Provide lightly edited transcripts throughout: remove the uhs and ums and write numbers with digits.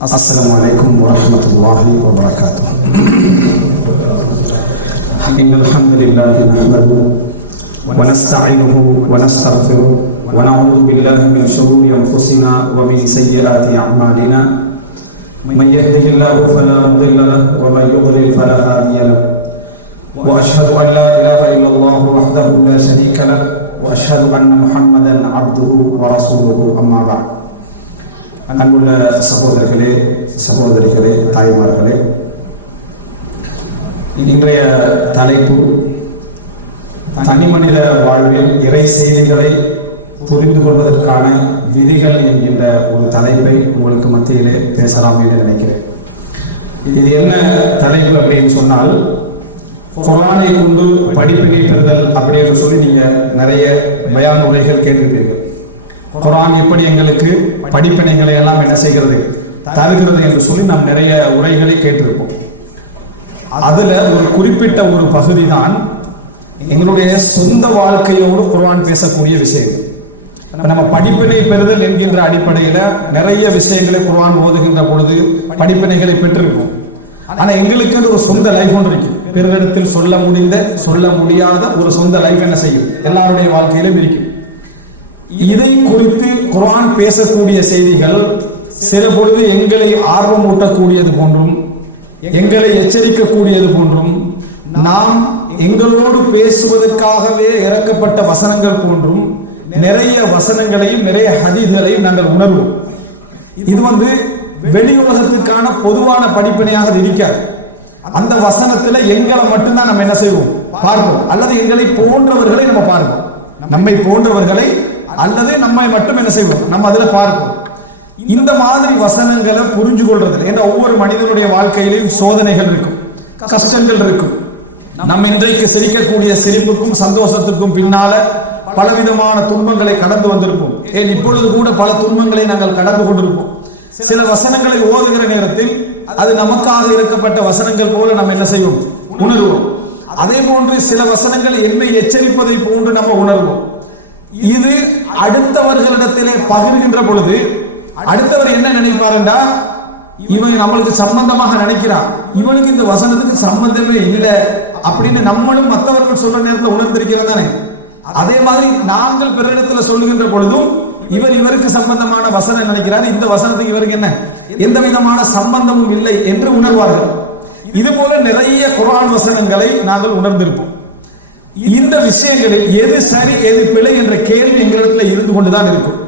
السلام عليكم ورحمة الله وبركاته. إن الحمد لله نحمده ونستعينه ونستغفره ونعوذ بالله من شرور أنفسنا ومن سيئات أعمالنا. من يهده الله فلا مضل له ومن يضلل فلا هادي له. وأشهد أن لا إله إلا الله وحده لا شريك له وأشهد أن محمدا عبده ورسوله. أما بعد. அன்புள்ள சகோதரர்களே, சகோதரிகளே, தாய்மார்களே, இன்றைய தலைப்பு தனிமனித வாழ்வில் இறை செய்திகளை புரிந்து கொள்வதற்கான விதிகள் என்கின்ற ஒரு தலைப்பை உங்களுக்கு மத்தியிலே பேசலாம் என்று நினைக்கிறேன். இது என்ன தலைப்பு அப்படின்னு சொன்னால், குர்ஆனை கொண்டு படிப்பினை பெறுதல் அப்படின்னு சொல்லி நீங்க நிறைய பயான் உரைகள் கேட்டிருப்பீர்கள். குர்ஆன் எப்படி எங்களுக்கு படிப்பினைகளை எல்லாம் என்ன செய்கிறது, தருகிறது என்று சொல்லி நாம் நிறைய உரைகளை கேட்டிருப்போம். அதுல ஒரு குறிப்பிட்ட ஒரு பகுதி தான் எங்களுடைய சொந்த வாழ்க்கையோடு குர்ஆன் பேசக்கூடிய விஷயம். நம்ம படிப்பினை பெறுதல் என்கின்ற அடிப்படையில நிறைய விஷயங்களை குர்ஆன் ஓதுகின்ற பொழுது படிப்பினைகளை பெற்றிருப்போம். ஆனா எங்களுக்கு ஒரு சொந்த லைஃப் ஒன்று இருக்கு. பிறரிடத்தில் சொல்ல முடியாத ஒரு சொந்த லைஃப் என்ன செய்யும், எல்லாருடைய வாழ்க்கையிலும் இருக்கு. இதை குறித்து குர்ஆன் பேசக்கூடிய செய்திகள் சில பொழுது எங்களை ஆர்வமூட்டக்கூடியது போன்றும், எங்களை எச்சரிக்கக்கூடியது போன்றும், நாம் எங்களோடு பேசுவதற்காகவே இறக்கப்பட்ட வசனங்கள் போன்றும் நிறைய வசனங்களையும் நிறைய ஹதீஸ்களையும் நாங்கள் உணர்வோம். இது வெளி உலகத்துக்கான பொதுவான படிப்பினையாக இருக்காது. அந்த வசனத்துல எங்களை மட்டும்தான் நம்ம என்ன செய்வோம், பார்ப்போம். அல்லது எங்களை போன்றவர்களை நம்ம பார்ப்போம். நம்மை போன்றவர்களை அல்லது நம்மை மட்டும் என்ன செய்வோம், நம்ம அதுல பார்ப்போம். இந்த மாதிரி வசனங்களை புரிஞ்சு கொள்றது, ஏன்னா ஒவ்வொரு மனிதனுடைய வாழ்க்கையிலையும் சோதனைகள் இருக்கும், கஷ்டங்கள் இருக்கும். நம்ம இன்றைக்கு சிரிக்கக்கூடிய சிரிப்புக்கும் சந்தோஷத்துக்கும் பின்னால பலவிதமான துன்பங்களை கடந்து வந்திருப்போம். ஏன் இப்பொழுது கூட பல துன்பங்களை நாங்கள் கடந்து கொண்டிருப்போம். சில வசனங்களை ஓதுகிற நேரத்தில் அது நமக்காக இறக்கப்பட்ட வசனங்கள் போல நம்ம என்ன செய்வோம், உணர்வோம். அதே போன்று சில வசனங்கள் என்னை எச்சரிப்பதை போன்று நம்ம உணர்வோம். இது அடுத்தவர்களிடத்திலே பகிர்கின்ற பொழுது அடுத்தவர் என்ன நினைப்பாருண்டா, இவன் நம்மளுக்கு சம்பந்தமாக நினைக்கிறான், இவனுக்கு இந்த வசனத்துக்கு சம்பந்தமே இல்லை அப்படின்னு நம்மளும் மற்றவர்கள் சொல்ற நேரத்தில் உணர்ந்திருக்கிறது தானே. அதே மாதிரி நாங்கள் பிறரிடத்துல சொல்லுகின்ற பொழுதும் இவருக்கு சம்பந்தமான வசனம் நினைக்கிறார், இந்த வசனத்துக்கு இவருக்கு என்ன எந்த விதமான சம்பந்தமும் இல்லை என்று உணர்வார்கள். இது போல நிறைய குர்ஆன் வசனங்களை நாங்கள் உணர்ந்திருப்போம். இந்த விஷயங்களில் எது சரி எது பிழை என்ற கேள்வி எங்களிடத்துல இருந்து கொண்டுதான் இருக்கும்.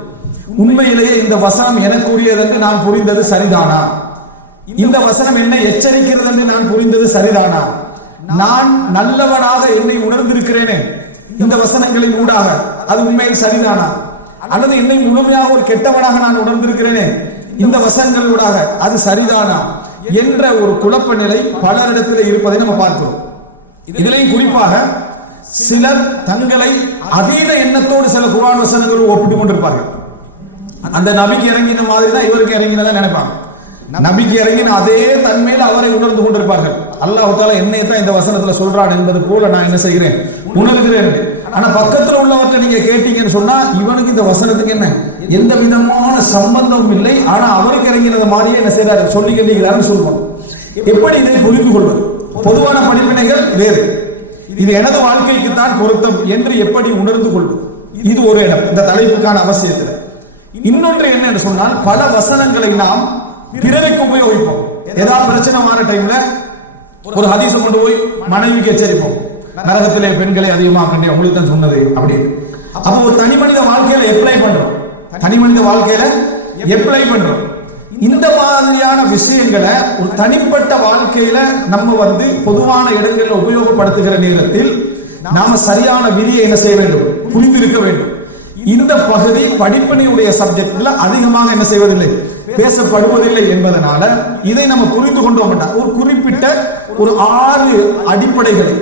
உண்மையிலேயே இந்த வசனம் எனக்குரியது என்று நான் புரிந்தது சரிதானா, இந்த வசனம் என்னை எச்சரிக்கிறது என்று நான் புரிந்தது சரிதானா, நான் நல்லவனாக என்னை உணர்ந்திருக்கிறேனே இந்த வசனங்களின் ஊடாக அது உண்மையில் சரிதானா, அல்லது என்னை முழுமையாக ஒரு கெட்டவனாக நான் உணர்ந்திருக்கிறேனே இந்த வசனங்கள் ஊடாக அது சரிதானா என்ற ஒரு குழப்ப நிலை பலரிடத்தில் இருப்பதை நம்ம பார்க்கிறோம். இதிலையும் குறிப்பாக சிலர் தங்களை அதீத எண்ணத்தோடு சில குர்ஆன் வசனங்கள் ஒப்பிட்டுக் கொண்டிருப்பார்கள். அந்த நபிக்கு இறங்கின மாதிரி தான் இவருக்கு இறங்கினதா நினைப்பாங்க. நபிக்கு இறங்கின அதே தன்மையில் அவரை உணர்ந்து கொண்டிருப்பார்கள். அல்லாஹ் தஆலா என்னை தான் இந்த வசனத்துல சொல்றான் என்பது போல நான் என்ன செய்கிறேன், உணர்கிறேன். ஆனா பக்கத்துல உள்ளவற்றை நீங்க கேட்டீங்கன்னு சொன்னா இவனுக்கு இந்த வசனத்துக்கு என்ன எந்த விதமான சம்பந்தமும் இல்லை, ஆனா அவருக்கு இறங்கினது மாதிரியே என்ன செய்யறாரு, சொல்லி கேட்கிறாருன்னு சொல்லுவோம். எப்படி இதை புரிந்து கொள்வது? பொதுவான படிப்பினைகள் வேறு, இது எனது வாழ்க்கைக்கு தான் பொருத்தம் என்று எப்படி உணர்ந்து கொள்வது, இது ஒரு இடம் இந்த தலைப்புக்கான அவசியத்தில். இன்னொன்று என்ன என்று சொன்னால், பல வசனங்களை நாம் பிறருக்கு உபயோகிப்போம். ஏதாவது பிரச்சனைமான டைம்ல ஒரு ஹதீஸை கொண்டு போய் மனைவிக்கு எச்சரிப்போம், நரகத்திலே பெண்களை அதிகமாக கண்டே உங்களுக்கு தான் சொன்னது அப்படின்னு. அப்போ ஒரு தனி மனித வாழ்க்கையில எப்ளை பண்றோம். இந்த மாதிரியான விஷயங்களை ஒரு தனிப்பட்ட வாழ்க்கையில நம்ம பொதுவான இடங்களில் உபயோகப்படுத்துகிற நேரத்தில் நாம சரியான விதியை என்ன செய்ய வேண்டும், புரிந்திருக்க வேண்டும். இந்த பகுதி படிப்பினையுடைய சப்ஜெக்ட்ல அதிகமாக என்ன செய்வதில்லை, பேசப்படுவதில்லை என்பதனால இதை நம்ம புரிந்து கொண்டோம். ஒரு குறிப்பிட்ட ஒரு 6 அடிப்படைகளை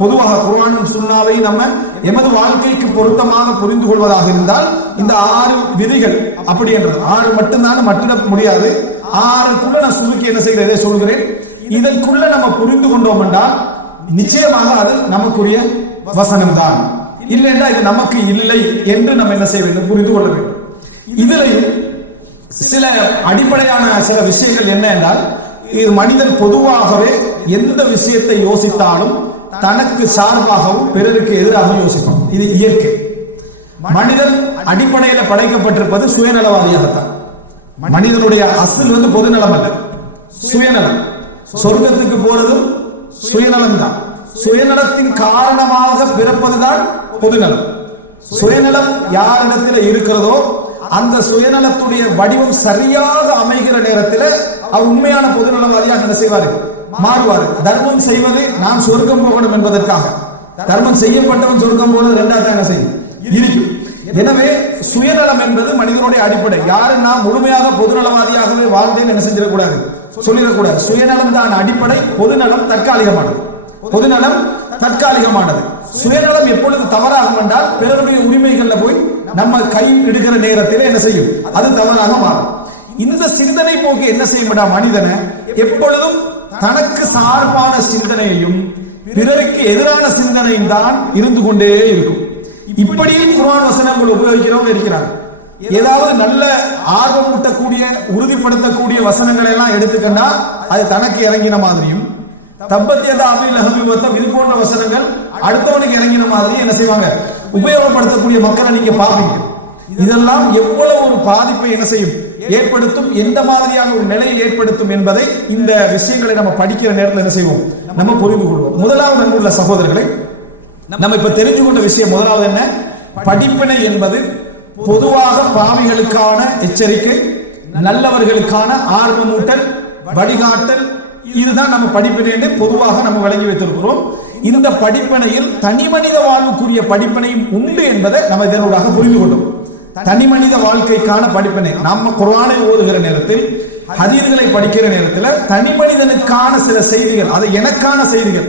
பொதுவாக குர்ஆனும் சுன்னாவை நம்ம எமது வாழ்க்கைக்கு பொருத்தமாக புரிந்து கொள்வதாக இருந்தால் இந்த 6 விதிகள் அப்படி என்றது 6 மட்டும்தான் மட்டிட முடியாது. 6க்குள்ள நான் சுருக்கி என்ன செய்கிறேன் சொல்கிறேன். இதற்குள்ள நம்ம புரிந்து கொண்டோம் என்றால் நிச்சயமாக அது நமக்குரிய வசனம் தான், இல்லைன்னா இது நமக்கு இல்லை என்று நம்ம என்ன செய்ய வேண்டும், புரிந்து கொள்ள வேண்டும். இதிலையும் சில அடிப்படையான சில விஷயங்கள் என்ன என்றால், இது மனிதன் பொதுவாகவே எந்த விஷயத்தை யோசித்தாலும் தனக்கு சார்பாகவும் பிறருக்கு எதிராகவும் யோசிப்பான். இது இயற்கை. மனிதன் அடிப்படையில் படைக்கப்பட்டிருப்பது சுயநலவாதியாகத்தான். மனிதனுடைய அசல் பொதுநலம் அல்ல, சுயநலம். சொர்க்கத்துக்கு போறதும் சுயநலம் தான். சுயநலத்தின் காரணமாக பிறப்பதுதான் பொதுநலம். சுயநலம் யாரிடத்தில் இருக்கிறதோ அந்த சுயநலத்துடைய வடிவம் சரியாக அமைகிற நேரத்தில் அவர் உண்மையான பொதுநலவாதியாக என்ன செய்வார்? மாறுவார். தர்மம் செய்வது நான் சொர்க்கம் போகணும் என்பதற்காக. தர்மம் செய்யப்பட்டவன் சொர்க்கம் போனது ரெண்டாவது என்ன செய்யும் இருக்கும். எனவே சுயநலம் என்பது மனிதனுடைய அடிப்படை. யாரு நான் முழுமையாக பொதுநலவாதியாகவே வாழ்ந்தேன் என்ன செஞ்சிடக்கூடாது, சொல்லிடக்கூடாது. சுயநலம் தான் அடிப்படை, பொதுநலம் தற்காலிகமானது. பொதுநலம் தற்காலிகமானது. சுயநலம் எப்பொழுது தவறாகும் என்றால் பிறருடைய உரிமைகள்ல போய் நம்ம கை இடுகிற நேரத்தில் என்ன செய்யும், அது தவறாக மாறும். இந்த சிந்தனை போக்கு என்ன செய்யும்டா மனிதனை எப்பொழுதும் தனக்கு சார்பான சிந்தனையையும் பிறருக்கு எதிரான சிந்தனையும் தான் இருந்து கொண்டே இருக்கும். இப்படியும் குர்ஆன் வசனங்கள் உபயோகிக்கிறவங்க இருக்கிறாங்க. ஏதாவது நல்ல ஆர்வம் ஊட்டக்கூடிய உறுதிப்படுத்தக்கூடிய வசனங்களை எல்லாம் எடுத்துக்கண்டா அது தனக்கு இறங்கின மாதிரியும், தப்பத்தியதா அபில் லஹபி வத்தம் இது போன்ற வசனங்கள் அடுத்தவனுக்கு இறங்கின மாதிரி என்ன செய்வாங்க, உபயோகப்படுத்தக்கூடிய மக்களை நீங்க பாப்பீங்க. இதெல்லாம் எவ்வளவு ஒரு பாதிப்பை என்ன செய்யும், ஏற்படுத்தும், எந்த மாதிரியான ஒரு நிலையை ஏற்படுத்தும் என்பதை இந்த விஷயங்களை நம்ம படிக்கிற நேரத்தில் என்ன செய்வோம், நம்ம புரிந்து கொள்வோம். முதலாவது அன்புள்ள சகோதரர்களை, நம்ம இப்ப தெரிஞ்சு கொண்ட விஷயம் முதலாவது என்ன, படிப்பினை என்பது பொதுவாக பாவிகளுக்கான எச்சரிக்கை, நல்லவர்களுக்கான ஆர்வமூட்டல், வழிகாட்டல். இதுதான் நம்ம படிப்பினை என்று பொதுவாக நம்ம வழங்கி வைத்திருக்கிறோம். இந்த படிப்பினையில் தனி மனித வாழ்வுக்குரிய படிப்பினையும் உண்டு என்பதை நம்ம இதனூடாக புரிந்து கொண்டோம். தனி மனித வாழ்க்கைக்கான படிப்பினை நம்ம குர்ஆனை ஓதுகிற நேரத்தில், ஹதீஸ்களை படிக்கிற நேரத்தில் தனி மனிதனுக்கான சில செய்திகள், அது எனக்கான செய்திகள்.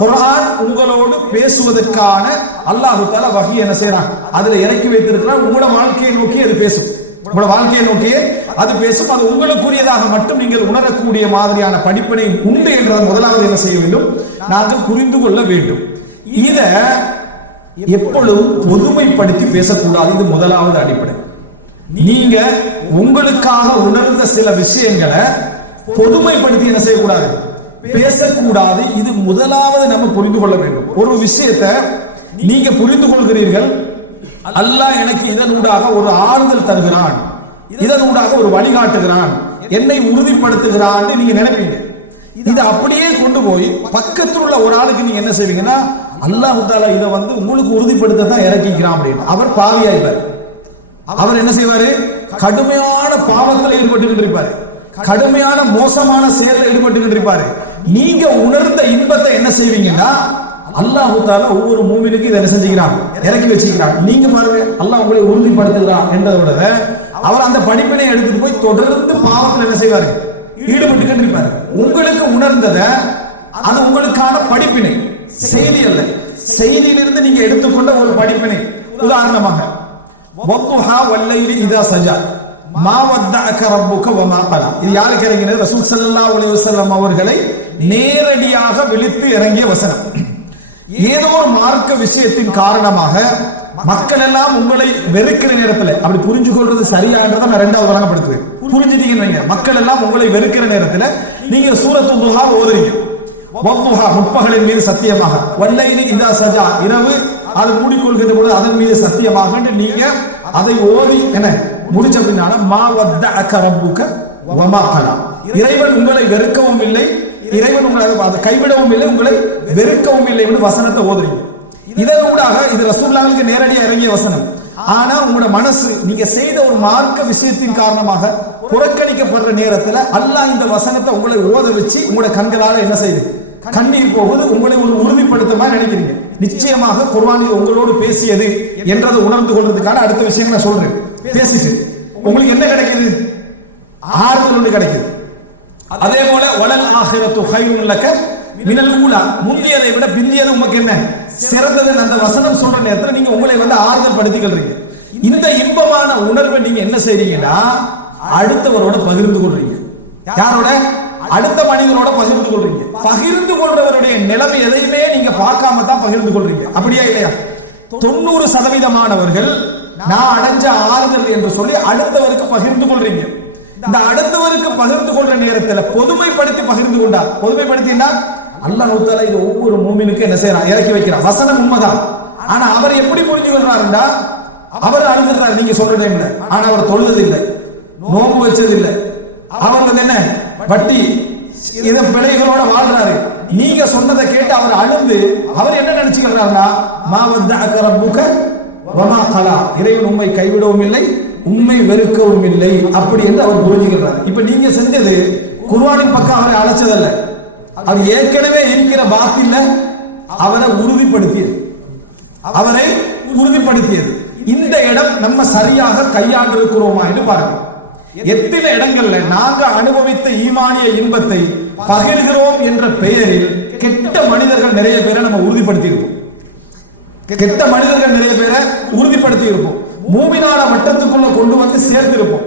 குர்ஆன் உங்களோடு பேசுவதற்கான அல்லாஹ் தஆலா வஹி என்ன செய்றான், அதுல இறக்கி வைத்திருக்கிறார். உங்களோட வாழ்க்கையை நோக்கி அது பேசும், உங்களோட வாழ்க்கையை நோக்கி அது பேசும். அது உங்களுக்குரியதாக மட்டும் நீங்கள் உணரக்கூடிய மாதிரியான படிப்பினை உண்டு என்றதை முதலாவது என்ன செய்ய வேண்டும், நாங்கள் புரிந்து கொள்ள வேண்டும். இத எப்பொழுதும் பொதுமைப்படுத்தி பேசக்கூடாது. இது முதலாவது அடிப்படை. நீங்க உங்களுக்காக உணர்ந்த சில விஷயங்களை பொதுமைப்படுத்தி என்ன செய்யக்கூடாது, பேசக்கூடாது. இது முதலாவது நம்ம புரிந்து கொள்ள வேண்டும். ஒரு விஷயத்தை நீங்க புரிந்து கொள்கிறீர்கள், அல்லாஹ் எனக்கு இதனூடாக ஒரு ஆறுதல் தருகிறான், இதனூடாக ஒரு வழிகாட்டுகிறான், என்னை உறுதிப்படுத்துகிறான் நீங்க நினைப்பீங்க. இதை அப்படியே கொண்டு போய் பக்கத்தில் உள்ள ஒரு ஆளுக்கு நீங்க என்ன செய்வீங்கன்னா, அல்லாஹ் தஆலா இதை உங்களுக்கு உறுதிப்படுத்த தான் இறக்கிக்கிறான் அப்படின்னு. அவர் பாவியாயிப்பார். அவர் என்ன செய்வாரு, கடுமையான பாவத்தில் ஈடுபட்டு இருப்பாரு, கடுமையான மோசமான செயலில் ஈடுபட்டு இருப்பாரு. நீங்க உணர்ந்த இன்பத்தை என்ன செய்வீங்கன்னா, அல்லாஹ் தஆலா ஒவ்வொரு மூமினுக்கு இதை என்ன செஞ்சுக்கிறான், இறக்கி வச்சுக்கிறான். நீங்க பாருங்க, அல்லாஹ் உங்களை உறுதிப்படுத்துகிறான் என்றதோட அவர் அந்த படிப்பினை எடுத்துட்டு போய் தொடர்ந்து பாவத்தில் என்ன செய்வாரு, ஈடுபட்டு இருப்பாரு. உங்களுக்கு உணர்ந்ததை அது உங்களுக்கான படிப்பினை, செய்தி அல்ல. செய்தியிலிருந்து நீங்க எடுத்துக்கொண்ட ஒரு படிப்பினை. உதாரணமாக வத்துஹா வல்லைலி இதா சஜா மா வத்தஅக ரப்புக வமா கலா. இது யாருக்கு இறங்கினது, ரசூல் ஸல்லல்லாஹு அலைஹி வஸல்லம் அவர்களை நேரடியாக விழித்து இறங்கிய வசனம். ஏதோ ஒரு மார்க்க விஷயத்தின் காரணமாக மக்கள் எல்லாம் உங்களை வெறுக்கிற நேரத்தில், அப்படி புரிஞ்சு கொள்றது சரியானதை நான் ரெண்டாவது வழங்கப்படுத்துவேன். புரிஞ்சுட்டீங்கன்னு, மக்கள் எல்லாம் உங்களை வெறுக்கிற நேரத்தில் நீங்க சூரத்து துஹா ஓதுறீங்க. வத்துஹா முற்பகலின் மீது சத்தியமாக, வல்லைலி இதா சஜா இரவு அது மூடிக்கொள்கின்ற பொழுது அதன் மீது சத்தியமாக நீங்க அதை ஓதி என்ன முடிச்ச பின்னால மா வத்தஅக ரப்புக வமா கலா, இறைவன் உங்களை வெறுக்கவும் இல்லை, இறைவன் உங்களை அதை கைவிடவும் இல்லை, உங்களை வெறுக்கவும் இல்லை என்று வசனத்தை ஓதுறீங்க. இதனூடாக இது ரசூலுல்லாஹ்வுக்கு நேரடியாக இறங்கிய வசனம். ஆனா உங்களோட மனசு நீங்க செய்த ஒரு மார்க்க விஷயத்தின் காரணமாக புறக்கணிக்கப்படுற நேரத்தில் அல்லாஹ் இந்த வசனத்தை உங்களை ஓத வச்சு உங்களோட கண்களால என்ன செய்யுது, கண்ணீர் போகுது. உங்களை ஒரு உறுதிப்படுத்த மாதிரி நினைக்கிறீங்க. நிச்சயமாக குர்ஆனில் உங்களோடு பேசியது என்றதை உணர்ந்து கொள்றதுக்கான அடுத்த விஷயம் நான் சொல்றேன். பேசிட்டு உங்களுக்கு என்ன கிடைக்குது, ஆறுதல் ஒன்று கிடைக்குது. அதே போல வலல் ஆகிரத்து கைருன் லக மினல் ஊலா, முந்தியதை விட பிந்தியது உங்களுக்கு என்ன சிறந்தது. அந்த வசனம் சொல்ற நேரத்தில் நீங்க உங்களை ஆறுதல் படுத்திக்கிறீங்க. இந்த இன்பமான உணர்வை நீங்க என்ன செய்றீங்கன்னா அடுத்தவரோட பகிர்ந்து கொள்றீங்க. யாரோட, அடுத்த மனிதனோட பகிர்ந்து கொள்றீங்க. பகிர்ந்து கொள்றவருடைய நிலைமை எதையுமே நீங்க பார்க்காம தான் பகிர்ந்து கொள்றீங்க. அப்படியா இல்லையா? 90% நான் அடைஞ்ச ஆறுதல் என்று சொல்லி அடுத்தவருக்கு பகிர்ந்து கொள்றீங்க. இந்த அடுத்தவருக்கு பகிர்ந்து கொள்ற நேரத்தில் பொதுமைப்படுத்தி பகிர்ந்து கொண்டார். பொதுமைப்படுத்தினா அல்லாஹ் தஆலா இது ஒவ்வொரு மூமினுக்கு என்ன செய்யறான், இறக்கி வைக்கிறான். வசனம் உண்மைதான். ஆனா அவர் எப்படி புரிஞ்சு கொள்றாருன்னா, அவர் அழுதுறாரு நீங்க சொல்ற டைம்ல, ஆனா அவர் தொழுது இல்லை, நோம்பு வச்சது இல்லை, அவர் என்ன வட்டி இத பிழைகளோட வாழ்றாரு. நீங்க சொன்னதை கேட்டு அவர் அழுந்து அவர் என்ன நினைச்சுக்கிறாருன்னா, மா வத்தஅக ரப்புக வமா கலா, இறைவன் உம்மை கைவிடவும் இல்லை உம்மை வெறுக்கவும் இல்லை அப்படி என்று அவர் புரிஞ்சுக்கிறார். இப்ப நீங்க செஞ்சது குர்ஆனின் பக்கம் அவரை அழைச்சதல்ல, அவர் ஏற்கனவே இருக்கிற பாத்தில அவரை உறுதிப்படுத்தியது, அவரை உறுதிப்படுத்தியது. இந்த இடம் நம்ம சரியாக கையாண்டு இருக்கிறோமா என்று பாருங்க. எத்தனை இடங்கள்ல நாங்க அனுபவித்த ஈமானிய இன்பத்தை பகிர்கிறோம் என்ற பெயரில் கெட்ட மனிதர்கள் நிறைய பேரை நம்ம உறுதிப்படுத்தி இருப்போம். கெட்ட மனிதர்கள் நிறைய பேரை உறுதிப்படுத்தி இருப்போம். மூமினான வட்டத்துக்குள்ள கொண்டு வந்து சேர்த்து இருப்போம்.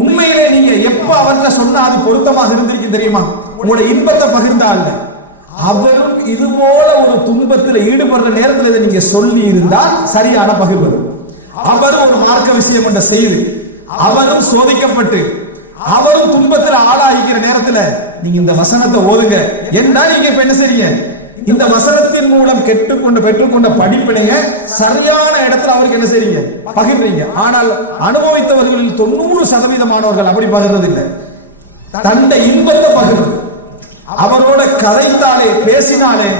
உண்மையிலே நீங்க எப்ப அவர்கிட்ட சொன்னா அது பொருத்தமாக இருந்திருக்கு தெரியுமா? உங்களுடைய இன்பத்தை பகிர்ந்தால் அவரும் இது போல ஒரு துன்பத்தில் ஈடுபடுற நேரத்தில் இதை நீங்க சொல்லி இருந்தால் சரியான பகிர்வது. அவரும் ஒரு மார்க்க விஷயம் என்ற செய்தி, அவரும் சோதிக்கப்பட்டு அவரும் துன்பத்தில் ஆளாகிக்கிற நேரத்தில் நீங்க இந்த வசனத்தை ஓதுங்க என்ன நீங்க இப்ப என்ன செய்றீங்க? இந்த வசனத்தின் மூலம் பெற்றுக்கொண்ட படிப்பினைங்க சரியான இடத்துல அவருக்கு என்ன செய்றீங்க? பகிர்றீங்க. ஆனால் அனுபவித்தவர்களில் 90% அப்படி பகிர்றதில்லை. தன்னை இன்பத்தை பகிர்றது, அவரோட கதைத்தாலே பேசினாலே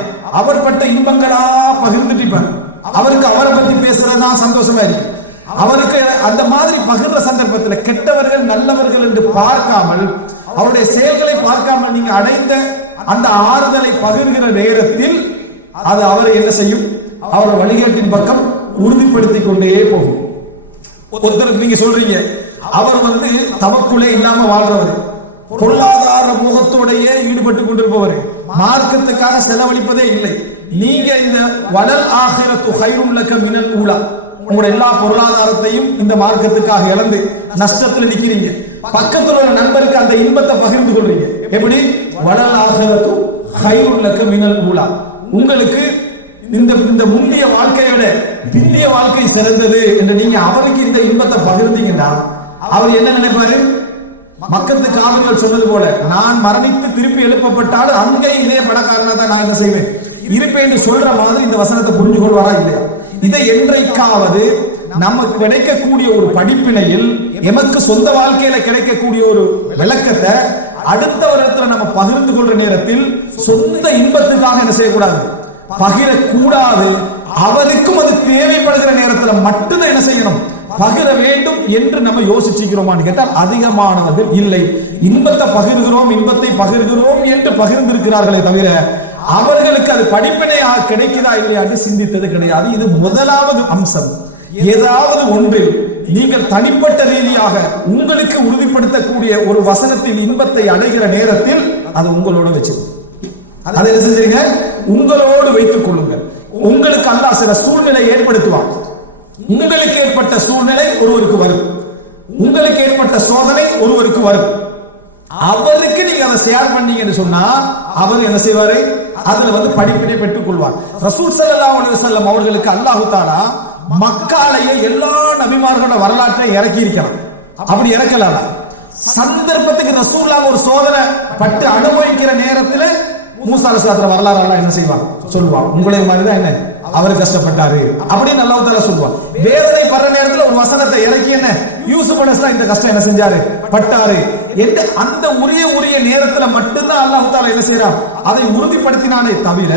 அவர் பட்ட இன்பங்களா பகிர்ந்துட்டு அவருக்கு அவரை பத்தி பேசுறதா சந்தோஷமா இருக்கு. அவருக்கு அந்த மாதிரி பகிர்ற சந்தர்ப்பத்தில் கெட்டவர்கள் நல்லவர்கள் என்று பார்க்காமல் அவருடைய செயல்களை பார்க்காமல் நீங்க அடைந்த அந்த ஆறுதலை பகிர்கிற நேரத்தில் அது அவரை என்ன செய்யும்? அவர் வழிகாட்டின் பக்கம் உறுதிப்படுத்தி கொண்டே போகும். ஒருத்தருக்கு நீங்க சொல்றீங்க அவர் தவக்குலே இல்லாம வாழ்றவர், பொருளாதார முகத்தோடையே ஈடுபட்டு கொண்டிருப்பவர், மார்க்கத்துக்காக செலவழிப்பதே இல்லை. நீங்க இந்த வலல் ஆகிரத்து கைரும் லக்க மினல் ஊலா, உங்களோட எல்லா பொருளாதாரத்தையும் இந்த மார்க்கத்துக்காக இழந்து நஷ்டத்தில் நிக்கிறீங்க. பக்கத்தில் உள்ள நண்பருக்கு அந்த இன்பத்தை பகிர்ந்து கொள்றீங்க. எப்படி? வலல் ஆகிரத்து கைரும் லக்க மினல் ஊலா, உங்களுக்கு இந்த முந்தைய வாழ்க்கையோட பிந்தைய வாழ்க்கை சிறந்தது என்று நீங்க அவருக்கு இந்த இன்பத்தை பகிர்ந்தீங்கன்னா அவர் என்ன நினைப்பாரு? மக்கத்து காவல்கள் சொன்னது போல, நான் மரணித்து திருப்பி எழுப்பப்பட்டாலும் அங்கே இதே பணக்காரனா தான் நான் என்ன செய்வேன் இருப்பேன் என்று சொல்ற மாதிரி இந்த வசனத்தை புரிஞ்சு கொள்வாரா இல்லையா? இதை என்றைக்காவது நமக்கு கிடைக்கக்கூடிய ஒரு படிப்பினையில் எமக்கு சொந்த வாழ்க்கையில கிடைக்கக்கூடிய ஒரு விளக்கத்தை அடுத்தவரிடத்துல நம்ம பகிர்ந்து கொள்ற நேரத்தில் சொந்த இன்பத்துக்காக என்ன செய்யக்கூடாது? பகிரக்கூடாது. அவருக்கும் அது தேவைப்படுகிற நேரத்தில் மட்டும்தான் என்ன செய்யணும்? பகிர வேண்டும் என்று நம்ம யோசிச்சுக்கிறோமான்னு கேட்டால் அதிகமானவர்கள் இல்லை. இன்பத்தை பகிர்கிறோம் என்று பகிர்ந்திருக்கிறார்களே தவிர அவர்களுக்கு அது படிப்பினையாக கிடைக்குதா இல்லையா என்று சிந்தித்தது கிடையாது. இது முதலாவது அம்சம். ஏதாவது ஒன்றில் நீங்கள் தனிப்பட்ட ரீதியாக உங்களுக்கு உறுதிப்படுத்தக்கூடிய ஒரு வசனத்தின் இன்பத்தை அடைகிற நேரத்தில் அது உங்களோட வச்சு அதை என்ன செஞ்சீங்க? உங்களோடு வைத்துக் கொள்ளுங்கள். உங்களுக்கு அல்லாஹ் சில சூழ்நிலை ஏற்படுத்துவார். உங்களுக்கு ஏற்பட்ட சூழ்நிலை ஒருவருக்கு வரும், உங்களுக்கு ஏற்பட்ட சோதனை ஒருவருக்கு வரும். அவருக்கு நீங்க அதை ஷேர் பண்ணீங்கன்னு சொன்னா அவர் என்ன செய்வாரு? அதுல படிப்பினை பெற்றுக் கொள்வார். ரசூல் ஸல்லல்லாஹு அலைஹி வஸல்லம் அவர்களுக்கு அல்லாஹ் தஆலா மக்காலையே எல்லா நபிமார்களோட வரலாற்றை இறக்கி இருக்கிறார். அப்படி இறக்கல, சந்தர்ப்பத்துக்கு ரசூலுல்லாஹ் ஒரு சோதனை பட்டு அனுபவிக்கிற நேரத்தில் மூசா அலைஹிஸ்ஸலாத்து வரலாறு எல்லாம் என்ன செய்வான்? சொல்லுவான். உங்களை மாதிரிதான் என்ன அவர் கஷ்டப்பட்டாரு அப்படின்னு அல்லாஹ் தஆலா சொல்லுவான். வேதனை படுற நேரத்தில் ஒரு வசனத்தை இறக்கி என்ன யூசுப் அலைஹிஸ்ஸலாம் இந்த கஷ்டம் என்ன செஞ்சாரு பட்டாரு என்று அந்த உரிய நேரத்தில் மட்டும்தான் அல்லாஹ் தஆலா என்ன செய்யறான்? அதை உறுதிப்படுத்தினானே தவிர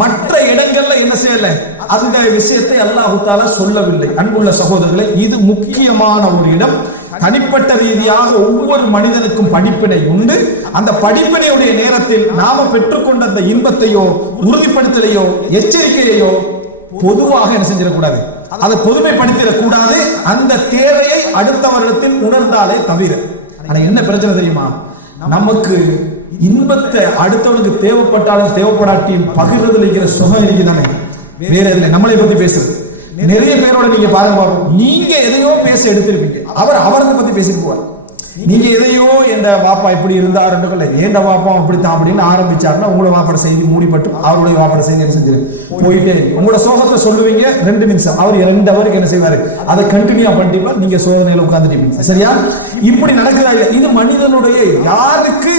மற்ற இடங்கள்ல என்ன செய்யல, அந்த விஷயத்தை அல்லாஹ் தஆலா சொல்லவில்லை. அன்புள்ள சகோதரர்களே, இது முக்கியமான ஒரு இடம். தனிப்பட்ட ரீதியாக ஒவ்வொரு மனிதனுக்கும் படிப்பினை உண்டு. அந்த படிப்பினையுடைய நேரத்தில் நாம பெற்றுக்கொண்ட அந்த இன்பத்தையோ உறுதிப்படுத்தலையோ எச்சரிக்கையோ பொதுவாக என்ன செஞ்சிடக்கூடாது, அதை பொதுமைப்படுத்திடக்கூடாது. அந்த தேவையை அடுத்தவரிடத்தில் உணர்ந்தாலே தவிர. ஆனா என்ன பிரச்சனை தெரியுமா? நமக்கு இன்பத்தை அடுத்தவனுக்கு தேவைப்பட்டாலும் தேவைப்படாட்டியும் பகிர்றதுல இருக்கிற சுகம் இருக்குதானே வேற எதுல. நம்மளை பத்தி பேசுறது நிறைய பேரோட நீங்க பாருங்க, நீங்க எதையோ பேச எடுத்திருப்பீங்க, அவரை பத்தி பேசிட்டு போவார். நீங்க எதையோ எந்த வாப்பா இப்படி இருந்தார் எந்த வாப்பா அப்படித்தான் அப்படின்னு ஆரம்பிச்சாருன்னா உங்களோட வாப்பட செய்தி மூடிப்பட்டு அவருடைய வாப்பட செய்தி என்ன செஞ்சிரு போயிட்டே இருக்கு. உங்களோட சோகத்தை சொல்லுவீங்க 2 நிமிஷம், அவர் 2 ஹவருக்கு என்ன செய்வாரு அதை கண்டினியூ பண்ணிட்டு நீங்க சோதனையில உட்கார்ந்துட்டீங்க. சரியா? இப்படி நடக்குதா? இது மனிதனுடைய யாருக்கு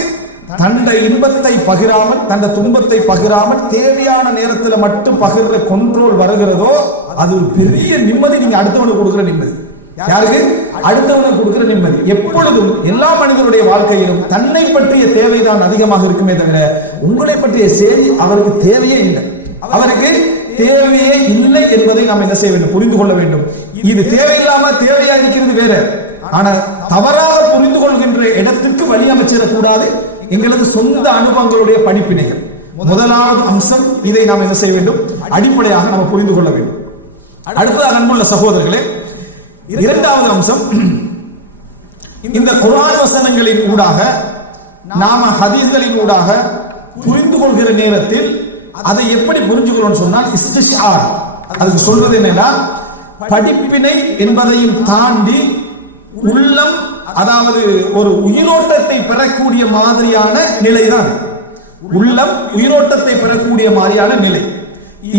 தன்னுடைய இன்பத்தை பகிராமல் தன்னுடைய துன்பத்தை பகிராமல் தேவையான நேரத்தில் மட்டும் பகிர்ற கண்ட்ரோல் வருகிறதோ அது ஒரு பெரிய நிம்மதி. நீங்க அடுத்தவனுக்கு கொடுக்குற நிம்மதி. யாருக்கு? அடுத்தவனுக்கு கொடுக்கிற நிம்மதி. எப்பொழுதும் எல்லா மனிதனுடைய வாழ்க்கையிலும் தன்னை பற்றிய தேவைதான் அதிகமாக இருக்குமே தவிர உங்களை பற்றிய செய்தி அவருக்கு தேவையே இல்லை. அவருக்கு தேவையே இல்லை என்பதை நாம் என்ன செய்ய வேண்டும்? புரிந்து கொள்ள வேண்டும். இது தேவையில்லாம தேவையா இருக்கிறது வேற. ஆனா தவறாக புரிந்து கொள்கின்ற இடத்திற்கு வழி அமைச்சிடக்கூடாது. எங்களது சொந்த அனுபவங்களுடைய படிப்பினைகள் முதலாவது அம்சம். இதை நாம் என்ன செய்ய வேண்டும்? அடிப்படையாக நாம் புரிந்து கொள்ள வேண்டும். அடுத்ததாக அன்புள்ள சகோதரர்களே, இரண்டாவது அம்சம், இந்த குர்ஆன் வசனங்களின் ஊடாக நாம ஹதீஸ்களின் ஊடாக புரிந்து கொள்கிற நேரத்தில் அதை எப்படி புரிஞ்சுக்கணும்னு சொன்னால் இஸ்திஷ்ஆர். அதுக்கு சொல்றது என்னன்னா படிப்பினை என்பதையும் தாண்டி உள்ளம், அதாவது ஒரு உயிரோட்டத்தை பெறக்கூடிய மாதிரியான நிலைதான். உள்ளம் உயிரோட்டத்தை பெறக்கூடிய மாதிரியான நிலை.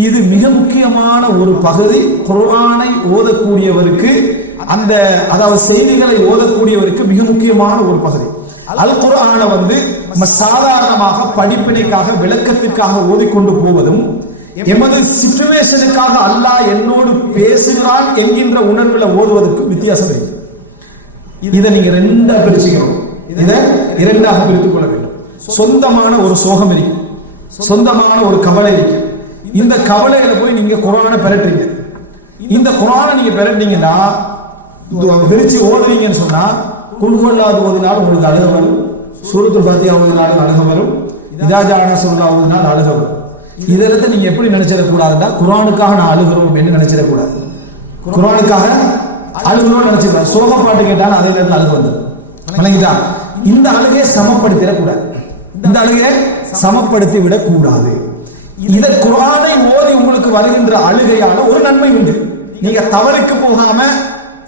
இது மிக முக்கியமான ஒரு பகுதி. குர்ஆனை ஓதக்கூடியவருக்கு, அந்த அதாவது செய்திகளை ஓதக்கூடியவருக்கு மிக முக்கியமான ஒரு பகுதி. அல் குர்ஆனை சாதாரணமாக படிப்பினைக்காக விளக்கத்திற்காக ஓதிக்கொண்டு போவதும் எமது சிச்சுவேஷனுக்காக அல்லாஹ் என்னோடு பேசுகிறான் என்கின்ற உணர்வுல ஓதுவதற்கு வித்தியாசம் இருக்கு. இதை நீங்க ரெண்டா பிரிச்சுக்கணும். இதை இரண்டாக பிரித்துக் கொள்ள வேண்டும். சொந்தமான ஒரு சோகம் இருக்கு, சொந்தமான ஒரு கவலை இருக்கு. இந்த கவலைகளை போய் நீங்க குர்ஆனை பெறட்டுறீங்க. இந்த குர்ஆனை நீங்க பெறட்டீங்கன்னா விரிச்சு ஓதுறீங்கன்னு சொன்னா குல்ஹுவல்லாஹ் ஓதினாலும் உங்களுக்கு அழுக வரும், சூரத்துல் ஃபாத்திஹா ஓதினாலும் அழுக வரும், இதா ஜாஅ நஸ்ருல்லாஹ் ஓதினாலும் அழுக வரும். இதெல்லாம் நீங்க எப்படி நினைச்சிடக்கூடாதுன்னா குர்ஆனுக்காக நான் அழுகிறோம் என்று நினைச்சிடக்கூடாது. குர்ஆனுக்காக அழுகிறோம் நினைச்சிருக்கேன். சோக பாட்டு கேட்டாலும் அதே நேரத்தில் அழுக வந்து விளங்கிட்டா? இந்த அழுகையை சமப்படுத்திடக்கூடாது. இந்த அழுகையை சமப்படுத்தி விடக்கூடாது. இதை குர்ஆனை ஓதி உங்களுக்கு வருகின்ற அழுகையால ஒரு நன்மை உண்டு. நீங்க தவறுக்கு போகாம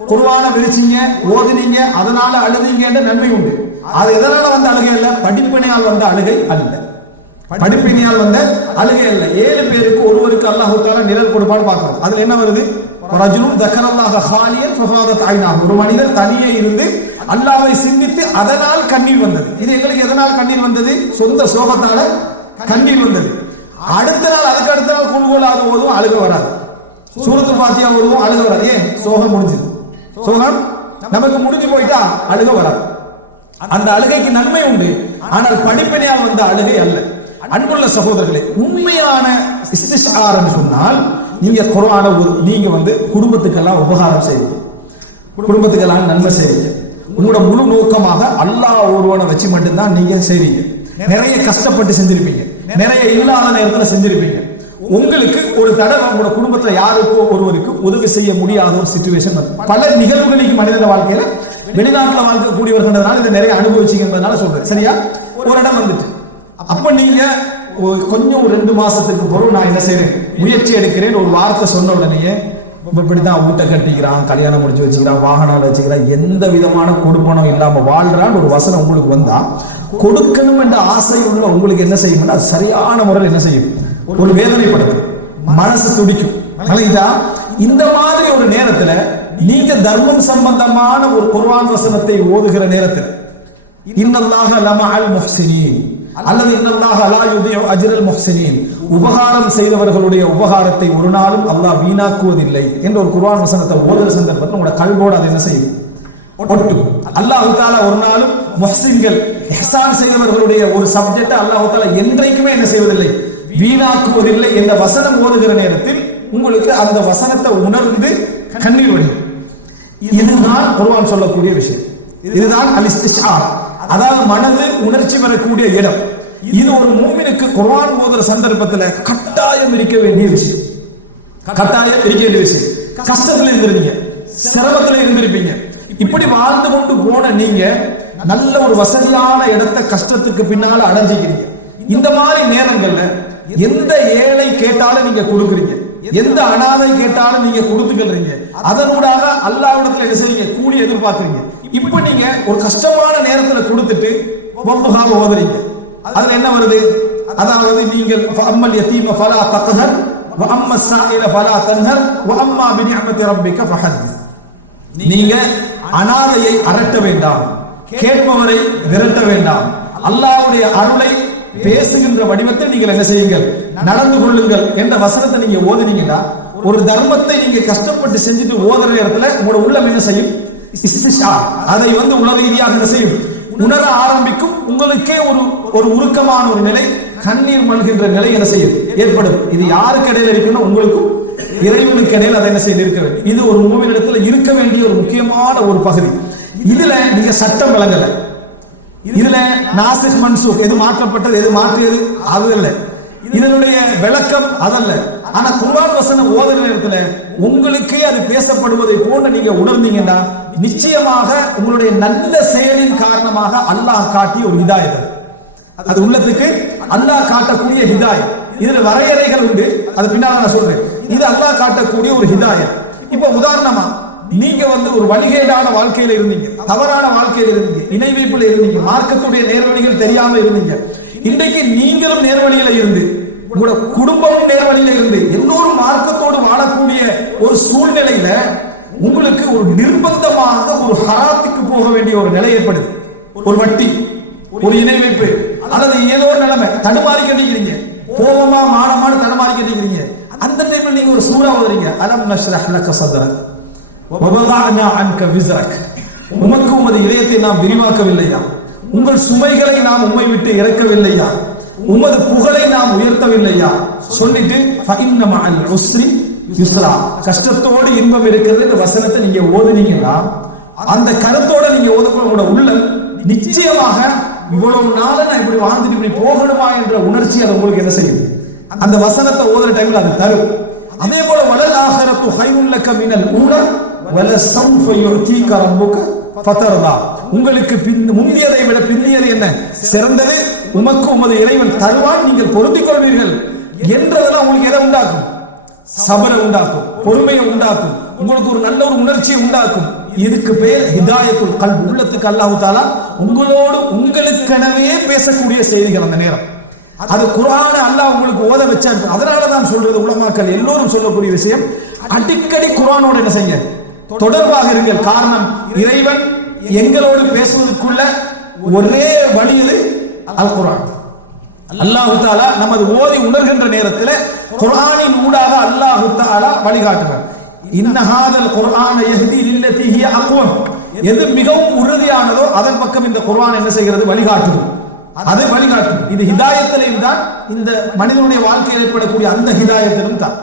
குர்ஆனை விரிச்சீங்க, ஓதினீங்க, அதனால அழுதீங்கன்ற நன்மை உண்டு. அது எதனால வந்த அழுகை அல்ல, படிப்பினையால் வந்த அழுகை அல்ல. படிப்பினையால் வந்த அழுகை அல்ல. 7 பேருக்கு ஒருவருக்கு அல்லாஹ் தஆலா நிழல் கொடுப்பான்னு பார்க்கிறோம். அதுல என்ன வருது? ரஜுலுன் தக்கரல்லாஹ ஹாலியன் ஃபஃபாதத் ஐனாஹு. ஒரு மனிதர் தனியே இருந்து அல்லாஹ்வை சிந்தித்து அதனால் கண்ணீர் வந்தது. இது எங்களுக்கு எதனால் கண்ணீர் வந்தது? சொந்த சோகத்தால கண்ணீர் வந்தது. அடுத்த நாள் அதுக்கு அடுத்த நாள் குல்ஹுவல்லாஹ் ஓதும் அழுக வராது, சூரத்துல் ஃபாத்திஹா ஓதும் அழுக வராது. ஏன்? சோகம் முடிஞ்சது. சோகம் நமக்கு முடிஞ்சு போயிட்டா அழுக வராது. அந்த அழுகைக்கு நன்மை உண்டு. ஆனால் படிப்பினையால் வந்த அழுகை அல்ல. அன்புள்ள சகோதரர்களே, உண்மையான இஸ்திஷ்ஆர் சொன்னால் நீங்க குர்ஆனை நீங்க குடும்பத்துக்கெல்லாம் உபகாரம் செய்வீங்க, குடும்பத்துக்கெல்லாம் நன்மை செய்வீங்க. உங்களோட முழு நோக்கமாக அல்லாஹ் ஒருவனை வச்சு மட்டும்தான் நீங்க செய்வீங்க. நிறைய கஷ்டப்பட்டு செஞ்சிருப்பீங்க, நிறைய இல்லாத நேரத்தில் செஞ்சிருப்பீங்க. உங்களுக்கு ஒரு தடவை உங்களோட குடும்பத்துல யாருக்கோ ஒருவருக்கு உதவி செய்ய முடியாத ஒரு சிச்சுவேஷன் பல நிகழ்வுகளுக்கு மனித வாழ்க்கையில வெளிநாட்டுல வாழ்க்கக்கூடியவர்களால இதை நிறைய அனுபவிச்சுக்கிறதுனால சொல்றேன். சரியா? ஒரு இடம் வந்துட்டு அப்ப நீங்க கொஞ்சம் 2 மாசத்துக்கு பிறகு நான் என்ன செய்வேன், முயற்சி எடுக்கிறேன் ஒரு வார்த்தை சொன்ன உடனேயே இப்படிதான் வீட்டை கட்டிக்கிறான், கல்யாணம் முடிச்சு வச்சுக்கிறான், வாகனம் வச்சுக்கிறான், எந்த விதமான கொடுப்பனம் இல்லாம வாழ்றான் ஒரு வசனம் உங்களுக்கு வந்தா கொடுக்கணும் என்ற ஆசை உள்ள உங்களுக்கு என்ன செய்யும்னா சரியான முறையில் என்ன செய்யும்? ஒரு வேதனைப்படுது, மனசு துடிக்கும். இந்த மாதிரி ஒரு நேரத்துல நீங்க தர்மம் சம்பந்தமான ஒரு குர்ஆன் வசனத்தை ஓதுகிற நேரத்தில் இன்னல்லாஹ லமஅல் முஹ்சினீன் அல்லது இன்னல்லாஹ லா யுதீஉ அஜ்ரல் முஹ்சினீன், உபகாரம் செய்தவர்களுடைய உபகாரத்தை ஒரு நாளும் அல்லாஹ் வீணாக்குவதில்லை என்ற ஒரு குர்ஆன் வசனத்தை ஓதுகிற சந்தர்ப்பத்தில் உங்களோட கல்வோடு அதை என்ன செய்யும்? ஒட்டும். அல்லாஹ் தஆலா ஒரு நாளும் முஹ்சின்கள் இஹ்சான் செய்தவர்களுடைய ஒரு சப்ஜெக்ட் அல்லாஹ் தஆலா என்றைக்குமே என்ன செய்வதில்லை, வீணாக்குவதில்லை. என்ற வசனம் ஓதுகிற நேரத்தில் உங்களுக்கு அந்த வசனத்தை உணர்ந்து கண்ணீர் வடியும். இதுதான் குர்ஆன் சொல்லக்கூடிய விஷயம். இதுதான் அல் இஸ்திஷ்ஆர், அதாவது மனது உணர்ச்சி பெறக்கூடிய இடம். இது ஒரு மூமினுக்கு குர்ஆன் ஓதுற சந்தர்ப்பத்தில் கட்டாயம் இருக்க வேண்டிய விஷயம். கட்டாயம் இருக்க வேண்டிய விஷயம். கஷ்டத்துல இருந்திருப்பீங்க, சிரமத்துல இருந்திருப்பீங்க. இப்படி வாழ்ந்து கொண்டு போன நீங்க நல்ல ஒரு வசதியான இடத்தை கஷ்டத்துக்கு பின்னால அடைஞ்சிக்கிறீங்க. இந்த மாதிரி நேரங்கள்ல எந்த ஏழை கேட்டாலும் நீங்க கொடுக்குறீங்க, எந்த அனாதை கேட்டாலும் நீங்க கொடுத்துக்கிறீங்க. அதனூடாக அல்லாஹ்விடத்தில் என்ன செய்றீங்க? கூலி எதிர்பார்க்கிறீங்க. இப்போ நீங்க ஒரு கஷ்டமான நேரத்துல கொடுத்துட்டு வம்புகாவ ஓதுறீங்க, அதுல என்ன வருது? அதாவது நீங்கள் அம்மல் யதீம ஃபலா தக்ஹர் வ அம்ம ஸாயில ஃபலா தன்ஹர் வ அம்மா பிநிஅமதி ரப்பிக ஃபஹத்திஸ். நீங்க அனாதையை அரட்ட வேண்டாம், கேட்பவரை விரட்ட வேண்டாம், அல்லாஹ்வுடைய அருளை பேசுகின்ற வடிவத்தில் நீங்கள் என்ன செய்யுங்கள், நடந்து கொள்ளுங்கள் என்ற வசனத்தை நீங்க ஓதுனீங்கன்னா, ஒரு தர்மத்தை நீங்க கஷ்டப்பட்டு செஞ்சுட்டு ஓதுற நேரத்துல உங்களோட உள்ளம் என்ன செய்யும்? இஸ்திஷார், அதை உலக ரீதியாக என்ன செய்யும்? உணர ஆரம்பிக்கும். உங்களுக்கே ஒரு உருக்கமான ஒரு நிலை, கண்ணீர் மல்கின்ற நிலை என்ன செய்யும்? ஏற்படும். இது யாருக்கு இடையில இருக்குன்னா உங்களுக்கும் இறைவனுக்கு இடையில அதை என்ன செய்ய இருக்க வேண்டும். இது ஒரு மூவினிடத்துல இருக்க வேண்டிய ஒரு முக்கியமான ஒரு பகுதி. இதுல நீங்க சட்டம் விளங்கல, இதுல நாசிக் மன்சூக், எது மாற்றப்பட்டது எது மாற்றியது அது அல்ல, இதனுடைய விளக்கம் அதல்ல. ஆனா குர்ஆன் வசனம் ஓதுற நேரத்துல உங்களுக்கே அது பேசப்படுவதை போன்று நீங்க உணர்ந்தீங்கன்னா நிச்சயமாக உங்களுடைய நல்ல செயலின் காரணமாக அல்லாஹ் காட்டிய ஒரு ஹிதாயத், அது உள்ளத்துக்கு அல்லாஹ் காட்டக்கூடிய ஹிதாயத். இதுல வரையறைகள் உண்டு, அது பின்னால நான் சொல்றேன். இது அல்லாஹ் காட்டக்கூடிய ஒரு ஹிதாயத். இப்ப உதாரணமா நீங்க ஒரு வழிகேடான வாழ்க்கையில இருந்தீங்க, தவறான வாழ்க்கையில இருந்தீங்க, இணை வைப்புல இருந்தீங்க, மார்க்கத்துடைய நேர்வழிகள் தெரியாம இருந்தீங்க. இன்றைக்கு நீங்களும் நேர்வழியில இருந்து, உங்களோட குடும்பமும் நேர்வழியில இருந்து, எல்லோரும் மார்க்கத்தோடு வாழக்கூடிய ஒரு சூழ்நிலையில உங்களுக்கு ஒரு நிர்பந்தமாக ஒரு ஹராத்துக்கு போக வேண்டிய ஒரு நிலை ஏற்படுது. ஒரு வட்டி, ஒரு இணை வைப்பு, அல்லது ஏதோ ஒரு நிலைமை தடுமாறி கட்டிக்கிறீங்க, கோபமா மானமான தடுமாறி கட்டிக்கிறீங்க. அந்த டைம்ல நீங்க ஒரு சூறா ஓதுறீங்க, அலம் நஷ்ரஹ் லக ஸத்ரக் வவதஅனா அன்க விஸ்ரக், உமக்கு உமது இதயத்தை நாம் விரிவாக்கவில்லையா, உங்கள் சுமைகளை நாம் உம்மை விட்டு இறக்கவில்லையா, உமது புகழை நாம் உயர்த்தவில்லையா சொல்லிட்டு ஃபஇன்ன மஅல் உஸ்ரி யுஸ்ரா, கஷ்டத்தோடு இன்பம் இருக்கிறது இந்த வசனத்தை நீங்க ஓதுனீங்கன்னா, அந்த கருத்தோட நீங்க ஓதக்கூட உள்ள நிச்சயமாக இவ்வளவு நாள நான் இப்படி வாழ்ந்துட்டு இப்படி போகணுமா என்ற உணர்ச்சி அது உங்களுக்கு என்ன செய்யும்? அந்த வசனத்தை ஓதுற டைம்ல அது தரும். அதே போல வலல் ஆஹிரத்து கைருல் லக மினல் ஊலா வல ஸௌஃப யுஅதீக ரப்புக ஃபதர்தா, உங்களுக்கு முந்தியதை விட பிந்தியது என்ன சிறந்தது, உமக்கு உமது இறைவன் தருவான், நீங்கள் பொருந்திக் கொள்வீர்கள் என்றதெல்லாம் உங்களுக்கு எதை உண்டாக்கும்? சபரை உண்டாக்கும், பொறுமையை உண்டாக்கும், உங்களுக்கு ஒரு நல்ல ஒரு உணர்ச்சியை உண்டாக்கும். இதுக்கு பேர் ஹிதாயத்துல் கல்ப். உள்ளத்துக்கு அல்லாஹ் தஆலா உங்களோடு உங்களுக்கெனவே பேசக்கூடிய செய்திகள் அந்த நேரம். அது குர்ஆனை அல்லாஹ் உங்களுக்கு ஓத வச்சார். அதனால தான் சொல்றது, உலமாக்கள் எல்லோரும் சொல்லக்கூடிய விஷயம், அடிக்கடி குர்ஆனோட என்ன செய்யுங்க, தொடர்பாக இருங்கள். காரணம், இறைவன் எங்களோடு பேசுவதற்குள்ள ஒரே வழி இது அல் குர்ஆன். அல்லாஹ் தஆலா நமது ஓதி உணர்கின்ற நேரத்தில் குர்ஆனின் ஊடாக அல்லாஹ் தஆலா வழிகாட்டுகிறார். இன்ன ஹாதல் குர்ஆன யஹ்தி லில்லதி ஹிய அக்வம், எது மிகவும் உறுதியானதோ அதன் பக்கம் இந்த குர்ஆன் என்ன செய்கிறது? வழிகாட்டுது, அது வழிகாட்டும். இது ஹிதாயத்திலும் தான், இந்த மனிதனுடைய வாழ்க்கையில் ஏற்படக்கூடிய அந்த ஹிதாயத்திலும் தான்.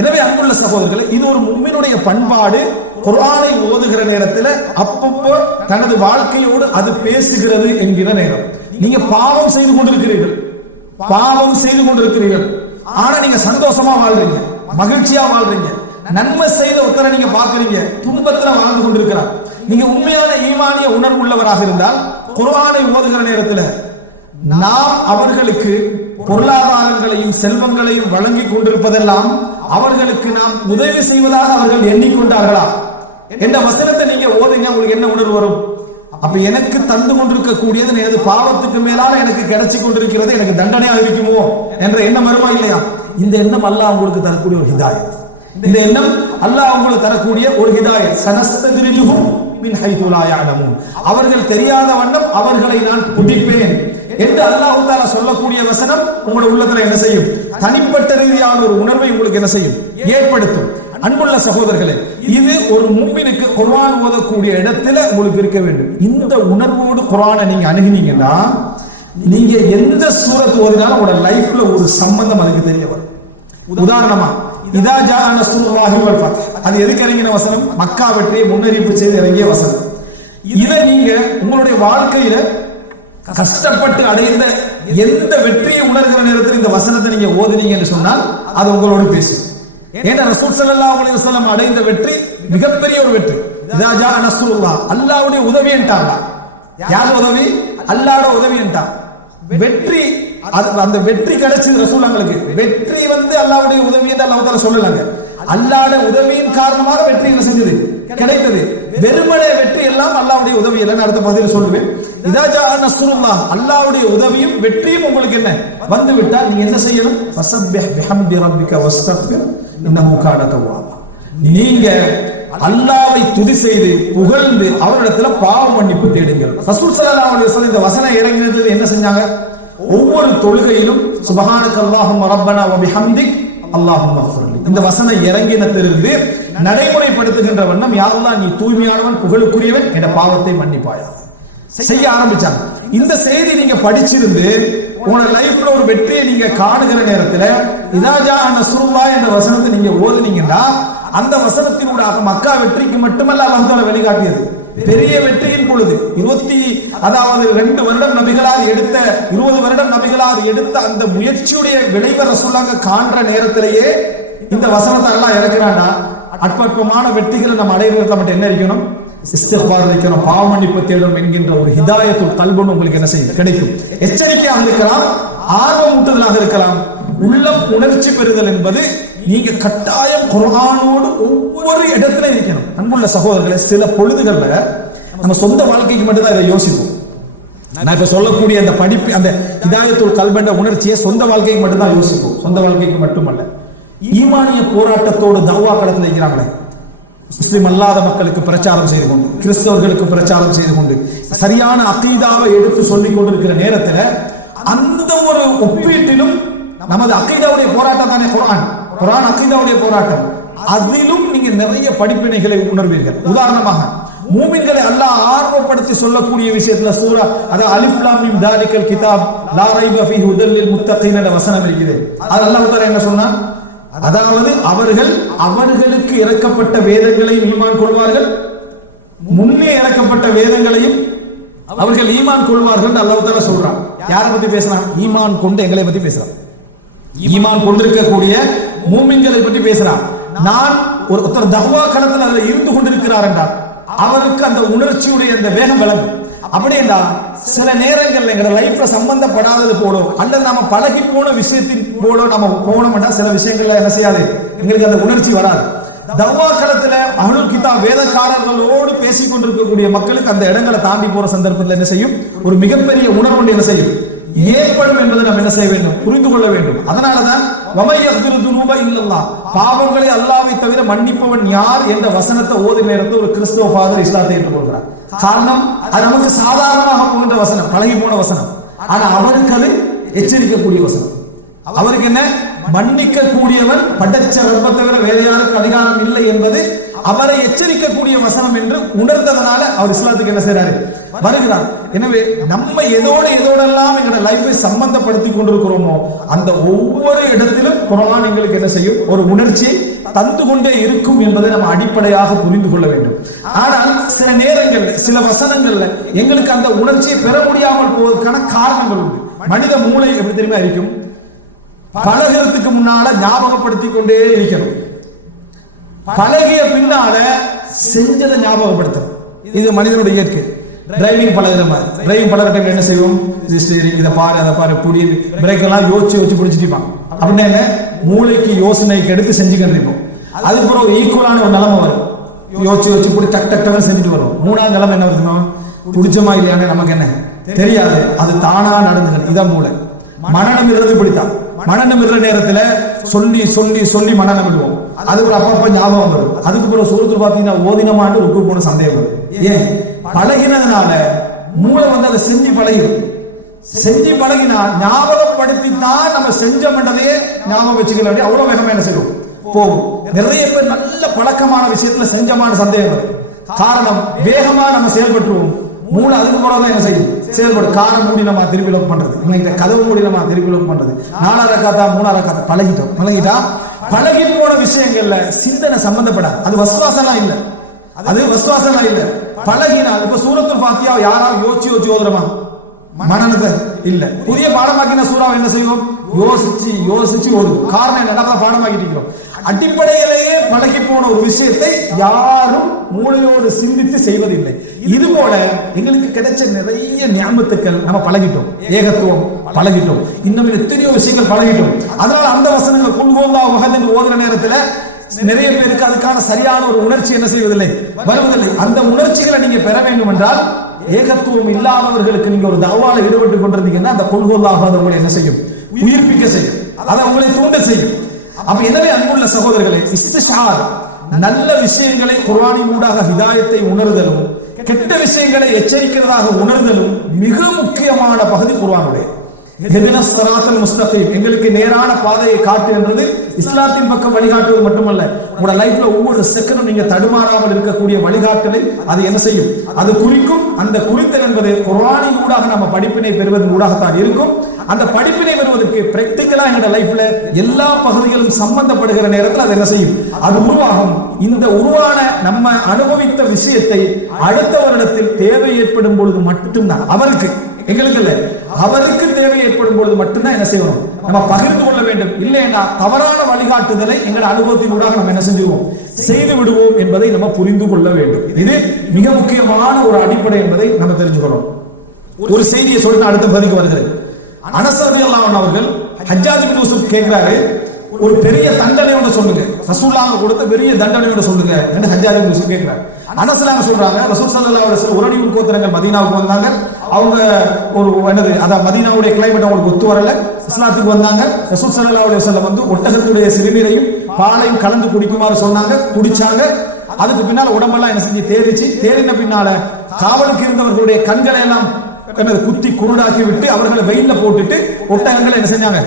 எனவே அன்புள்ள சகோதரர்களே, இது ஒரு முஃமினுடைய பண்பாடு. குர்ஆனை ஓதுகிற நேரத்தில் அப்பப்போ தனது வாழ்க்கையோடு அது பேசுகிறது என்கிற நேரம். நீங்க பாவம் செய்து கொண்டிருக்கிறீர்கள், பாவம் செய்து கொண்டிருக்கிறீர்கள், ஆனா நீங்க சந்தோஷமா வாழ்றீங்க, மகிழ்ச்சியா வாழ்றீங்க, நன்மை செய்த ஒருத்தரை நீங்க பாக்குறீங்க, துன்பத்துல வாழ்ந்து கொண்டிருக்கிறார். நீங்க உண்மையான ஈமானிய உணர்வு உள்ளவராக இருந்தால் குர்ஆனை ஓதுகிற நேரத்தில் நாம் அவர்களுக்கு பொருளாதாரங்களையும் செல்வங்களையும் வழங்கி கொண்டிருப்பதெல்லாம் அவர்களுக்கு நாம் உதவி செய்வதாக அவர்கள் எண்ணிக்கொண்டார்களா என்ற வசனத்தை நீங்க ஓதுங்க, உங்களுக்கு என்ன உணர்வு வரும்? அப்ப எனக்கு தந்து கொண்டிருக்கக்கூடியது எனது பாவத்துக்கு மேலான எனக்கு கிடைச்சி கொண்டிருக்கிறது, எனக்கு தண்டனையா இருக்குமோ என்ற எண்ணம் வருமா இல்லையா? இந்த எண்ணம் அல்லாஹ் உங்களுக்கு தரக்கூடிய ஒரு ஹிதாயத். இந்த எண்ணம் அல்லாஹ் உங்களுக்கு தரக்கூடிய ஒரு ஹிதாயத். சனஸ்தத்ரிஜுஹும் மின் ஹைது லா யஅலமூன், அவர்கள் தெரியாத வண்ணம் அவர்களை நான் பிடிப்பேன் என்று அல்லாஹ் தஆலா சொல்லக்கூடிய வசனம் உங்களுடைய உள்ளத்துல என்ன செய்யும்? தனிப்பட்ட ரீதியான ஒரு உணர்வை உங்களுக்கு என்ன செய்யும்? ஏற்படுத்தும். அன்புள்ள சகோதரர்களே, இது ஒரு முஃமினுக்கு குர்ஆன் ஓதக்கூடிய இடத்துல உங்களுக்கு இருக்க வேண்டும். இந்த உணர்வோடு குர்ஆனை நீங்க அணுகினீங்கன்னா, நீங்க எந்த சூரத் ஓதினாலும் உங்களோட லைஃப்ல ஒரு சம்பந்தம் அதுக்கு தெரிய வரும். உதாரணமா இதா ஜா நஸ்ருல்லாஹி வல் ஃபத்ஹ், அது எதுக்கு இறங்கின வசனம்? மக்கா வெற்றியை முன்னறிவிப்பு செய்து இறங்கிய வசனம். இதை நீங்க உங்களுடைய வாழ்க்கையில கஷ்டப்பட்டு அடைந்த எந்த வெற்றியை உணர்கிற நேரத்தில் இந்த வசனத்தை நீங்க ஓதுனீங்கன்னு சொன்னால் அது உங்களோடு பேசும். ஏன்னா ரசூல் ஸல்லல்லாஹு அலைஹி வஸல்லம் அடைந்த வெற்றி மிகப்பெரிய ஒரு வெற்றி. இதா ஜா நஸ்ருல்லாஹ், அல்லாஹ்வுடைய உதவி என்றாங்க. யார் உதவி? அல்லாஹ்வுடைய உதவி என்றாங்க. வெற்றி அந்த வெற்றி கிடைச்சது ரசூலுங்களுக்கு. வெற்றி அல்லாஹ்வுடைய உதவி என்று அல்லாஹ் தஆலா சொல்லலாங்க. அல்லாஹ்வுடைய உதவியின் காரணமாக வெற்றி என்ன செஞ்சது, கிடைத்தது. வெறுமனே வெற்றி எல்லாம் அல்லாஹ்வுடைய உதவி இல்லைன்னு அடுத்த பதில் சொல்லுவேன். இதா ஜா நஸ்ருல்லாஹ், அல்லாஹ்வுடைய உதவியும் வெற்றியும் உங்களுக்கு என்ன வந்து விட்டால் நீங்க என்ன செய்யணும்? ஃபஸப்பிஹ் பிஹம்தி ரப்பிக வஸ்தக்ஃபிர் இன்னஹு கான தவ்வாபா. நீங்க அல்லாஹ்வை துதி செய்து புகழ்ந்து அவரிடத்துல பாவ மன்னிப்பு தேடுங்கள். ரசூல் ஸல்லல்லாஹு அலைஹி வஸல்லம் இந்த வசனம் இறங்கினது என்ன செஞ்சாங்க? ஒவ்வொரு தொழுகையிலும் சுப்ஹானக அல்லாஹும்ம ரப்பனா வ பிஹம்திக் அல்லாஹும்ம ஃபிர்லி, இந்த வசனம் இறங்கினதிலிருந்து நடைமுறைப்படுத்துகின்ற வண்ணம், யா அல்லாஹ் நீ தூய்மையானவன், புகழுக்குரியவன், என்ற பாவத்தை மன்னிப்பாயாக செய்ய ஆரம்பிச்சாங்க. இந்த செய்தி நீங்க படிச்சிருந்து உங்களோட லைஃப்ல ஒரு வெற்றியை நீங்க காணுகிற நேரத்துல இதா ஜா நஸ்ருல்லாஹ் என்ற வசனத்தை நீங்க ஓதுனீங்கன்னா அந்த வசனத்தினூடாக மக்கா வெற்றிக்கு மட்டுமல்ல அல்லாஹ் தஆலா வெளிக்காட்டியது பெரிய வெற்றியின் பொழுது 2 வருடம் நபிகளார் எடுத்த 20 வருடம் நபிகளார் எடுத்த அந்த முயற்சியுடைய விளைவை ரசூலுல்லாஹ் காண்ற நேரத்திலேயே இந்த வசனத்தை அல்லாஹ் இறக்குறானா, அற்பமான வெற்றிகளை நம்ம அடைவதற்கு மட்டும் என்ன இருக்கணும்? இஸ்திக்பார் இருக்கணும், பாவ மன்னிப்பு தேடணும் என்கின்ற ஒரு ஹிதாயத்துல் கல்புன்னு உங்களுக்கு என்ன செய்யும், கிடைக்கும். எச்சரிக்கையாக இருக்கலாம், ஆர்வமூட்டுதலாக இருக்கலாம். உள்ளம் உணர்ச்சி பெறுதல் என்பது நீங்க கட்டாயம் குர்ஆனோடு ஒவ்வொரு இடத்துல இருக்கணும். அன்புள்ள சகோதரர்களே, சில பொழுதுகள்ல நம்ம சொந்த வாழ்க்கைக்கு மட்டும்தான் இதை யோசிப்போம். நான் இப்ப சொல்லக்கூடிய அந்த படிப்பு, அந்த ஹிதாயத்துல் கல்பென்ற உணர்ச்சியை சொந்த வாழ்க்கைக்கு மட்டும்தான் யோசிப்போம். சொந்த வாழ்க்கைக்கு மட்டுமல்ல, ஈமானிய போராட்டத்தோடு தவா களத்தில் இருக்கிறாங்களே, முஸ்லிம் அல்லாத மக்களுக்கு பிரச்சாரம் செய்து கொண்டு, கிறிஸ்தவர்களுக்கு பிரச்சாரம் செய்து கொண்டு, சரியான அகீதாவை எடுத்து சொல்லிக் கொண்டிருக்கிற நேரத்தில் அந்த ஒரு ஒப்பீட்டிலும் நமது அகீதாவுடைய போராட்டம் தானே குர்ஆன் அகீதாவுடைய போராட்டம். அதிலும் நீங்க நிறைய படிப்பினைகளை உணர்வீர்கள். உதாரணமாக மூமின்களை அல்லாஹ் ஆர்வப்படுத்தி சொல்லக்கூடிய விஷயத்துல சூரா அலிஃப் லாம் மீம் தாலிகல் கிதாப் லா ரைப ஃபீஹி ஹுதல் லில் முத்தகீன் என்ற வசனம் இருக்குது. அது அல்லாஹ் தஆலா என்ன சொன்னான்? அதாவது அவர்களுக்கு இறக்கப்பட்ட வேதங்களையும் ஈமான் கொள்வார்கள், முன்னே இறக்கப்பட்ட வேதங்களையும் அவர்கள் ஈமான் கொள்வார்கள் அல்லாஹ் தஆலா சொல்றான். யாரை பத்தி பேசுறான்? ஈமான் கொண்டு எங்களை பத்தி பேசுறான். ஈமான் கொண்டிருக்கக்கூடிய மூமின்களை பற்றி பேசுறான். நான் ஒருத்தர் தஹ்வா களத்தில் அதில் இருந்து கொண்டிருக்கிறார் என்றால் அவருக்கு அந்த உணர்ச்சியுடைய அந்த வேகம் விளங்கும். அப்படின்னா சில நேரங்கள்ல எங்க லைஃப்ல சம்பந்தப்படாதது போலோ அல்லது நாம பழகி போன விஷயத்தின் போலோ நம்ம போனோம்னா சில விஷயங்கள்ல என்ன செய்யாது, எங்களுக்கு அந்த உணர்ச்சி வராது. தவா களத்துல அஹ்லுல் கிதாப் வேதக்காரர்களோடு பேசிக் கொண்டிருக்கக்கூடிய மக்களுக்கு அந்த இடங்களை தாண்டி போற சந்தர்ப்பத்தில் என்ன செய்யும், ஒரு மிகப்பெரிய உணர்வு என்ன செய்யும், ஏற்படும் என்பதை நாம் என்ன செய்ய வேண்டும், புரிந்து கொள்ள வேண்டும். அதனாலதான் பாவங்களை அல்லாஹ்வை தவிர மன்னிப்பவன் யார் என்ற வசனத்தை ஓதி நேரத்தில் ஒரு கிறிஸ்தவ ஃபாதர் இஸ்லாத்தை ஏற்றுக்கொள்கிறார். காரணம், அது நமக்கு சாதாரணமாக போகின்ற வசனம், பழகி போன வசனம். ஆனா அவருக்கு அது எச்சரிக்கக்கூடிய வசனம். அவருக்கு என்ன, மன்னிக்க கூடியவன் படைச்ச ரப்பை தவிர வேற யாருக்கு அதிகாரம் இல்லை என்பது அவரை எச்சரிக்கக்கூடிய வசனம் என்று உணர்ந்ததனால அவர் இஸ்லாத்துக்கு என்ன செய்யறாரு, வருகிறார். எனவே நம்ம எதோடெல்லாம் எங்களோட லைஃபை சம்பந்தப்படுத்தி கொண்டிருக்கிறோமோ அந்த ஒவ்வொரு இடத்திலும் குர்ஆன் எங்களுக்கு என்ன செய்யும், ஒரு உணர்ச்சியை தந்து கொண்டே இருக்கும் என்பதை நம்ம அடிப்படையாக புரிந்து கொள்ள வேண்டும். ஆனால் சில நேரங்கள் சில வசனங்கள்ல எங்களுக்கு அந்த உணர்ச்சியை பெற முடியாமல் போவதற்கான காரணங்கள் உண்டு. மனித மூளை எப்படி தெரியுமா இருக்கும், பழகிறதுக்கு முன்னால ஞாபகப்படுத்தி கொண்டே இருக்கணும், பழகிய பின்னால செஞ்சதை ஞாபகப்படுத்தணும். இது மனிதனுடைய இயற்கை. டிரைவிங் பழகிற மாதிரி, டிரைவிங் பழகிற டைம் என்ன செய்வோம், இதை பாரு அதை பாரு புடி பிரேக் எல்லாம் யோசிச்சு பிடிச்சிட்டு அப்படின்னா என்ன, மூளைக்கு யோசனைக்கு எடுத்து செஞ்சு கண்டிப்போம். அதுக்கப்புறம் ஈக்குவலான ஒரு நிலைமை வரும், யோசிச்சு பிடி டக் டக் டக்குன்னு செஞ்சுட்டு வரும். மூணாவது நிலைமை என்ன வருதுன்னா, பிடிச்சமா இல்லையானே நமக்கு என்ன தெரியாது, அது தானா நடந்துக்கணும். இதான் மூளை. மனநம் இருந்து பிடித்தான், மனநம் இருக்கிற நேரத்துல சொல்லி சொல்லி சொல்லி மனநம் விடுவோம். அதுக்கு ஒரு அப்பப்ப ஞாபகம் வரும். அதுக்கு பிறகு சூரத்தில் பாத்தீங்கன்னா ஓதினமாண்டு ருக்கு போன சந்தேகம் வரும். ஏன், பழகினதுனால மூளை அதை செஞ்சு பழகிடும். செஞ்சு பழகினா ஞாபகப்படுத்தித்தான் நம்ம செஞ்சோம்ன்றதையே ஞாபகம் வச்சுக்கல, அவ்வளவு வேகமா என்ன செய்வோம் போகும். நிறைய பேர் நல்ல பழக்கமான விஷயத்துல செஞ்சமான சந்தேகம் வரும். காரணம், வேகமா நம்ம செயல்பட்டுருவோம். மூளை அதுக்கு போறதான் என்ன செய்யும், செயல்படும். காரம் மூடி நம்ம திருப்பி லோக் பண்றது, கதவு மூடி நம்ம திருப்பி லோக் பண்றது, 4 ரக்காத்தா 3 ரக்காத்தா பழகிட்டா பழகி போன விஷயங்கள்ல சிந்தனை சம்பந்தப்படாது. அது வஸ்வாசலாம் இல்ல, அது வஸ்வாசலாம் இல்ல. பழகினால் இப்ப சூரத்துல் ஃபாத்திஹா யாராவது யோசிச்சு ஓதுறமா, மனநத்தை இல்ல. புதிய பாடமாக்கின சூறாவை என்ன செய்வோம், யோசிச்சு ஓதுவோம். காரணம் என்ன, பாடமாக்கிட்டு இருக்கிறோம். அடிப்படையிலேயே பழகி போன ஒரு விஷயத்தை யாரும் மூளையோடு சிந்தித்து செய்வதில்லை. இது போல எங்களுக்கு கிடைச்ச நிறைய ஞாபகத்துக்கள் நம்ம பழகிட்டோம், ஏகத்துவம் பழகிட்டோம், இன்னும் எத்தனையோ விஷயங்கள் பழகிட்டோம். அதனால அந்த வசனங்களை குல்ஹுவல்லாஹு அஹத் என்று ஓதுற நேரத்துல நிறைய பேருக்கு அதுக்கான சரியான ஒரு உணர்ச்சி என்ன செய்வதில்லை, வருவதில்லை. அந்த உணர்ச்சிகளை நீங்க பெற வேண்டும் என்றால் ஏகத்துவம் இல்லாதவர்களுக்கு நீங்க ஒரு தஅவால ஈடுபட்டுக் கொண்டிருந்தீங்கன்னா அந்த குல்ஹுவல்லாஹு அஹத் உங்களை என்ன செய்யும், உயிர்ப்பிக்க செய்யும், அதை உங்களை தூண்ட செய்யும். அப்ப எனவே அன்புள்ள சகோதரர்களே, இஸ்திஷார் நல்ல விஷயங்களை குர்ஆனின் ஊடாக ஹிதாயத்தை உணர்தலும் கெட்ட விஷயங்களை எச்சரிக்கிறதாக உணர்தலும் மிக முக்கியமான பகுதி குர்ஆனுடைய. இஹ்தினஸ் ஸிராத்தல் முஸ்தகீம், எங்களுக்கு நேரான பாதையை காட்டு என்றது இஸ்லாத்தின் பக்கம் வழிகாட்டுவது மட்டுமல்ல, உங்களோட லைஃப்ல ஒவ்வொரு செகண்டும் நீங்க தடுமாறாமல் இருக்கக்கூடிய வழிகாட்டலை அது என்ன செய்யும், அது குறிக்கும். அந்த குறித்தல் என்பது குர்ஆனின் ஊடாக நம்ம படிப்பினை பெறுவதன் ஊடாகத்தான் இருக்கும். அந்த படிப்பினை பெறுவதற்கு பிராக்டிகலா எங்க லைஃப்ல எல்லா பகுதிகளும் சம்பந்தப்படுகிற நேரத்தில் அது என்ன செய்யும், அது உருவாகும். இந்த உருவான நம்ம அனுபவித்த விஷயத்தை அடுத்த வருடத்தில் தேவை ஏற்படும் பொழுது மட்டும்தான், அவருக்கு எங்களுக்கு இல்ல, அவருக்கு தேவை ஏற்படும் பொழுது மட்டும்தான் என்ன செய்யணும், நம்ம பகிர்ந்து கொள்ள வேண்டும். இல்லைன்னா தவறான வழிகாட்டுதலை எங்கள் அனுபவத்தின் ஊடாக நம்ம என்ன செஞ்சுவோம், செய்து விடுவோம் என்பதை நம்ம புரிந்து கொள்ள வேண்டும். இது மிக முக்கியமான ஒரு அடிப்படை என்பதை நம்ம தெரிஞ்சுக்கணும். ஒரு செய்தியை சொல்லி அடுத்த பகுதிக்கு வருகிறேன். அனஸ் ரலியல்லாஹு அன்ஹு அவர்கள் ஹஜ்ஜாஜ் இப்னு யூசுப் கேட்கிறாரு, ஒரு பெரிய தண்டனை ஒன்று சொல்லுங்க, ரசூலுல்லாஹ் கொடுத்த பெரிய தண்டனை ஒன்று சொல்லுங்க என்று ஹஜ்ஜாஜ் இப்னு யூசுப் கேட்கிறார். அனஸ்லாம் சொல்றாங்க, ரசூல் ஸல்லல்லாஹு அலைஹி வஸல்லம் உரணியூர் கோத்திரங்கள் மதீனாவுக்கு வந்தாங்க. அவங்க ஒரு என்னது, அதாவது மதீனாவுடைய கிளைமேட் அவங்களுக்கு ஒத்து வரல, இஸ்லாத்துக்கு வந்தாங்க. ரசூல் ஸல்லல்லாஹு அலைஹி வஸல்லம் வந்து ஒட்டகத்துடைய சிறுநீரையும் பாலையும் கலந்து குடிக்குமாறு சொன்னாங்க, குடிச்சாங்க. அதுக்கு பின்னால உடம்பெல்லாம் என்ன செஞ்சு தேறிச்சு. தேறின பின்னால காவலுக்கு இருந்தவர்களுடைய கண்களை எல்லாம் குத்தி குருடாக்கி விட்டு அவர்களை வெயில்ல போட்டுட்டு ஒட்டகங்களை என்ன செஞ்சாங்க,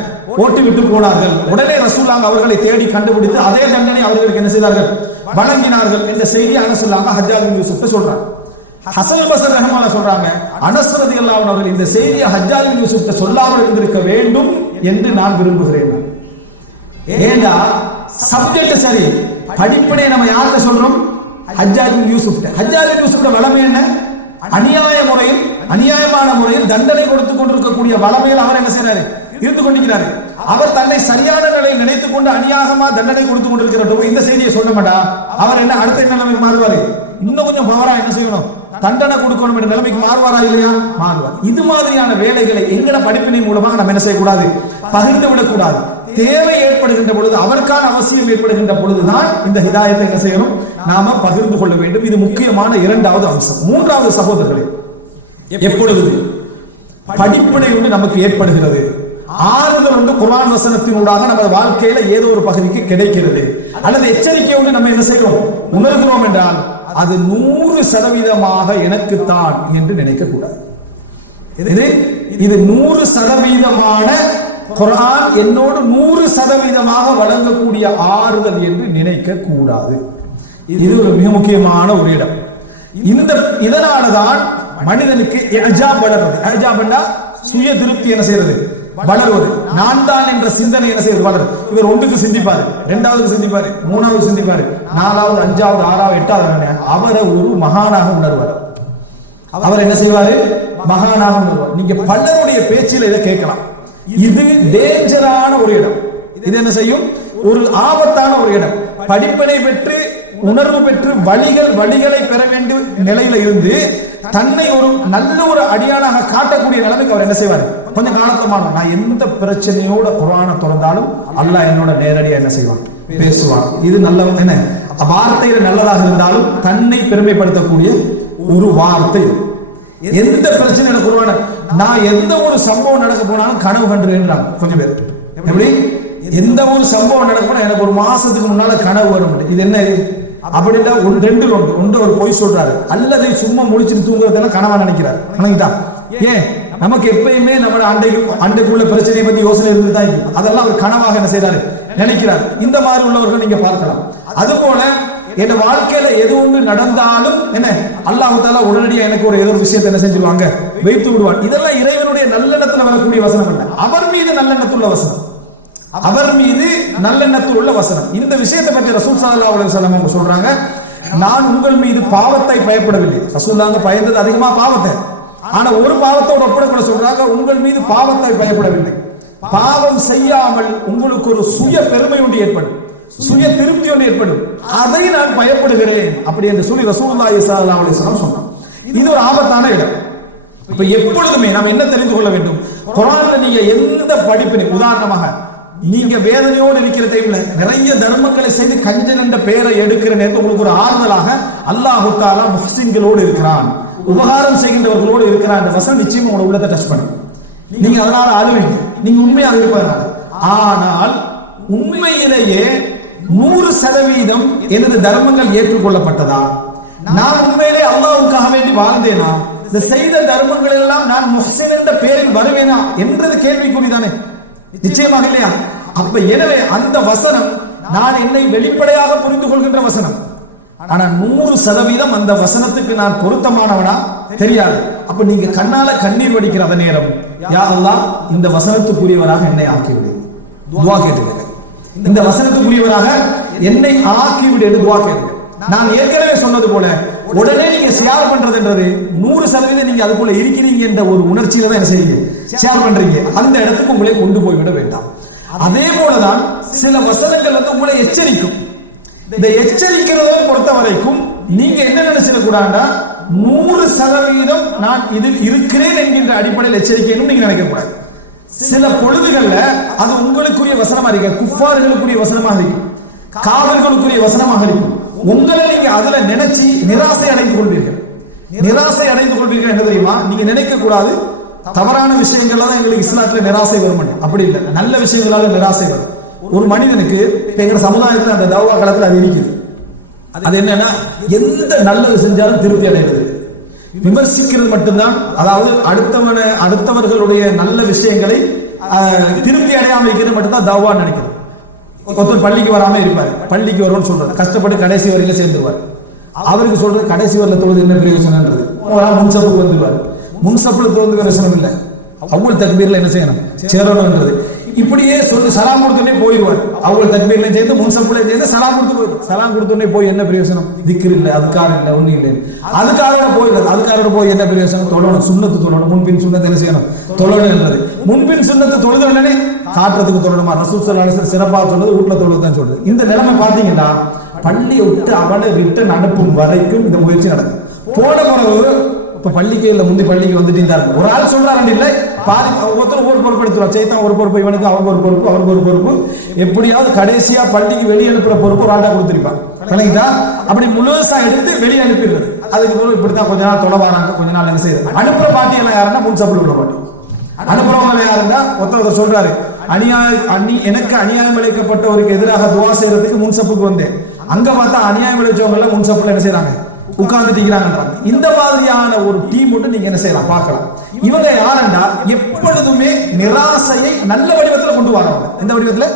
ஓட்டி விட்டு போனார்கள். உடனே ரசூலுல்லாஹ் அவர்களை தேடி கண்டுபிடித்து அதே தண்டனை அவர்களுக்கு என்ன செய்தார்கள், வழங்கினார்கள் என்ற செய்தி அனஸ் ஹஜ்ஜாஜ் இப்னு யூசுப் சொல்றாங்க. ஹசன் பஸ்ரி ரஹ்மத்துல்லாஹி சொல்றாங்க, அனஸ் ரலியல்லாஹு அன்ஹு அவர்கள் இந்த செய்தியை ஹஜ்ஜாஜ் இப்னு யூசுப் சொல்லாமல் இருந்திருக்க வேண்டும் என்று நான் விரும்புகிறேன். ஏண்டா சப்ஜெக்ட் சரி, படிப்பனை நம்ம யார்கிட்ட சொல்றோம், ஹஜ்ஜாஜ் இப்னு யூசுப். ஹஜ்ஜாஜ் இப்னு யூசுப் வளமை என்ன, அநியாயமான முறையில் தண்டனை கொடுத்துக் கொண்டிருக்கக்கூடிய வளமையில் அவர் என்ன செய்யறாரு, இருந்து கொண்டிருக்கிறாரு. அவர் தன்னை சரியான நிலையில் நினைத்துக் கொண்டு அநியாயமா தண்டனை கொடுத்துக் கொண்டிருக்கிற இந்த செய்தியை சொல்ல மாட்டா, அவர் என்ன அடுத்த நிலைமை மாறுவாரு, இன்னும் கொஞ்சம் பவரா என்ன செய்யணும், தண்டனை கொடுக்கணும் என்ற நிலைமைக்கு மாறுவாரா இல்லையா, மாறுவார். இது மாதிரியான வேலைகளை எங்கட படிப்பினை மூலமாக நம்ம என்ன செய்யக்கூடாது, பகிர்ந்து விடக்கூடாது. தேவை ஏற்படுகின்ற பொழுது, அவருக்கான அவசியம் ஏற்படுகின்ற பொழுதுதான் இந்த ஹிதாயத்தை என்ன செய்யணும், நாம பகிர்ந்து கொள்ள வேண்டும். இது முக்கியமான இரண்டாவது அம்சம். மூன்றாவது சகோதரர்களே, எப்பொழுது படிப்பினை ஒன்று நமக்கு ஏற்படுகிறது, ஆறுதல் ஒன்று குர்ஆன் வசனத்தினூடாக நமது வாழ்க்கையில ஏதோ ஒரு பகுதிக்கு கிடைக்கிறது, அல்லது எச்சரிக்கை ஒன்று நம்ம என்ன செய்கிறோம், உணர்கிறோம் என்றால் அது 100% எனக்குத்தான் என்று நினைக்க கூடாது. இது 100% குர்ஆன் என்னோடு 100% வழங்கக்கூடிய ஆறுதல் என்று நினைக்க கூடாது. இது ஒரு மிக முக்கியமான ஒரு இடம். இதனால்தான் மனிதனுக்கு இஅஜாப் வளர்றது. இஅஜாப்னா சுய திருப்தி என்ன செய்யறது, வளருவது. நான் தான் என்ற சிந்தனை என்ன செய்வது, வளரும். இவர் ஒன்றுக்கு சிந்திப்பாரு, இரண்டாவது சிந்திப்பாரு, மூணாவது சிந்திப்பாரு, நாலாவது, அஞ்சாவது, ஆறாவது, எட்டாவது அவரை ஒரு மகானாக உணர்வார். அவர் என்ன செய்வாரு, மகானாக உணர்வார். நீங்க பலருடைய பேச்சில் இதை கேட்கலாம். இது டேஞ்சரான ஒரு இடம். இது என்ன செய்யும், ஒரு ஆபத்தான ஒரு இடம். படிப்பினை பெற்று உணர்வு பெற்று வழிகளை பெற வேண்டிய நிலையில இருந்து தன்னை ஒரு நல்ல ஒரு அடியானாக காட்டக்கூடிய நிலைமைக்கு அவர் என்ன செய்வார், கொஞ்சம் காலத்தமான நான் எந்த பிரச்சனையோட குர்ஆனை திறந்தாலும் அல்லாஹ் என்னோட நேரடியாக என்ன செய்வான், பேசுவான். இது நல்ல என்ன வார்த்தைகள் நல்லதாக இருந்தாலும் தன்னை பெருமைப்படுத்தக்கூடிய ஒரு வார்த்தை. எந்த பிரச்சனை குர்ஆன், நான் எந்த ஒரு சம்பவம் நடக்க போனாலும் கனவு கண்டுறாங்க கொஞ்சம் பேர். எப்படி எந்த ஒரு சம்பவம் நடக்க போனா எனக்கு ஒரு மாசத்துக்கு முன்னால கனவு வரும். இது என்ன அப்படின்னா ஒன்று ஒரு பொய் சொல்றாரு, அல்லது சும்மா முடிச்சுட்டு தூங்குறதெல்லாம் கனவா நினைக்கிறார். ஏன் நமக்கு எப்பயுமே நம்ம அண்டைக்குள்ள பிரச்சனையை பத்தி யோசனை இருந்துதான் இருக்கு. அதெல்லாம் ஒரு கனவாக என்ன செய்யறாரு, நினைக்கிறார். இந்த மாதிரி உள்ளவர்கள் நீங்க பார்க்கலாம். அது போல என் வாழ்க்கையில எது ஒன்று நடந்தாலும் என்ன அல்லாஹ் தஆலா உடனடியாக எனக்கு ஒரு ஏதோ ஒரு விஷயத்தை என்ன செஞ்சுவாங்க, வைத்து விடுவார். இதெல்லாம் இறைவனுடைய நல்லெண்ணத்துல வரக்கூடிய வசனம் அல்ல, அவர் மீது நல்லெண்ணத்துள்ள வசனம், அவர் மீது நல்லெண்ணத்தில் உள்ள வசனம். இந்த விஷயத்தை பற்றி ரசூல் ஸல்லல்லாஹு அலைஹி வஸல்லம் அவங்க சொல்றாங்க, நான் உங்கள் மீது பாவத்தை பயப்படவில்லை. ரசூலுல்லாஹ் பயந்தது அதிகமா பாவத்தை, ஆனா ஒரு பாவத்தோட ஒப்பிடக்கூட சொல்றாங்க, உங்கள் மீது பாவத்தை பயப்படவில்லை. பாவம் செய்யாமல் உங்களுக்கு ஒரு சுய பெருமை ஒன்று ஏற்படும். சுய திருப்தி ஒன்று ஏற்படும். அதை நான் பயப்படுகிறேன் அப்படி என்று சொல்லி ரசூலுல்லாஹி ஸல்லல்லாஹு அலைஹி வஸல்லம் சொன்னார். இது ஒரு ஆபத்தான இடம். இப்ப எப்பொழுதுமே நாம் என்ன தெரிந்து கொள்ள வேண்டும், குர்ஆன்ல நீங்க எந்த படிப்பினை, உதாரணமாக நீங்க வேதனையோடு இருக்கிற டைம்ல நிறைய தர்மங்களை செய்து கஞ்சன் என்ற பெயரை எடுக்கிற நேரத்தில் உங்களுக்கு ஒரு ஆறுதலாக அல்லாஹ் தஆலா முஹ்சின்களோடு இருக்கிறான், உபகாரம் செய்கின்றவர்களோடு இருக்கிறான் என்ற வசனம் நிச்சயமா உங்களோட உள்ளத்தை டச் பண்ணும். நீங்க அதனால அழுவீங்க, நீங்க உண்மையாக இருப்பதனால. ஆனால் உண்மையிலேயே 100% எனது தர்மங்கள் ஏற்றுக்கொள்ளப்பட்டதா, நான் உண்மையிலே அல்லாஹ்வுக்காக வேண்டி வாழ்ந்தேனா, இந்த செய்த தர்மங்கள் எல்லாம் நான் முஹ்சின் என்ற பெயரில் வருவேனா என்றது கேள்விக்குறிதானே? நிச்சயமாக இல்லையா? அப்ப எனவே அந்த வசனம் நான் என்னை வெளிப்படையாக புரிந்து கொள்கின்ற வசனம். ஆனா 100% அந்த வசனத்துக்கு நான் பொருத்தமானவனா தெரியாது. அப்ப நீங்க கண்ணால கண்ணீர் வடிக்கிற அந்த நேரம், யா அல்லாஹ் இந்த வசனத்துக்குரியவராக என்னை ஆக்கிவிடு, துஆ கேட்டுங்க. இந்த வசனத்துக்குரியவராக என்னை ஆக்கிவிடு என்று துஆ கேட்டுங்க. நான் ஏற்கனவே சொன்னது போல உடனே நீங்க ஷேர் பண்றதுன்றது 100% நீங்க அதுக்குள்ள இருக்கிறீங்க என்ற ஒரு உணர்ச்சியில தான் என்ன செய்யுங்க, ஷேர் பண்றீங்க. அந்த இடத்துக்கு உங்களை கொண்டு போய்விட வேண்டாம். அதே போலதான் சில வசனங்கள் உங்களை எச்சரிக்கும். இந்த எச்சரிக்கிறதை பொறுத்த வரைக்கும் நீங்க என்ன நினைச்சிடக்கூடாதுன்னா 100% நான் இதில் இருக்கிறேன் என்கின்ற அடிப்படையில் எச்சரிக்கைன்னு நீங்க நினைக்க கூடாது. சில பொழுதுகள்ல அது உங்களுக்குரிய வசனமா இருக்க, குஃபார்களுக்குரிய வசனமாக இருக்கும், காவர்களுக்குரிய வசனமாக இருக்கும். உங்களை நீங்க அதுல நினைச்சு நிராசை அடைந்து கொள்வீர்கள். நிராசை அடைந்து கொள்வீர்கள் என்ன தெரியுமா? நீங்க நினைக்க கூடாது தவறான விஷயங்கள்ல தான் எங்களுக்கு இஸ்லாத்துல நிராசை வரும். அப்படி இல்லை, நல்ல விஷயங்களால நிராசை வரும். ஒரு மனிதனுக்கு எங்க சமுதாயத்தில் அந்த தௌவா காலத்தில் அது இருக்குது. அது என்னன்னா, எந்த நல்லது செஞ்சாலும் திருப்தி அடைகிறது. விமர்சிக்கிறது மட்டும்தான், அதாவது அடுத்தவர்களுடைய நல்ல விஷயங்களை திருப்தி அடையாமல் இருக்கிறது மட்டும்தான் தௌவா நினைக்கிறது. ஒருத்தர் பள்ளிக்கு வராம இருப்பாரு, பள்ளிக்கு வரும்னு சொல்றாரு, கஷ்டப்பட்டு கடைசி வரையில சேர்ந்துருவார். அவருக்கு சொல்றது கடைசி வரல தொழுது என்ன பிரயோசனம்ன்றது. முன்சப்புக்கு வந்துருவாரு, முன்சப்புல தொழுது பிரயோசனம் இல்லை, அவ்வளவு தக்பீர்ல என்ன செய்யணும், சேரணும்ன்றது. இப்படியே சொல்லி சலாம் கொடுத்தோடனே போயிடுவார். அவ்வளவு தக்பீர்ல சேர்ந்து முன்சப்புல சேர்ந்து சலாம் கொடுத்து போயிடும். சலாம் கொடுத்தோடனே போய் என்ன பிரயோசனம், திக்ர் இல்லை, அதுக்காக இல்லை, ஒன்றும் இல்லை, அதுக்காக போயிடுறது. அதுக்காக போய் என்ன பிரயோசனம், தொழணும், சுண்ணத்து தொழணும், முன்பின் சுண்ணத்தை என்ன செய்யணும், தொழணுன்றது. முன்பின் சுண்ணத்தை தொழுத உடனே காட்டுறதுக்கு தொழணுமா? ரசூல் ஸல்லல்லாஹு அலைஹி வஸல்லம் சிறப்பாக சொன்னது வீட்டுல தொழுதான் சொல்றது. இந்த நிலைமை பாத்தீங்கன்னா பள்ளியை விட்டு அவனை விட்டு அனுப்பும் வரைக்கும் இந்த முயற்சி நடக்கும். போன பிறகு இப்ப பள்ளிக்கையில முந்தி பள்ளிக்கு வந்துட்டு இருந்தாரு, ஒரு ஆள் சொல்றாரு இல்லை, பாதி ஒருத்தர் ஒரு பொறுப்படுத்துவார். சைத்தான் ஒரு பொறுப்பு, இவனுக்கு அவருக்கு ஒரு பொறுப்பு, அவருக்கு ஒரு பொறுப்பு. எப்படியாவது கடைசியா பள்ளிக்கு வெளியே அனுப்புற பொறுப்பு ஒரு ஆள்டா கொடுத்துருப்பான். விளங்கிட்டா? அப்படி முழுசா எடுத்து வெளியே அனுப்பிடுறது. அதுக்கு பிறகு இப்படித்தான் கொஞ்ச நாள் தொலை வராங்க, கொஞ்ச நாள் என்ன செய்யுது. அனுப்புற பாட்டி எல்லாம் யாருன்னா முன்சப்பில் விட மாட்டோம். அனுப்புறவங்க யாருன்னா ஒருத்தர் சொல்றாரு, எனக்கு அநியாயம் விளைக்கப்பட்டவருக்கு எதிராக துவா செய்யறதுக்கு முன்சப்புக்கு வந்தேன். அங்க பார்த்தா அநியாயம் விளைச்சவங்க எல்லாம் முன்சப்புல என்ன செய்யறாங்க, உட்கார்ந்துட்டீங்கிறாங்க. இந்த மாதிரியான ஒரு டீம் மட்டும் நீங்க என்ன செய்யலாம், பார்க்கலாம். இவங்க யாருன்னா எப்பொழுதுமே நிராசையை நல்ல வடிவத்தில் கொண்டு வரவங்க. எந்த வடிவத்தில்?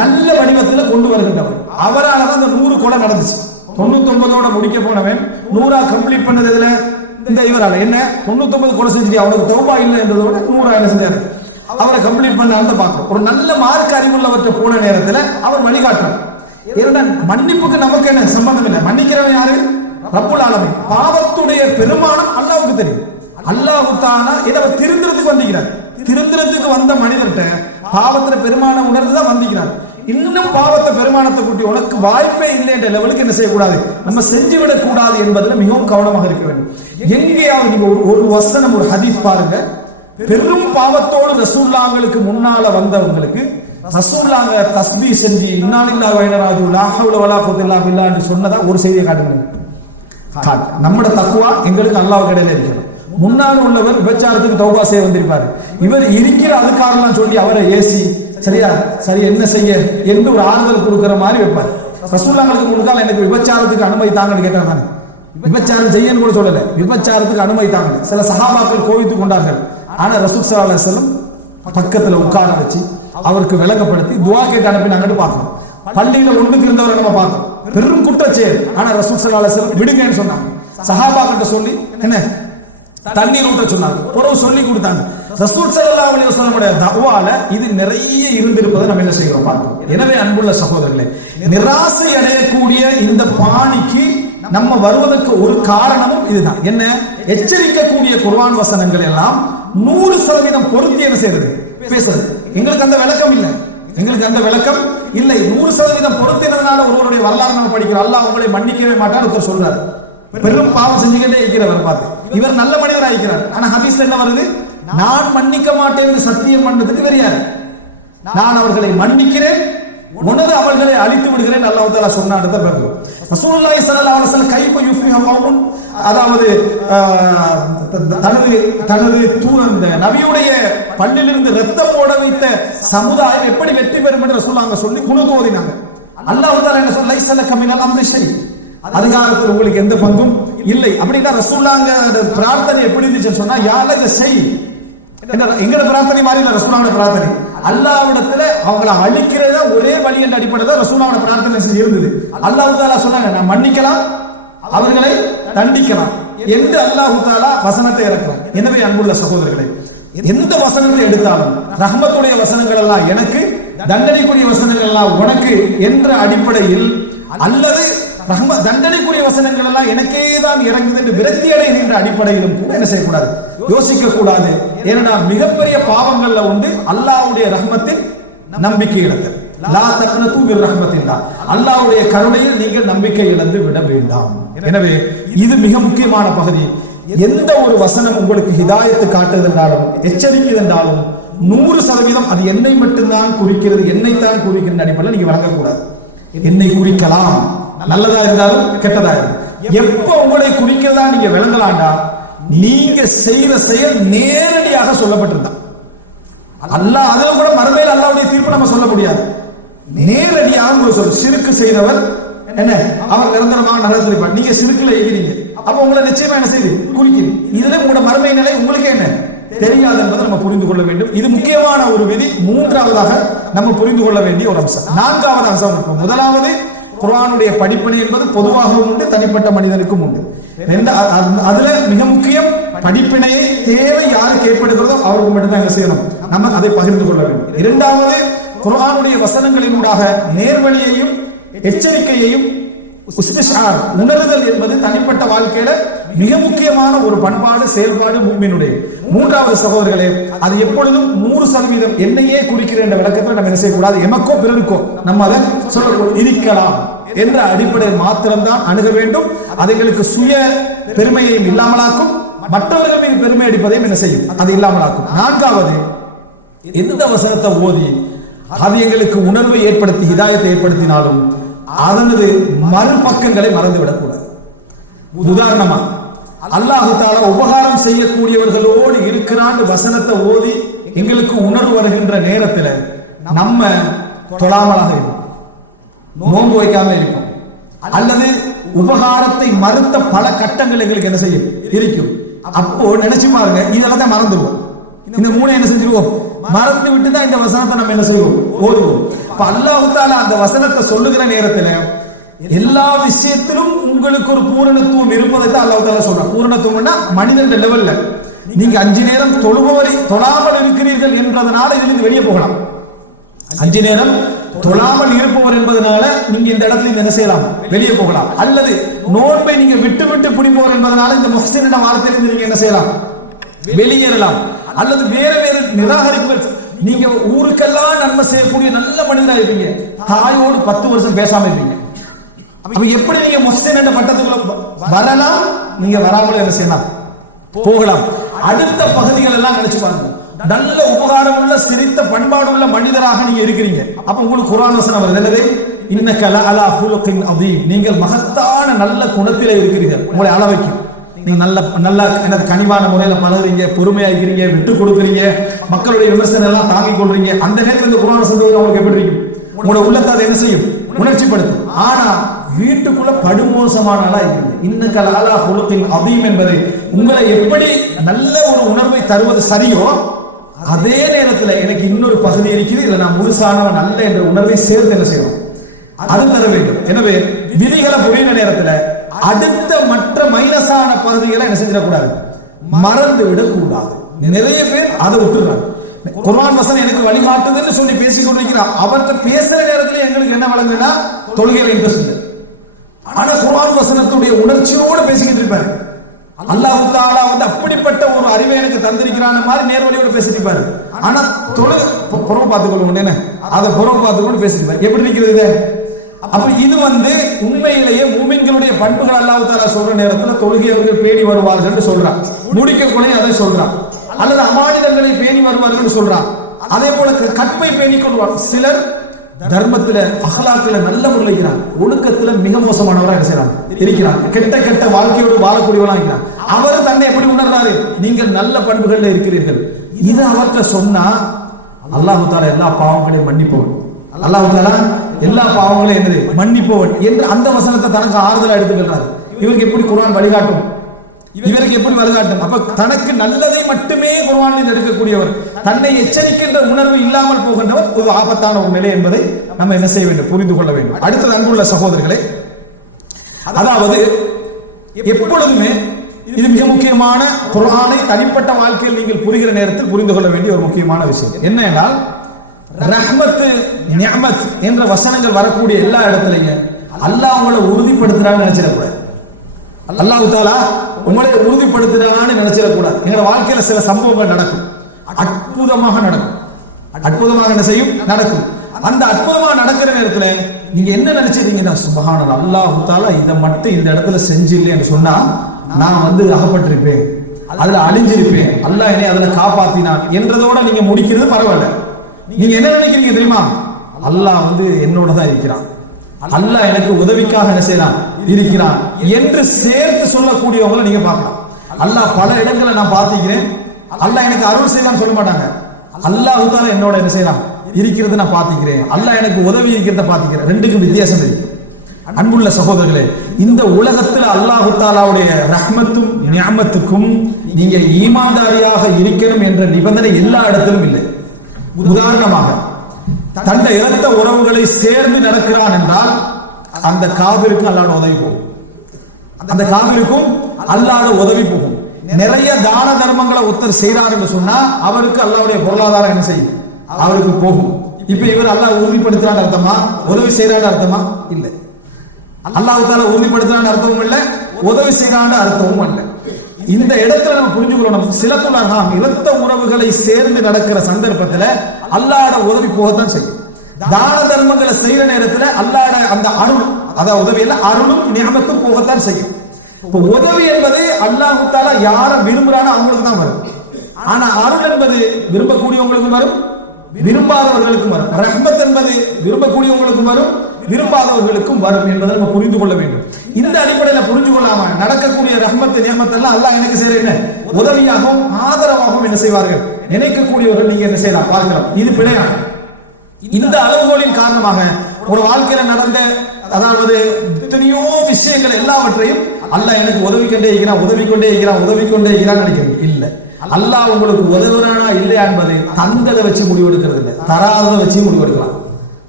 நல்ல வடிவத்தில் கொண்டு வருகின்றவர். அவரால் அந்த 100 கொலை நடந்துச்சு. 99ஓட முடிக்க போனவன் 100 கம்ப்ளீட் பண்ணது இதுல இந்த இவரால் என்ன 99 கொலை செஞ்சு அவனுக்கு தௌபா இல்லை என்றதோட 100 என்ன செஞ்சாரு, அவரை கம்ப்ளீட் பண்ண பார்க்கிறோம். ஒரு நல்ல மார்க் அறிவுள்ளவற்றை போன நேரத்தில் அவர் வழிகாட்டுறார். மன்னிப்புக்கு நமக்கு என்ன சம்பந்தம் இல்லை, மன்னிக்கிறவன் யாரு, ரப்புல் ஆலமீன். பாவத்துடைய பெருமானம் அல்லாஹ்வுக்கு தெரியும். அல்லாஹ் தஆலா இதை திருந்துறதுக்கு வந்திருக்கிறார். திருந்துறதுக்கு வந்த மனிதர்கிட்ட பாவத்துல பெருமானம் உணர்ந்துதான் வந்திருக்கிறார். இன்னும் பாவத்தை பெருமானத்தை கூட்டி உனக்கு வாய்ப்பே இல்லை என்ற லெவலுக்கு என்ன செய்யக்கூடாது, நம்ம செஞ்சுவிடக் கூடாது என்பதில் மிகவும் கவனமாக இருக்க வேண்டும். எங்கேயாவது நீங்க ஒரு வசனம், ஒரு ஹதீஸ் பாருங்க, பெரும் பாவத்தோடு ரசூலுல்லாஹ்களுக்கு முன்னால வந்தவங்களுக்கு ரசூலுல்லாஹ் தஸ்பீஹ் செஞ்சு இன்னா லில்லாஹி வ இன்னா இலைஹி ராஜிஊன் லா ஹவ்ல வலா குவத்த இல்லா பில்லாஹ் என்று சொன்னதா ஒரு செய்தியை காட்டுங்க. நம்மட தக்குவா எங்களுக்கு அல்லாஹ் கடையில இருக்கிறது. முன்னாள் உள்ளவர் விபச்சாரத்துக்கு தௌபா செய்ய வந்திருப்பாரு. இவர் இருக்கிற அதுக்காரெல்லாம் சொல்லி அவரை ஏசி சரியா சரி என்ன செய்ய என்று ஒரு ஆறுதல் கொடுக்கிற மாதிரி வைப்பார். ரசூலுல்லாஹ்களுக்கு முன்னால் எனக்கு விபச்சாரத்துக்கு அனுமதி தாங்கன்னு கேட்டாங்க. தானே விபச்சாரம் செய்யன்னு கூட சொல்லல, விபச்சாரத்துக்கு அனுமதி தாங்க. சில சஹாபாக்கள் கோவித்துக் கொண்டார்கள். ஆனா ரசூல் ஸல்லல்லாஹு அலைஹி வஸல்லம் பக்கத்துல உட்கார வச்சு அவருக்கு விளங்கப்படுத்தி துஆ கேட்டு அனுப்பினாங்கன்னு பார்க்கணும். பள்ளியில ஒன்றுக்கு இருந்தவரை நம்ம பார்க்கணும், பெரும் குற்றச்செயல். ஆனா ரசூல் ஸல்லல்லாஹு அலைஹி வஸல்லம் விடுங்கன்னு சொன்னாங்க. சஹாபாக்கிட்ட சொல்லி என்ன தண்ணீர் ஊற்ற சொன்னாங்க, புறவு சொல்லி கொடுத்தாங்க. ரசூல் ஸல்லல்லாஹு அலைஹி வஸல்லம் தஅவால இது நிறைய இருந்திருப்பதை நம்ம என்ன செய்கிறோம் பார்க்கிறோம். எனவே அன்புள்ள சகோதரர்களே, நிராசை அடையக்கூடிய இந்த பாணிக்கு நம்ம வருவதற்கு ஒரு காரணமும் இதுதான். என்ன? எச்சரிக்கக்கூடிய குர்ஆன் வசனங்கள் எல்லாம் 100% பொருத்தி என்ன செய்யறது, பேசுறது. எங்களுக்கு அந்த விளக்கம் இல்லை. எங்களுக்கு அந்த விளக்கம் இல்லை. 100% பொருத்தினதுனால ஒருவருடைய வரலாறு நம்ம படிக்கிறோம். அல்லாஹ் உங்களை மன்னிக்கவே மாட்டார் ஒருத்தர் சொல்றாரு. பெரும் பாவம் செஞ்சுக்கிட்டே இருக்கிறவர் பார்த்து இவர் நல்ல மனிதர் ஆகிக்கிறார். ஆனா ஹதீஸ்ல என்ன வருது? நான் மன்னிக்க மாட்டேன் என்று சத்தியம் பண்ணதுக்கு வேற யாரு? நான் அவர்களை மன்னிக்கிறேன், உனது அவர்களை அழித்து விடுகிறேன் அல்லாஹ் தஆலா சொன்னார். ரசூலுல்லாஹி ஸல்லல்லாஹு அலைஹி வஸல்லம் கைஃப யுஃப்லிஹு கௌமுன், அதாவது தனது தூரந்த நபியுடைய பல்லிலிருந்து ரத்தம் ஓட வைத்த சமுதாயம் எப்படி வெற்றி பெறும் என்று ரசூலுல்லாஹ் சொல்லி குனுது ஓதினாங்க. அல்லாஹ் தஆலா என்ன சொல்ல? லைஸ லக மினல் அம்ரி ஷை, அதிகாரத்தில் உங்களுக்கு எந்த பங்கும் இல்லை. அப்படின்னா ரசூலுல்லாஹ் பிரார்த்தனை எப்படி இருந்துச்சுன்னு சொன்னா யா லக ஷை, எங்கட பிரார்த்தனை மாதிரி இல்ல ரசூலுல்லாஹ் பிரார்த்தனை. அல்லாஹ்விடத்துல அவங்களை அழிக்கிறத ஒரே வழி என்ற அடிப்படையில் ரசூலுல்லாஹ் பிரார்த்தனை இருந்தது. அல்லாஹ் தஆலா சொன்னாங்க நான் மன்னிக்கலாம், அவர்களை தண்டிக்கலாம் என்று அல்லாஹ் தஆலா வசனத்தை இறக்கிறார். எனவே அன்புள்ள சகோதரர்களே, எந்த வசனத்தை எடுத்தாலும் ரஹ்மத்துடைய வசனங்கள் எல்லாம் எனக்கு, தண்டனைக்குரிய வசனங்கள் எல்லாம் உனக்கு என்ற அடிப்படையில், அல்லது தண்டனைக்குரிய வசனங்கள் எல்லாம் எனக்கே தான் இறங்குது என்று விரக்தி அடைகின்ற அடிப்படையிலும் கூட என்ன செய்யக்கூடாது, யோசிக்க கூடாது. ஏன்னா மிகப்பெரிய பாவங்கள்ல உண்டு அல்லாஹ்வுடைய ரஹ்மத்தின் நம்பிக்கை இழத்தல். லா தக்னது மிர் ரஹ்மத்தில்லா, அல்லாஹ்வுடைய கருணையில் நீங்கள் நம்பிக்கை இழந்து விட வேண்டாம். எனவே இது மிக முக்கியமான பகுதி. எந்த ஒரு வசனம் உங்களுக்கு ஹிதாயத்து காட்டுதென்றாலும் எச்சரிக்கிறதென்றாலும் 100% அது என்னை மட்டும்தான் குறிக்கிறது, என்னைத்தான் குறிக்கின்ற அடிப்படையில் நீங்க வழங்கக்கூடாது. என்னை குறிக்கலாம், நல்லதா இருந்தாலும் கெட்டதா இருந்தாலும். எப்ப உங்களை குறிக்கிறதா நீங்க விளங்கலாண்டா நீங்க செய்யற செயல் நேரடியாக சொல்லப்பட்டிருந்தா. அல்லாஹ் அதுல கூட மறுமையில் அல்லாஹ்வுடைய தீர்ப்பு நம்ம சொல்ல முடியாது. நேரடியாக ஒரு சொல், சிறுக்கு செய்தவர் என்ன அவர் நிரந்தரமாக நரகத்தில் இருப்பார். நீங்க சிறுக்குல இருக்கிறீங்க, அப்ப உங்களை நிச்சயமா என்ன செய்து குறிக்குது. இதுல உங்களோட மறுமை நிலை உங்களுக்கு என்ன தெரியாது என்பதை நம்ம புரிந்து கொள்ள வேண்டும். இது முக்கியமான ஒரு விதி. மூன்றாவதாக நம்ம புரிந்து கொள்ள வேண்டிய ஒரு அம்சம். நான்காவது அம்சம், முதலாவது குர்ஆனுடைய படிப்பினை என்பது பொதுவாகவும் உண்டு, தனிப்பட்ட மனிதனுக்கும் உண்டு. அதுல மிக முக்கியம் படிப்பினையை தேவை யாருக்கு ஏற்படுகிறதோ அவருக்கு மட்டும்தான் என்ன செய்யணும், நம்ம அதை பகிர்ந்து கொள்ள வேண்டும். இரண்டாவது, குர்ஆனுடைய வசனங்களின் ஊடாக நேர்வழியையும் எச்சரிக்கையையும் உணர்தல் என்பது தனிப்பட்ட வாழ்க்கையில மிக முக்கியமான ஒரு பண்பாடு, செயல்பாடு முஃமினுடைய. மூன்றாவது சகோதரர்களே, அது எப்பொழுதும் 100% என்னையே குறிக்கிற என்ற விளக்கத்தை நம்ம என்ன செய்யக்கூடாது, எமக்கோ பிறருக்கோ நம்ம அதை சொல்ல இருக்கலாம் என்ற அடிப்படையில் மாத்திரம்தான் அணுக வேண்டும். அது எங்களுக்கு சுய பெருமையையும் இல்லாமலாக்கும், மற்றவர்கள் மீது பெருமை அடிப்பதையும் என்ன செய்யும், அது இல்லாமலாக்கும். நான்காவது, எந்த வசனத்தை ஓதி அது எங்களுக்கு உணர்வை ஏற்படுத்தி ஹிதாயத்தை ஏற்படுத்தினாலும் அதனது மறுபக்கங்களை மறந்துவிடக்கூடாது. உதாரணமா அல்லாஹ் தஆலா உபகாரம் செய்யக்கூடியவர்களோடு இருக்கிறான் வசனத்தை ஓதி எங்களுக்கு உணர்வு வருகின்ற நேரத்தில் நம்ம தொழாமலாக இருக்கும், நோன்பு வைக்காம இருக்கும், அல்லது உபகாரத்தை மறுத்த பல கட்டங்கள் எங்களுக்கு என்ன செய்யும் இருக்கும். அப்போ நினைச்சு பாருங்க, இதெல்லாம் தான் மறந்துடுவோம். இந்த மூணு என்ன செஞ்சிருவோம், மறந்து விட்டு தான் இந்த வசனத்தை நம்ம என்ன செய்வோம், ஓதுவோம். இப்ப அல்லாஹ் தஆலா அந்த வசனத்தை சொல்லுகிற நேரத்தில் எல்லா விஷயத்திலும் உங்களுக்கு ஒரு பூரணத்துவம் இருப்பதை தான் அல்லாஹ் தஆலா சொல்றான். பூரணத்துவம்னா மனிதன் லெவல்ல நீங்க 5 நேரம் தொழாமல் இருக்கிறீர்கள் என்பதனால இதிலிருந்து வெளியே போகலாம். 5 நேரம் தொழாமல் இருப்பவர் என்பதனால நீங்க இந்த இடத்துல என்ன செய்யலாம், வெளியே போகலாம். அல்லது நோன்பை நீங்க விட்டு விட்டு பிடிப்பவர் என்பதனால இந்த முஹ்ஸின் என்ற வார்த்தையிலிருந்து நீங்க என்ன செய்யலாம், வெளியேறலாம். அல்லது வேற வேற நிராகரிப்பு, நீங்க ஊருக்கெல்லாம் நன்மை செய்யக்கூடிய நல்ல மனிதராக இருப்பீங்க, தாயோடு 10 வருஷம் பேசாம இருப்பீங்க. அப்ப எப்படி நீங்க முஹ்ஸின் என்ற பட்டத்துக்குள்ள வரலாம், நீங்க வராமல் என்ன செய்யலாம், போகலாம். அடுத்த பகுதிகள் எல்லாம் நினைச்சு பாருங்க, நல்ல உபகாரம் உள்ள சிரித்த பண்பாடு உள்ள மனிதராக நீங்க இருக்கிறீங்க. அப்ப உங்களுக்கு குர்ஆன் வசனம் வருது, என்னது, இன்னக லஅலா குலுகின் அதீம், நீங்கள் மகத்தான நல்ல குணத்திலே இருக்கிறீர்கள். உங்களை அளவைக்கு நீங்க நல்ல எனது கனிவான முறையில பழகுறீங்க, பொறுமையா இருக்கிறீங்க, விட்டு கொடுக்குறீங்க, மக்களுடைய விமர்சனம் எல்லாம் தாங்கிக் கொள்றீங்க. அந்த நேரத்தில் இந்த குர்ஆன் சொல்றது உங்களுக்கு எப்படி இருக்கும், உங்களோட உள்ளத்தை அதை என்ன செய்யும், உணர்ச்சிப்படுத்தும். ஆனா வீட்டுக்குள்ள படுமோசமான ஆளா இருக்கிறீங்க. இன்னக லஅலா குலுகின் அதீம் என்பது உங்களை எப்படி நல்ல ஒரு உணர்வை தருவது சரியோ, அதே நேரத்தில் எனக்கு இன்னொரு பகுதி இருக்குது, இதுல நான் முழுசானவன் அல்ல என்ற உணர்வை சேர்த்து என்ன செய்யணும், அது தர வேண்டும். எனவே விதிகளை புரியுற நேரத்தில் அடுத்த மற்ற மைனஸான பகுதிகளை என்ன செஞ்சிடக்கூடாது, மறந்து விடக்கூடாது. நிறைய பேர் அதை விட்டுறாங்க. குர்ஆன் வசனம் எனக்கு வழிகாட்டுதுன்னு சொல்லி பேசிக் கொண்டிருக்கிறார். அவர்கிட்ட பேசுற நேரத்தில் எங்களுக்கு என்ன வழங்குனா தொழுகையில இன்ட்ரெஸ்ட் இல்லை. ஆனா குர்ஆன் வசனத்துடைய உணர்ச்சியோடு பேசிக்கிட்டு இருப்பாரு. அல்லாஹ் தஆலா வந்து அப்படிப்பட்ட ஒரு அறிவை எனக்கு தந்திருக்கிறான மாதிரி நேர்வழியோட பேசிட்டு. ஆனா புறம் பார்த்துக்கொள்ளும் என்ன அதை புறம் பார்த்துக்கொண்டு பேசிட்டு எப்படி இருக்கிறது இது? அப்ப இது வந்து உண்மையிலேயே மூமின்களுடைய பண்புகள் அல்லாஹ் தஆலா சொல்ற நேரத்தில் தொழுகையவர்கள் பேணி வருவார்கள் என்று சொல்றான். முடிக்க கூட அதை சொல்றான். அல்லது அமானிதங்களை பேணி வருவார்கள் சொல்றான். அதே போல கற்பை பேணி கொள்வார். சிலர் தர்மத்துல அஹ்லாக்ல நல்ல முறையிறான், ஒழுக்கத்துல மிக மோசமானவராக இருக்கிறான், கெட்ட கெட்ட வாழ்க்கையோடு வாழக்கூடியவராக இருக்கிறான். அவர் தன்னை எப்படி உணர்றாரு? நீங்கள் நல்ல பண்புகள்ல இருக்கிறீர்கள். இது அவர்கிட்ட சொன்னா அல்லாஹ் தஆலா எல்லா பாவங்களையும் மன்னிப்பவன், அல்லாஹ் தஆலா எல்லா பாவங்களையும் என்னது மன்னிப்பவன் என்று அந்த வசனத்தை தனக்கு ஆறுதலா எடுத்துக்கிறார். இவருக்கு எப்படி குர்ஆன் வழிகாட்டும்? இவருக்கு எப்படி வழிகாட்டும்? அப்ப தனக்கு நல்லதை மட்டுமே குர்ஆனில் எடுக்கக்கூடியவர், தன்னை எச்சரிக்கின்ற உணர்வு இல்லாமல் போகின்றவர் ஒரு ஆபத்தான ஒரு நிலை என்பதை நம்ம என்ன செய்ய வேண்டும்? புரிந்து கொள்ள வேண்டும். அடுத்த அன்புள்ள சகோதரர்களே, அதாவது எப்பொழுதுமே இது மிக முக்கியமான குர்ஆனை தனிப்பட்ட வாழ்க்கையில் நீங்கள் புரிகிற நேரத்தில் புரிந்து கொள்ள வேண்டிய ஒரு முக்கியமான விஷயம் என்ன என்றால், ரஹ்மத் நிஅமத் என்ற வசனங்கள் வரக்கூடிய எல்லா இடத்துலையும் அல்லாஹ் உங்களை உறுதிப்படுத்துறான்னு நினைச்சிடக்கூடாது. அல்லாஹ் தஆலா உங்களை உறுதிப்படுத்துறான்னு நினைச்சிடக்கூடாது. எங்க வாழ்க்கையில சில சம்பவங்கள் நடக்கும், அற்புதமாக நடக்கும், அற்புதமாக என்ன செய்யும்? நடக்கும். அந்த அற்புதமாக நடக்கிற நேரத்துல நீங்க என்ன நினைச்சிட்டீங்கன்னா, சுப்ஹானல்லாஹ், அல்லாஹ் தஆலா இதை மட்டும் இந்த இடத்துல செஞ்சில்லைன்னு சொன்னா நான் வந்து அகப்பட்டிருப்பேன், அதுல அழிஞ்சிருப்பேன், அல்லாஹ் என்னை அதுல காப்பாத்தினான் என்றதோட நீங்க முடிக்கிறது பரவாயில்ல. நீங்க என்ன நினைக்கிறீங்க தெரியுமா? அல்லாஹ் வந்து என்னோட தான் இருக்கிறான், அல்லாஹ் எனக்கு உதவிக்காக என்ன செய்யலாம் இருக்கிறான் என்று சேர்த்து சொல்லக்கூடியவங்களை நீங்க பார்க்கலாம். அல்லாஹ் பல இடங்களை நான் பார்த்திக்கிறேன், அல்லாஹ் எனக்கு அருள் செய்யலாம் சொல்ல மாட்டாங்க. அல்லாஹ் தஆலா என்னோட என்ன செய்யலாம் இருக்கிறது நான் பார்த்திக்கிறேன், அல்லாஹ் எனக்கு உதவி இருக்கிறத பார்த்திக்கிறேன். ரெண்டுக்கும் வித்தியாசம் இருக்கு. அன்புள்ள சகோதரர்களே, இந்த உலகத்தில் அல்லாஹ் தஆலாவுடைய ரஹ்மத்தும் நிஅமத்துக்கும் நீங்க ஈமான்தாரியாக இருக்கணும் என்ற நிபந்தனை எல்லா இடத்திலும் இல்லை. உதாரணமாக தன்னை இறந்த உறவுகளை சேர்ந்து நடக்கிறான் என்றால் அந்த காபிருக்கு அல்லாஹ்வுடைய உதவி போகும், அந்த காபிருக்கும் அல்லாஹ்வுடைய உதவி போகும். நிறைய தான தர்மங்களை ஒருத்தர் செய்கிறார் என்று சொன்னா அவருக்கு அல்லாஹ்வுடைய பொருளாதாரம் என்ன செய்யும்? அவருக்கு போகும். இப்ப இவர் அல்லாஹ் உறுதிப்படுத்துறான்னு அர்த்தமா? உதவி செய்யறான்னு அர்த்தமா? இல்லை. அல்லாஹ் தஆலா உறுதிப்படுத்துறான்னு அர்த்தமும் இல்லை, உதவி செய்யறான்னு அர்த்தமும் இல்லை. இந்த இடத்துல நம்ம புரிஞ்சுக்கணும், சிலத்துல் அர்ஹாம் இரத்த உறவுகளை சேர்ந்து நடக்கிற சந்தர்ப்பத்தில் அல்லாஹ்வோட உதவி போகத்தான் செய்யும். தான தர்மங்களை செய்யற நேரத்தில் அல்லாஹ்வோட அந்த அருள், அதாவது உதவி இல்ல அருளும் நிஅமத்தும் போகத்தான் செய்யும். இப்போ உதவி என்பது அல்லாஹ் தஆலா யாரை விரும்புறானோ அவங்களுக்கு தான் வரும். ஆனா அருள் என்பது விரும்பக்கூடியவங்களுக்கும் வரும், விரும்பாதவர்களுக்கும் வரும். ரஹ்மத் என்பது விரும்பக்கூடியவங்களுக்கும் வரும், விரும்பாதவர்களுக்கும் வரும் என்பதை நம்ம புரிந்து கொள்ள வேண்டும். இந்த அடிப்படையில் புரிஞ்சு கொள்ளாம நடக்கக்கூடிய ரஹ்மத் நிஅமத் எல்லாம் அல்லாஹ் எனக்கு செய்யற உதவியாகவும் ஆதரவாகவும் என்ன செய்வார்கள் நினைக்கக்கூடியவர்கள் நீங்க என்ன செய்யலாம் பார்க்கலாம். இது பிழையான இந்த அளவுகோலின் காரணமாக ஒரு வாழ்க்கையில நடந்த அதாவது எத்தனையோ விஷயங்கள் எல்லாவற்றையும் அல்லாஹ் எனக்கு உதவி கொண்டே இருக்கிறான், உதவி கொண்டே இருக்கிறான், உதவி கொண்டே இருக்கிறான் நினைக்கிறது இல்லை. அல்லாஹ் உங்களுக்கு உதவுறானா இல்லையா என்பதை தந்ததை வச்சு முடிவெடுக்கிறது இல்லை, தராததை வச்சு முடிவெடுக்கலாம்.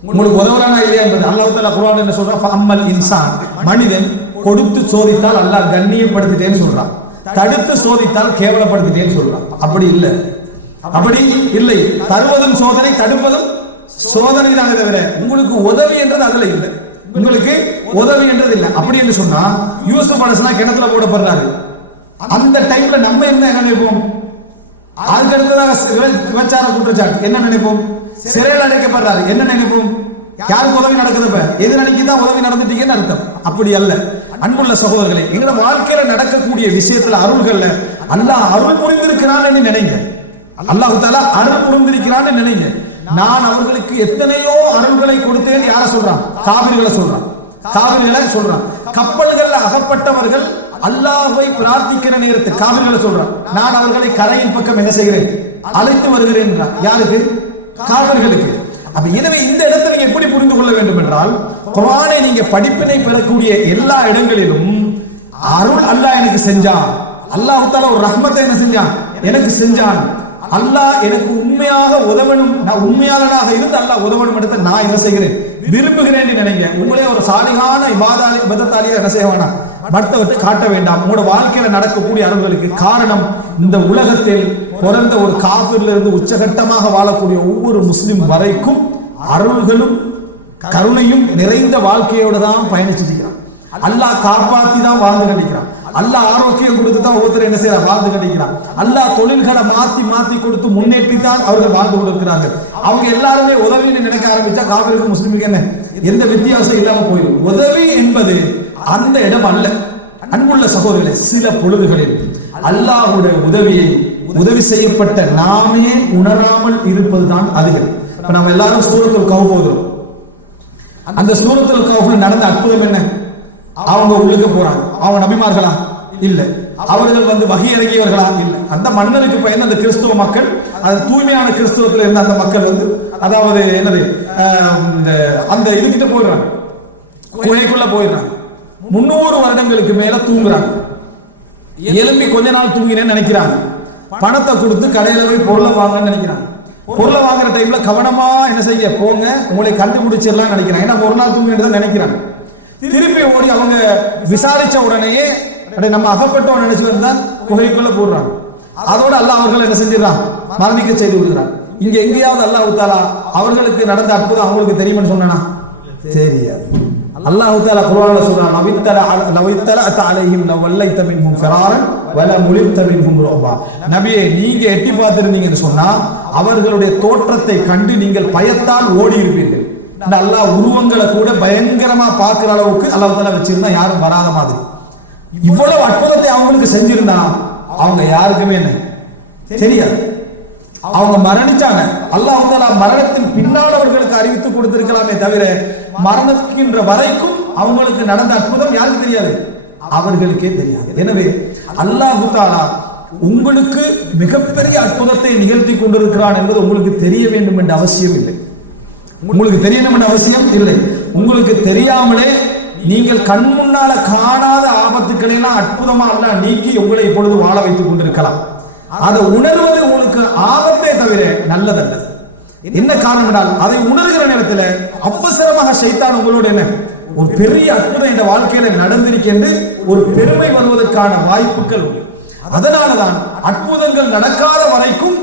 உங்களுக்கு உதவுறானா இல்லையா என்பது அல்லாஹ் தஆலா குர்ஆன்ல என்ன சொல்றான்? ஃபஅம்மல் இன்சான், மனிதன் கொடுத்து சோதித்தால் அல்லாஹ் கண்ணியப்படுத்திட்டேன்னு சொல்றான், தடுத்து சோதித்தால் கேவலப்படுத்திட்டேன்னு சொல்றான். அப்படி இல்லை, அப்படி இல்லை. தருவதும் சோதனை, தடுப்பதும் சோதனை தான் தவிர உங்களுக்கு உதவி என்றது அதுல இல்லை, உங்களுக்கு உதவி என்றது இல்லை. அப்படி என்று சொன்னா யூசுப் அலைஹிஸ்ஸலாம் கிணத்துல போடப்படுறாரு, அந்த டைம்ல நம்ம என்ன நினைப்போம்? அதுக்கு அடுத்ததாக விபச்சார குற்றச்சாட்டு என்ன நினைப்போம்? சிறையில் அடைக்கப்படுறாரு என்ன நினைப்போம்? யாருக்கு உதவி நடக்குது? எது நினைக்குதான் உதவி நடந்துட்டீங்கன்னு அர்த்தம். அப்படி அல்ல. அன்புள்ள சகோதரர்களே, எங்களோட வாழ்க்கையில நடக்கக்கூடிய விஷயத்துல அருள்கள்ல அல்லாஹ் அருள் புரிந்திருக்கிறான்னு நினைங்க, அல்லாஹ் தஆலா அருள் புரிந்திருக்கிறான்னு நினைங்க. நான் அவர்களுக்கு எத்தனையோ அருள்களை கொடுத்தேன் யார சொல்றான்? காபிர்களை சொல்றான், காபிர்களை சொல்றான். கப்பல்கள் அகப்பட்டவர்கள் அல்லாஹ்வை பிரார்த்திக்கிற நேரத்தில் காபிர்களை சொல்றான், நான் அவர்களை கரையின் பக்கம் என்ன செய்கிறேன்? அழைத்து வருகிறேன் என்றார். யாருக்கு? காபிர்களுக்கு. அப்ப எனவே இந்த இடத்தை நீங்க எப்படி புரிந்து கொள்ள வேண்டும் என்றால், குர்ஆனை நீங்க படிப்பினை பெறக்கூடிய எல்லா இடங்களிலும் அருள் அல்லாஹ் எனக்கு செஞ்சான், அல்லாஹ் தஆலா ஒரு ரஹ்மத்தை என்ன செஞ்சான்? எனக்கு செஞ்சான். அல்லாஹ் எனக்கு உண்மையாக உதவணும், நான் உண்மையாளனாக இருந்து அல்லாஹ் உதவணும் என்று நான் என்ன செய்கிறேன்? விரும்புகிறேன் நினைங்க. உங்களே ஒரு சாலிகான இபாதத்தாலியா என்ன செய்ய வேண்டாம், மற்றவற்றை காட்ட வேண்டாம். உங்களோட வாழ்க்கையில நடக்கக்கூடிய அருள்களுக்கு காரணம் இந்த உலகத்தில் பிறந்த ஒரு காபிர்ல இருந்து உச்சகட்டமாக வாழக்கூடிய ஒவ்வொரு முஸ்லிம் வரைக்கும் அருள்களும் கருணையும் நிறைந்த வாழ்க்கையோடு தான் பயணிச்சிருக்கிறான். அல்லாஹ் காப்பாத்தி தான் வாழ்ந்து கண்டிக்கிறான். அல்லாஹ் ஆரோக்கியம் கொடுத்து தான் ஒவ்வொருத்தர் என்ன செய்யறார் வாழ்ந்து கட்டிக்கிறான். அல்லாஹ் தொழில்களை மாத்தி கொடுத்து முன்னேற்றி தான் அவர்கள் வாழ்ந்து கொண்டிருக்கிறார்கள். அவங்க எல்லாருமே உதவின்னு நினைக்க ஆரம்பிச்சா காவிரிக்கு முஸ்லிமுக்கு என்ன எந்த வித்தியாசம் இல்லாம போயிடும். உதவி என்பது அந்த இடம் அல்ல. அன்புள்ள சகோதரர்களே, சில பொழுதுகளில் அல்லாஹ்வுடைய உதவியை உதவி செய்யப்பட்ட நாமே உணராமல் இருப்பதுதான் அதிகம். இப்ப நம்ம எல்லாரும் சூரத்துல் கஹ்ஃப் ஓதுறோம். அந்த சூரத்துல் கஹ்ஃப்ல நடந்த அற்புதம் என்ன? அவங்க உள்ளுக்கு போறாங்க. அவங்க நபிமார்களா? இல்ல. அவர்கள் வகி இறங்கியவர்களா? இல்ல. அந்த மன்னருக்கு பயந்து அந்த கிறிஸ்துவ மக்கள், அந்த தூய்மையான கிறிஸ்துவத்தில் இருந்த அந்த மக்கள் அதாவது என்னது அந்த இதுகிட்ட போயிடுறாங்க, குகைக்குள்ள போயிடுறாங்க. 300 வருடங்களுக்கு மேல தூங்குறாங்க. எலும்பி கொஞ்ச நாள் தூங்கினேன்னு நினைக்கிறாங்க. பணத்தை கொடுத்து கடையில போய் பொருளை வாங்கன்னு நினைக்கிறாங்க. பொருளை வாங்குற டைம்ல கவனமா என்ன செய்ய போங்க, உங்களை கண்டுபிடிச்சிடலாம் நினைக்கிறாங்க. ஏன்னா ஒரு நாள் தூங்கிட்டு தான் நினைக்கிறாங்க. திருப்பி ஓடி அவங்க விசாரிச்ச உடனேயே நம்ம அகப்பட்டோம் நினைச்சு வந்தா குகைக்குள்ள போடுறாங்க. அதோட அல்லாஹ் அவர்கள் என்ன செஞ்சிடறான், மரணிக்க செய்து விடுகிறான். இங்க எங்கேயாவது அல்லாஹ் தஆலா அவர்களுக்கு நடந்த அற்புதம் அவங்களுக்கு தெரியும்னு சொன்னானா? தெரியாது. அல்லாஹ் தஆலா குர்ஆன்ல சொல்றான், லவித்தலஅத அலைஹிம் லவல்லைத மின்ஹும் ஃபராரன் வல முலிப்த மின்ஹும் ருபா. நபியே, நீங்க எட்டி பார்த்திருந்தீங்கன்னு சொன்னா அவர்களுடைய தோற்றத்தை கண்டு நீங்கள் பயத்தால் ஓடி இருப்பீர்கள். அல்லாஹ் உருவங்களை கூட பயங்கரமா பார்க்கிற அளவுக்கு அல்லாஹ் தஆலா வச்சிருந்தா யாரும் வராத மாதிரி. இவ்வளவு அற்புதத்தை அவங்களுக்கு செஞ்சிருந்தா அவங்க யாருக்குமே என்ன தெரியாது. அவங்க மரணிச்சாங்க. அல்லாஹ் தஆலா மரணத்தின் பின்னால் அவர்களுக்கு அறிவித்து கொடுத்திருக்கலாமே தவிர மரணத்துக்கின்ற வரைக்கும் அவங்களுக்கு நடந்த அற்புதம் யாருக்கு தெரியாது, அவர்களுக்கே தெரியாது. எனவே அல்லாஹ் தஆலா உங்களுக்கு மிகப்பெரிய அற்புதத்தை நிகழ்த்தி கொண்டிருக்கிறான் என்பது உங்களுக்கு தெரிய வேண்டும் என்ற அவசியம் இல்லை. உங்களுக்கு தெரியணும் என்ற அவசியம் இல்லை. உங்களுக்கு தெரியாமலே நீங்கள் கண் முன்னால காணாத ஆபத்துக்களை எல்லாம் அற்புதமா அல்லாஹ் நீக்கி உங்களை இப்பொழுது வாழ வைத்துக் கொண்டிருக்கலாம். அதை உணர்வது உங்களுக்கு ஆபத்தை தவிர நல்லதல்ல. என்ன காரணம் என்றால் அதை உணர்கிற நேரத்தில் அவசரமாக ஷைத்தான் உங்களோட என்ன ஒரு பெரிய அற்புதம் இந்த வாழ்க்கையில நடந்திருக்கின்ற ஒரு பெருமை வருவதற்கான வாய்ப்புகள் உண்டு. அதனாலதான் அற்புதங்கள் நடக்காத வரைக்கும்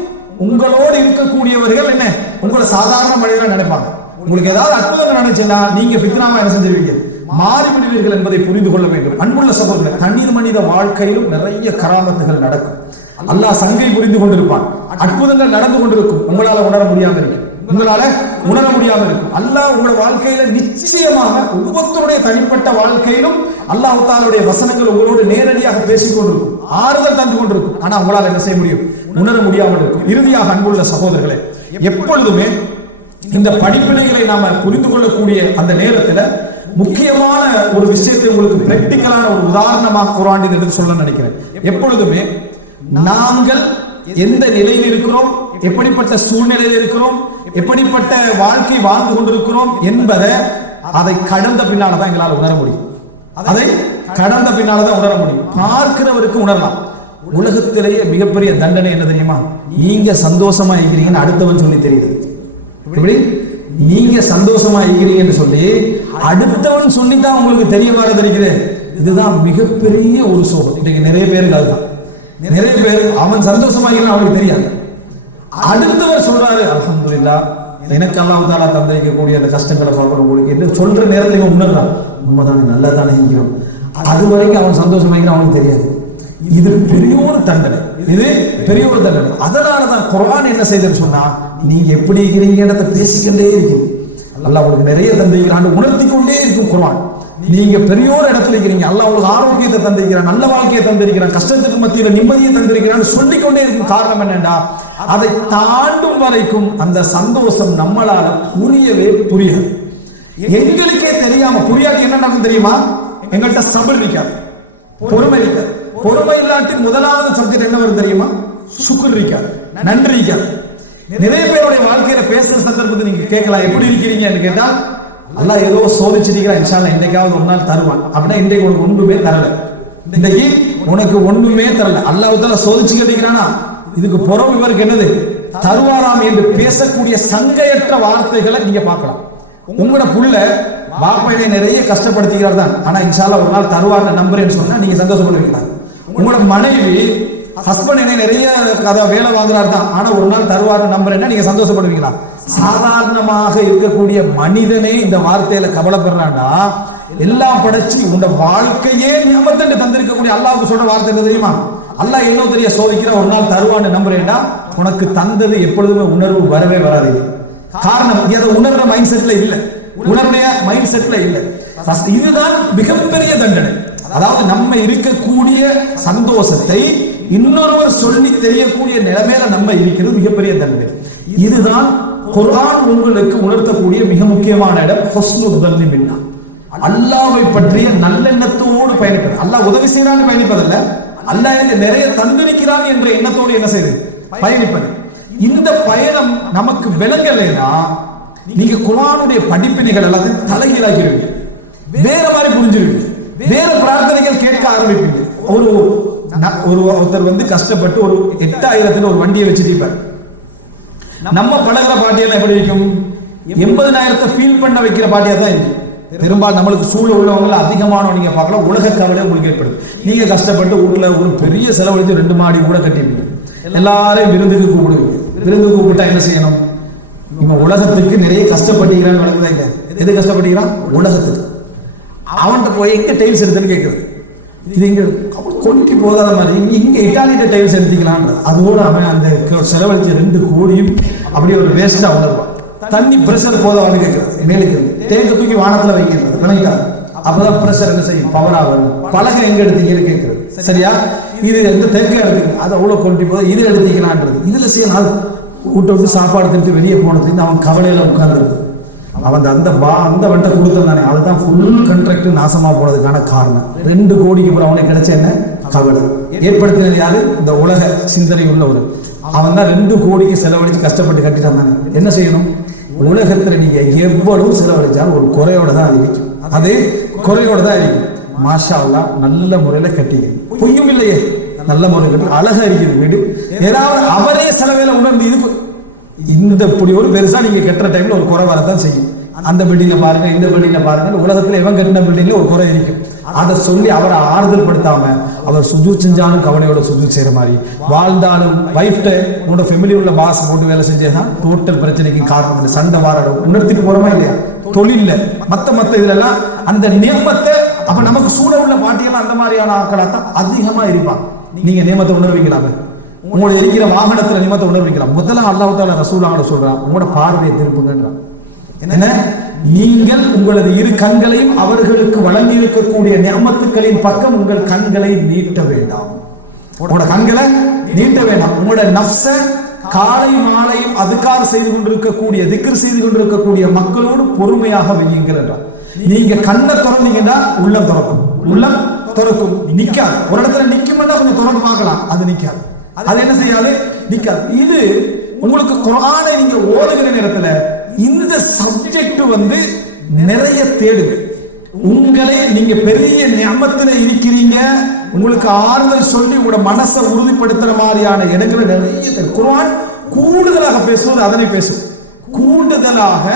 உங்களோடு இருக்கக்கூடியவர்கள் என்ன உங்களை சாதாரண மனிதராக நினைப்பாங்க. உங்களுக்கு ஏதாவது அற்புதங்கள் நடந்துச்சுன்னா நீங்க ஃபித்னாவா என்ன செஞ்சிருவீங்க, மாறிவிடுவீர்கள் என்பதை புரிந்து கொள்ள வேண்டும். அன்புள்ள சகோதரர்களே, தனி மனித வாழ்க்கையிலும் நிறைய கராமத்துகள் நடக்கும். அல்லாஹ் சங்கை புரிந்து கொண்டிருப்பான். அற்புதங்கள் நடந்து கொண்டிருக்கும். உங்களால உணர முடியாம இருக்கு, உங்களால உணர முடியாம இருக்கும். அல்லாஹ் உங்களோட வாழ்க்கையில நிச்சயமாக ஒவ்வொருத்தருடைய தனிப்பட்ட வாழ்க்கையிலும் அல்லாஹ் தஆலாவுடைய வசனங்கள் உங்களோடு நேரடியாக பேசிக் கொண்டிருக்கும், ஆறுதல் தந்து கொண்டிருக்கும். ஆனா உங்களால என்ன செய்ய முடியும், உணர முடியாமல் இருக்கும். இறுதியாக அன்புள்ள சகோதரர்களே, எப்பொழுதுமே இந்த படிப்பினைகளை நாம புரிந்து கொள்ளக்கூடிய அந்த நேரத்தில் முக்கியமான ஒரு விஷயத்தை உங்களுக்கு பிராக்டிக்கலான ஒரு உதாரணமாக குர்ஆனில் எடுத்து சொல்ல நினைக்கிறேன். எப்பொழுதுமே நாங்கள் எந்த நிலையில் இருக்கிறோம், எப்படிப்பட்ட சூழ்நிலையில் இருக்கிறோம், எப்படிப்பட்ட வாழ்க்கை வாழ்ந்து கொண்டிருக்கிறோம் என்பதை அதை கடந்த பின்னால்தான் எங்களால் உணர முடியும். அதை கடந்த பின்னால்தான் உணர முடியும். பார்க்கிறவருக்கு உணரலாம். உலகத்திலேயே மிகப்பெரிய தண்டனை என்ன தெரியுமா, நீங்க சந்தோஷமா இருக்கிறீங்கன்னு அடுத்தவன் சொல்லி தெரியுது. எப்படி நீங்க சந்தோஷமா இருக்கிறீங்கன்னு சொல்லி அடுத்தவன் சொல்லித்தான் உங்களுக்கு தெரிய வர தெரிகிறது. இதுதான் மிகப்பெரிய ஒரு சோகம். இன்னைக்கு நிறைய பேருக்கு அதுதான். நிறைய பேர் அவன் சந்தோஷமா இருக்கிறான் அவனுக்கு தெரியாது. அடுத்தவர் சொல்றாரு, அல்ஹம்துலில்லாஹ் எனக்கு அல்லாஹ் தஆலா தந்திருக்கக்கூடிய அந்த கஷ்டங்களை பார்க்கணும் உங்களுக்கு என்ன சொல்ற நேரத்தில் இவன் உணர்றான், உண்மைதானே நல்லா தானே இருக்கிறோம். அது வரைக்கும் அவன் சந்தோஷமா இருக்கிறான் அவனுக்கு தெரியாது. இது பெரிய ஒரு தண்டனை, இது பெரிய ஒரு தண்டனை. அதனாலதான் குர்ஆன் என்ன செய்தன்னு சொன்னா, நீங்க எப்படி இருக்கிறீங்கன்றத பேசிக்கிட்டே இருக்கீங்க. அல்லாஹ் உங்களுக்கு நிறைய தந்திருக்கிறான் உணர்த்தி கொண்டே இருக்கும் குர்ஆன். நீங்க பெரிய ஒரு இடத்துல இருக்கிறீங்க, அல்லாஹ் உங்களுக்கு ஆரோக்கியத்தை தந்திருக்கிறான், நல்ல வாழ்க்கையை தந்திருக்கிறான், கஷ்டத்துக்கு மத்தியில நிம்மதியை தந்திருக்கிறான் சொல்லிக்கொண்டே இருக்கும். காரணம் என்னன்னா, அதை தாண்டும் வரைக்கும் அந்த சந்தோஷம் நம்மளால புரியாது. எங்களுக்கே தெரியாம புரியாது. என்ன நடக்கும் தெரியுமா, எங்கள்கிட்ட சபர் இருக்காது, பொறுமை இருக்காது. பொறுமை இல்லாட்டி முதலாவது சப்ஜெக்ட் என்ன வரும் தெரியுமா, சுக்ர் இருக்காது, நன்றி இருக்காது. நிறைய பேருடைய வாழ்க்கையில பேசுற சந்தர்ப்பத்தை நீங்க கேட்கலாம், எப்படி இருக்கிறீங்கன்னு கேட்டா, அல்லாஹ் ஏதோ சோதிச்சிருக்கிறான், இன்ஷா அல்லாஹ் இன்னைக்காவது ஒரு நாள் தருவான். அப்படின்னா இன்றைக்கு உனக்கு ஒன்றுமே தரல, இன்னைக்கு உனக்கு ஒண்ணுமே தரல, அல்லாஹ் தஆலா சோதிச்சு கேட்டீங்கன்னா இதுக்கு புறம் இவருக்கு என்னது தருவாராம் என்று பேசக்கூடிய சங்கையற்ற வார்த்தைகளை நீங்க பார்க்கலாம். உங்களோட புள்ள வாப்பையை நிறைய கஷ்டப்படுத்துகிறார் தான், ஆனா இன்ஷா அல்லாஹ் ஒரு நாள் தருவார்னு நம்புறேன்னு சொன்னா நீங்க சந்தோஷப்படுவீங்களா? உங்களோட மனைவி ஹஸ்பண்ட் என்ன நிறைய வேலை வாங்குறாரு தான், ஆனா ஒரு நாள் தருவார்னு நம்புறேன்னா நீங்க சந்தோஷப்படுவீங்களா? சாதாரணமாக இருக்கக்கூடிய மனிதனே இந்த வார்த்தையில கவலைப்படுறான்னா எல்லாம் படைச்சு உங்க வாழ்க்கையே நியமத்தை தந்திருக்கக்கூடிய அல்லாஹ்வுக்கு சொல்ற வார்த்தை என்ன தெரியுமா? அல்லாஹ் என்ன தெரிய சோதிக்கிற ஒரு நாள் தருவான்னு நம்புறேன்னா உனக்கு தந்தது எப்பொழுதுமே உணர்வு வரவே வராது. காரணம் நீ அதை உணர்ற மைண்ட் செட்ல இல்ல, உணர்வுடைய மைண்ட் செட்ல இல்ல. இதுதான் மிகப்பெரிய தண்டனை. அதாவது நம்ம இருக்கக்கூடிய சந்தோஷத்தை இன்னொருவர் சொல்லி தெரியக்கூடிய நிலைமையில நம்ம இருக்கிறது மிகப்பெரிய தண்டனை. இதுதான் குர்ஆன் உங்களுக்கு உணர்த்தக்கூடிய மிக முக்கியமான இடம். ஹுஸ்னுல் தன்னி பின்னா, அல்லாஹ்வை பற்றிய நல்லெண்ணத்தோடு பயணிப்பது. அல்லாஹ் உதவி செய்யறான்னு பயணிப்பதல்ல, அல்லாஹ் எனக்கு நிறைய தந்திருக்கிறான் என்ற எண்ணத்தோடு என்ன செய்யுது? பயணிப்பது. இந்த பயணம் நமக்கு விளங்கலைன்னா நீங்க குர்ஆனுடைய படிப்பினைகள் எல்லாத்தையும் தலைகீழாக்கிடுவீங்க, வேற மாதிரி புரிஞ்சிருவீங்க, வேற பிரார்த்தனைகள் கேட்க ஆரம்பிப்பீங்க. ஒருத்தர் கஷ்டப்பட்டு ஒரு 8000 ஒரு வண்டியை வச்சுட்டு நம்ம பழகிற பாட்டியெல்லாம் எப்படி இருக்கும்? 80,000 ஃபீல் பண்ண வைக்கிற பாட்டியா தான் இருக்கு. பெரும்பாலும் நம்மளுக்கு சூழ உள்ளவங்க அதிகமான நீங்க பார்க்கலாம், உலக கவலை உங்களுக்கு ஏற்படும். நீங்க கஷ்டப்பட்டு ஊர்ல ஒரு பெரிய செலவழித்து 2 மாடி கூட கட்டிப்பீங்க, எல்லாரையும் விருந்துக்கு கூப்பிடுவீங்க. விருந்துக்கு கூப்பிட்டா என்ன செய்யணும்? இவங்க உலகத்துக்கு நிறைய கஷ்டப்பட்டீங்களான்னு வழங்குதா இல்ல? எது கஷ்டப்பட்டீங்கன்னா உலகத்துக்கு. அவன்கிட்ட போய் எங்க டைல்ஸ் எடுத்துன்னு கேட்குறது, இது இங்க கொண்டு போகாத மாதிரி இங்க இட்டாலியிட்ட டைல்ஸ் எடுத்துக்கலான்றது. அதோடு அவன் அந்த செலவழிச்ச 2 கோடியும் அப்படியே ஒரு வேஸ்டா உணர்வான். தண்ணி பிரஷர் போதான்னு கேட்கறது, மேலுக்கு தேங்க தூக்கி வானத்துல வைக்கிறது, விளங்கிட்டா? அப்பதான் பிரஷர் என்ன செய்யும்? பவரா வரும். பலகை எங்க எடுத்தீங்கன்னு கேட்கறது, சரியா? இது தெற்க எடுத்துக்க, அதை அவ்வளவு கொண்டு போத இது எடுத்தீங்களான்றது. இதுல செய்யலாம் கூட்ட சாப்பாடு திருப்பி வெளியே போனதுக்கு அவன் கவலையில உட்கார்ந்துருக்கு. அவன் அந்த வண்டை கொடுத்தானே, அதுதான் ஃபுல் கண்ட்ராக்ட் நாசமா போனதுக்கான காரணம். 2 கோடிக்கு அப்புறம் அவனுக்கு கிடைச்ச என்ன கவலை ஏற்படுத்தினது யாரு? இந்த உலக சிந்தனை உள்ளவர். அவன் தான் 2 கோடிக்கு செலவழிச்சு கஷ்டப்பட்டு கட்டிட்டான். என்ன செய்யணும்? உலகத்துல நீங்க எவ்வளவு செலவழிச்சாலும் ஒரு குறையோட தான் இருக்கும், அது குறையோட தான் இருக்கும். மாஷா அல்லாஹ் நல்ல முறையில கட்டிங்க, பொய்யும் இல்லையே, நல்ல முறையில் கட்டி அழகா இருக்குது வீடு. ஏதாவது அவரே செலவேல உணர்ந்து இது இந்த இப்படி ஒரு பெருசா நீங்க கட்டுற டைம்ல ஒரு குறை வரத்தான் செய்யும். அந்த பில்டிங்ல பாருங்க, இந்த பில்டிங்ல பாருங்க, உலகத்துல எவன் கட்டின பில்டிங்ல ஒரு குறை இருக்கும். அதை சொல்லி அவரை ஆறுதல் படுத்தாம அவர் சுஜூத் செஞ்சாலும் கவலையோட சுஜூத் செய்யற மாதிரி வாழ்ந்தாலும் வைஃப்ட உங்களோட ஃபேமிலி உள்ள பாஸ் போட்டு வேலை செஞ்சேதான் டோட்டல் பிரச்சனைக்கு காரணம். சண்டை வாரடும் உணர்த்திட்டு போறோமா இல்லையா? தொழில்ல மத்த இதுல எல்லாம் அந்த நியமத்தை அப்ப நமக்கு சூழ உள்ள பாட்டியெல்லாம் அந்த மாதிரியான ஆக்களாத்தான் அதிகமா இருப்பான். நீங்க நியமத்தை உணர்வீங்களாமே, உங்களோட இருக்கிற வாகனத்துல நியமத்தை உணர்வீங்களா? முதல்ல அல்லாஹ் தஆலா ரசூலுல்லாஹ் சொல்றான், உங்களோட பார்வையை திருப்புங்கன்றான். என்ன? நீங்கள் உங்களது 2 கண்களையும் அவர்களுக்கு வழங்கி இருக்கக்கூடிய நியமத்துக்களின் பக்கம் உங்கள் கண்களை நீட்ட வேண்டாம். உங்களோட கண்களை நீட்ட வேண்டாம். உங்களோட நஃப்ஸ காலை மாலையும் அதுக்காக செய்து கொண்டிருக்கக்கூடிய திக்ர் செய்து கொண்டிருக்கக்கூடிய மக்களோடு பொறுமையாக வையுங்கள் என்றார். நீங்க கண்ணை திறந்தீங்கன்னா உள்ளம் திறக்கும், உள்ளம் திறக்கும், நிக்காது. ஒரு இடத்துல நிக்கும்னா கொஞ்சம் திறந்து பார்க்கலாம், அது நிக்காது. அது என்ன செய்யாது? நிக்காது. இது உங்களுக்கு குர்ஆனை நீங்க ஓதுகிற நேரத்துல இந்த சப்ஜெக்ட் நிறைய தேடுங்க. உங்களை நீங்க பெரிய நியமத்துல இருக்கிறீங்க, உங்களுக்கு ஆறுதல் சொல்லி உங்களோட மனசை உறுதிப்படுத்துற மாதிரியான இடங்களை நிறைய குர்ஆன் கூடுதலாக பேசுவது அதனை பேசும். கூடுதலாக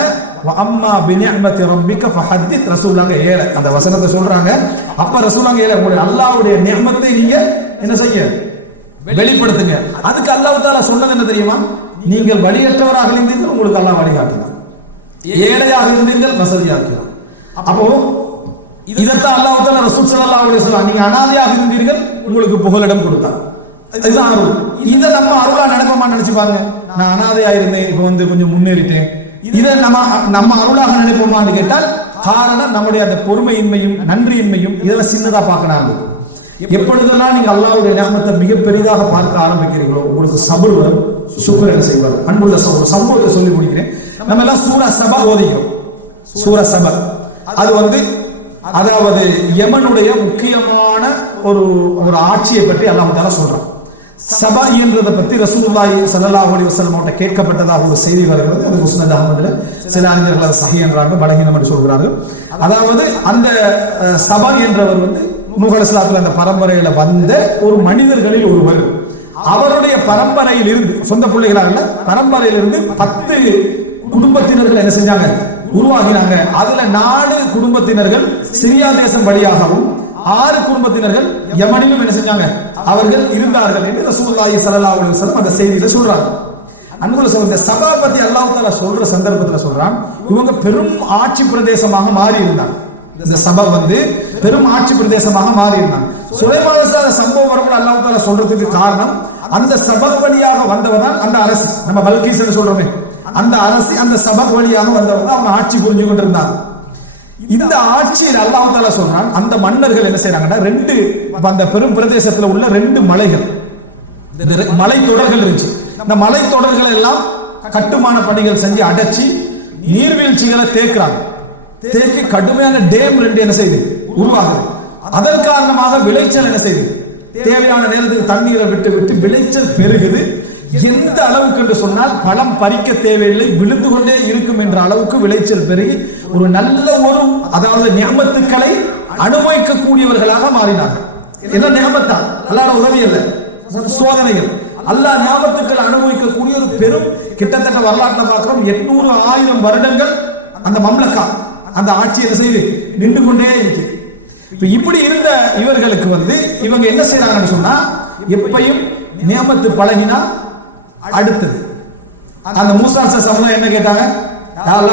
அம்மா பினிஅமத்தி ரப்பிக ஃபஹத்தித் ரசூலுல்லாஹ் 7 அந்த வசனத்தை சொல்றாங்க. அப்ப ரசூலுல்லாஹ் 7 உங்களுடைய அல்லாஹ்வுடைய நியமத்தை நீங்க என்ன செய்ய? வெளிப்படுத்துங்க. அதுக்கு அல்லாஹ் தஆலா சொன்னது என்ன தெரியுமா? நீங்கள் வழியற்றவராக இருந்தீர்கள், உங்களுக்கு அல்லாஹ் வழிகாட்டினார். ஏழையாக இருந்தீர்கள், வசதியாக இருக்கிறார். அப்போ இதைத்தான் அல்லாஹ் தஆலா ரசூல் ஸல்லல்லாஹு அலைஹி வஸல்லம் நீங்க அனாதையாக இருந்தீர்கள், உங்களுக்கு புகலிடம் கொடுத்தார். இதுதான் அருள். இதை நம்ம அருளா நினைப்போமா? நினைச்சு பாருங்க. நான் அனாதையா இருந்தேன், இப்ப கொஞ்சம் முன்னேறிட்டேன், இதை நம்ம அருளாக நினைப்போமான்னு கேட்டால் காரணம் நம்முடைய அந்த பொறுமையின்மையும் நன்றியின்மையும் இதெல்லாம் சின்னதா பார்க்கணும். எப்பொழுதெல்லாம் நீங்க அல்லாஹ்வுடைய நியமத்தை மிக பெரிதாக பார்க்க ஆரம்பிக்கிறீங்களோ உங்களுக்கு சபர் வரும், சுக்ர் என்ன செய்வார். அன்புள்ள ஒரு சம்பவத்தை சொல்லி முடிக்கிறேன். நம்ம எல்லாம் சூரா சபா ஓதிக்கிறோம். சூரா சபா அது அதாவது யமனுடைய முக்கியமான ஒரு ஆட்சியை பற்றி அல்லாஹ் தஆலா சொல்றான். சபா என்றதை பற்றி ரசூலுல்லாஹி ஸல்லல்லாஹு அலைஹி வஸல்லம் அவர்கிட்ட கேட்கப்பட்டதாக ஒரு செய்தி வருகிறது. அது முஸ்னத் அஹ்மதுல சில அறிஞர்கள் அதை சஹீஹ் என்றாங்க, பலகீனம் என்று சொல்கிறார்கள். அதாவது அந்த சபா என்றவர் நூஹ் அலைஹிஸ்ஸலாத்துல அந்த பரம்பரையில வந்த ஒரு மனிதர்களில் ஒருவர். அவருடைய பரம்பரையில் இருந்து சொந்த பிள்ளைகளாக பரம்பரையிலிருந்து 10 குடும்பத்தினர்கள் என்ன செஞ்சாங்க? உருவாகினாங்க. அதுல 4 குடும்பத்தினர்கள் சிரியா தேசம் வழியாகவும் 6 குடும்பத்தினர்கள் யமனிலும் என்ன செஞ்சாங்க? அவர்கள் இருந்தார்கள் என்று ரசூலுல்லாஹி ஸல்லல்லாஹு அலைஹி வஸல்லம் அந்த செய்தியில சொல்றாங்க. அன்புள்ள சகோதரர்களே, சபா பத்தி அல்லாஹ் தஆலா சொல்ற சந்தர்ப்பத்துல சொல்றான், இவங்க பெரும் ஆட்சி பிரதேசமாக மாறி இருந்தாங்க. இந்த சபா வந்து பெரும் ஆட்சி பிரதேசமாக மாறி இருந்தாங்க. சுலைமான் அலைஹிஸ்ஸலாம் சம்பவம் வரப்போ அல்லாஹ் தஆலா சொல்றதுக்கு காரணம் அந்த சபக் வழியாக வந்தவன் தான் அந்த அரசு, நம்ம பல்கீஸ் சொல்றோமே அந்த அரசு, அந்த சபக் வழியாக வந்தவங்க அவங்க ஆட்சி புரிஞ்சு கொண்டு இருந்தாங்க. இந்த ஆட்சியில் அல்லாஹ் தஆலா சொல்றான் அந்த மன்னர்கள் என்ன செய்யறாங்கன்னா ரெண்டு அந்த பெரும் பிரதேசத்துல உள்ள ரெண்டு மலைகள் மலை தொடர்கள் இருந்துச்சு. இந்த மலை தொடர்கள் எல்லாம் கட்டுமான பணிகள் செஞ்சு அடைச்சி நீர்வீழ்ச்சிகளை தேக்குறாங்க. தேக்கி கடுமையான டேம் ரெண்டு என்ன செய்யுது உருவாகுது. அதன் காரணமாக விளைச்சல் என்ன செய்யுது தேவையான நேரத்துக்கு தண்ணீரை விட்டு விட்டு விளைச்சல் பெருகுது. எந்த அளவுக்கு என்று சொன்னால் பழம் பறிக்க தேவையில்லை, விழுந்து கொண்டே இருக்கும் என்ற அளவுக்கு விளைச்சல் பெருகி ஒரு நல்ல ஒரு அதாவது நியமத்துக்களை அனுபவிக்கக்கூடியவர்களாக மாறினார்கள். என்ன நியமத்தா? அல்லாஹ்வுடைய உதவி அல்ல, சோதனைகள். அல்லாஹ் நியமத்துக்கள் அனுபவிக்கக்கூடிய ஒரு பெரும் கிட்டத்தட்ட வரலாற்றை பார்க்கிறோம் 800-1000 வருடங்கள் அந்த மம்லக்கா அந்த ஆட்சி என்ன செய்து நின்று கொண்டே இருக்கு. இப்படி இருந்த இவர்களுக்கு வந்து இவங்க என்ன செய்யறாங்கன்னு சொன்னா எப்பையும் நியமத்து பழகினா அடுத்தது அந்த மூசா சமுதாயம் என்ன கேட்டாங்க,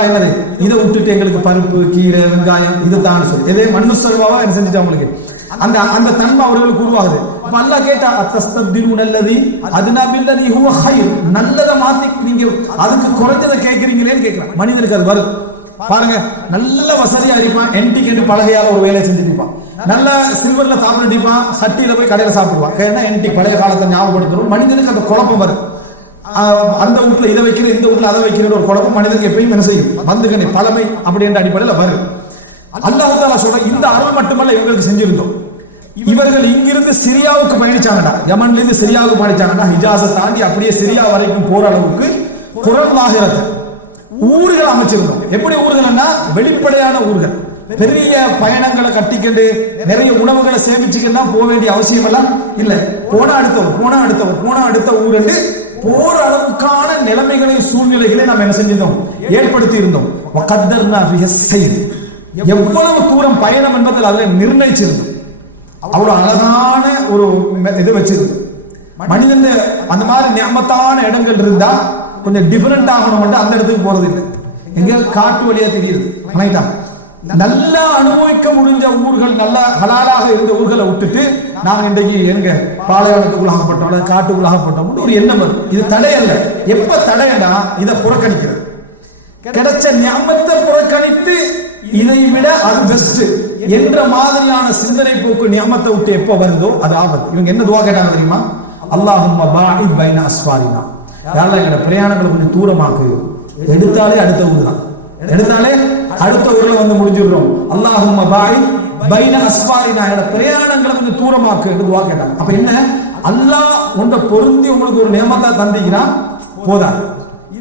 என்னது இதை விட்டுட்டு எங்களுக்கு பருப்பு கீரை வெங்காயம் இதுதான் சொல்லி இதே மண்ணு செல்வாவா என்ன செஞ்சுட்டு அவங்களுக்கு அந்த அந்த தன்மை அவர்களுக்கு உருவாகுது. அல்லாஹ் கேட்டா அத்தஸ்தப்திலுன அல்லதி அத்னா பில்லதி ஹுவ கைர், நல்லதை மாத்தி நீங்க அதுக்கு குறைஞ்சதை கேட்கறீங்களேன்னு கேட்கிறான். மனிதனுக்கு அது வரும் பாருங்க. நல்ல வசதியா இருப்பான், என்டிக்கு பலகையால ஒரு வேலையை செஞ்சுருப்பான், நல்ல சில்வர்ல சாப்பிட்டுப்பான், சட்டியில போய் கடையில சாப்பிடுவான். ஏன்னா என்டி பழைய காலத்தை ஞாபகப்படுத்துறோம். மனிதனுக்கு அந்த குழப்பம் வரும். அந்த வீட்டுல இதை வைக்கிற இந்த வீட்டுல அதை வைக்கிற ஒரு குழப்பம் மனிதனுக்கு எப்பயும் என்ன செய்யும் வந்துகனே பழமை அப்படி என்ற அடிப்படையில் வரும். அல்லாஹ் தஆலா சொல்ற இந்த அருள் மட்டுமல்ல இவங்களுக்கு செஞ்சிருந்தோம். இவர்கள் இங்கிருந்து சிரியாவுக்கு பயணிச்சாங்கடா, யமன்ல இருந்து சிரியாவுக்கு பயணிச்சாங்கடா, ஹிஜாஸை தாண்டி அப்படியே சிரியா வரைக்கும் போற அளவுக்கு குரல் ஊர்கள் அமைச்சிருந்தோம். எப்படி ஊர்கள்னா வெளிப்படையான ஊர்கள், பெரிய பயணங்களை கட்டிக்கிட்டு நிறைய உணவுகளை சேமிச்சுக்கிட்டு போக வேண்டிய அவசியம் எல்லாம் இல்ல. போனா அடுத்த ஊர் என்று போற அளவுக்கான நிலைமைகளை சூழ்நிலைகளை நாம் என்ன செஞ்சிருந்தோம் ஏற்படுத்தி இருந்தோம். எவ்வளவு தூரம் பயணம் என்பதில் அதை நிர்ணயிச்சிருந்தோம். அவ்வளவு அழகான ஒரு இது வச்சிருந்தோம். மனிதன் அந்த மாதிரி நியமத்தான இடங்கள் இருந்தா கொஞ்சம் டிஃபரெண்ட் ஆகணும், அந்த இடத்துக்கு போறது இல்லை. எங்க காட்டு வழியா தெரியுது. நல்ல அனுபவிக்க முடிஞ்ச ஊர்கள், நல்ல ஹலாலாக இருந்த ஊர்களை விட்டுட்டு நாங்க இன்றைக்கு எங்க பாலைவனத்துக்குள்ளாகப்பட்டோம் காட்டுக்குள்ளாகப்பட்டோம் ஒரு எண்ணம் வரும். இது தடை அல்ல. எப்ப தடைன்னா இதை புறக்கணிக்கிறது, கிடைச்ச நியமத்தை புறக்கணித்து இதை விட அது பெஸ்ட் என்ற மாதிரியான சிந்தனை போக்கு நியமத்தை விட்டு எப்ப வருதோ அது ஆபத்து. இவங்க என்ன துவா கேட்டாங்க தெரியுமா? அல்லாஹும்ம பாஇத் பைன அஸ்ஃபாரினா, எங்களோட பிரயாணங்களை கொஞ்சம் தூரமாக்கு. எடுத்தாலே அடுத்த ஊர் தான், எடுத்தாலே அடுத்த ஊர்ல வந்து முடிஞ்சிடுறோம். அல்லாஹும்ம பாஇத் பைன அஸ்ஃபாரினா, எங்களோட பிரயாணங்களை கொஞ்சம் தூரமாக்கு என்று துவா கேட்டாங்க. அப்ப என்ன, அல்லாஹ் உன்னை பொருந்தி உங்களுக்கு ஒரு நியமத்தா தந்திக்கிறான் போதா,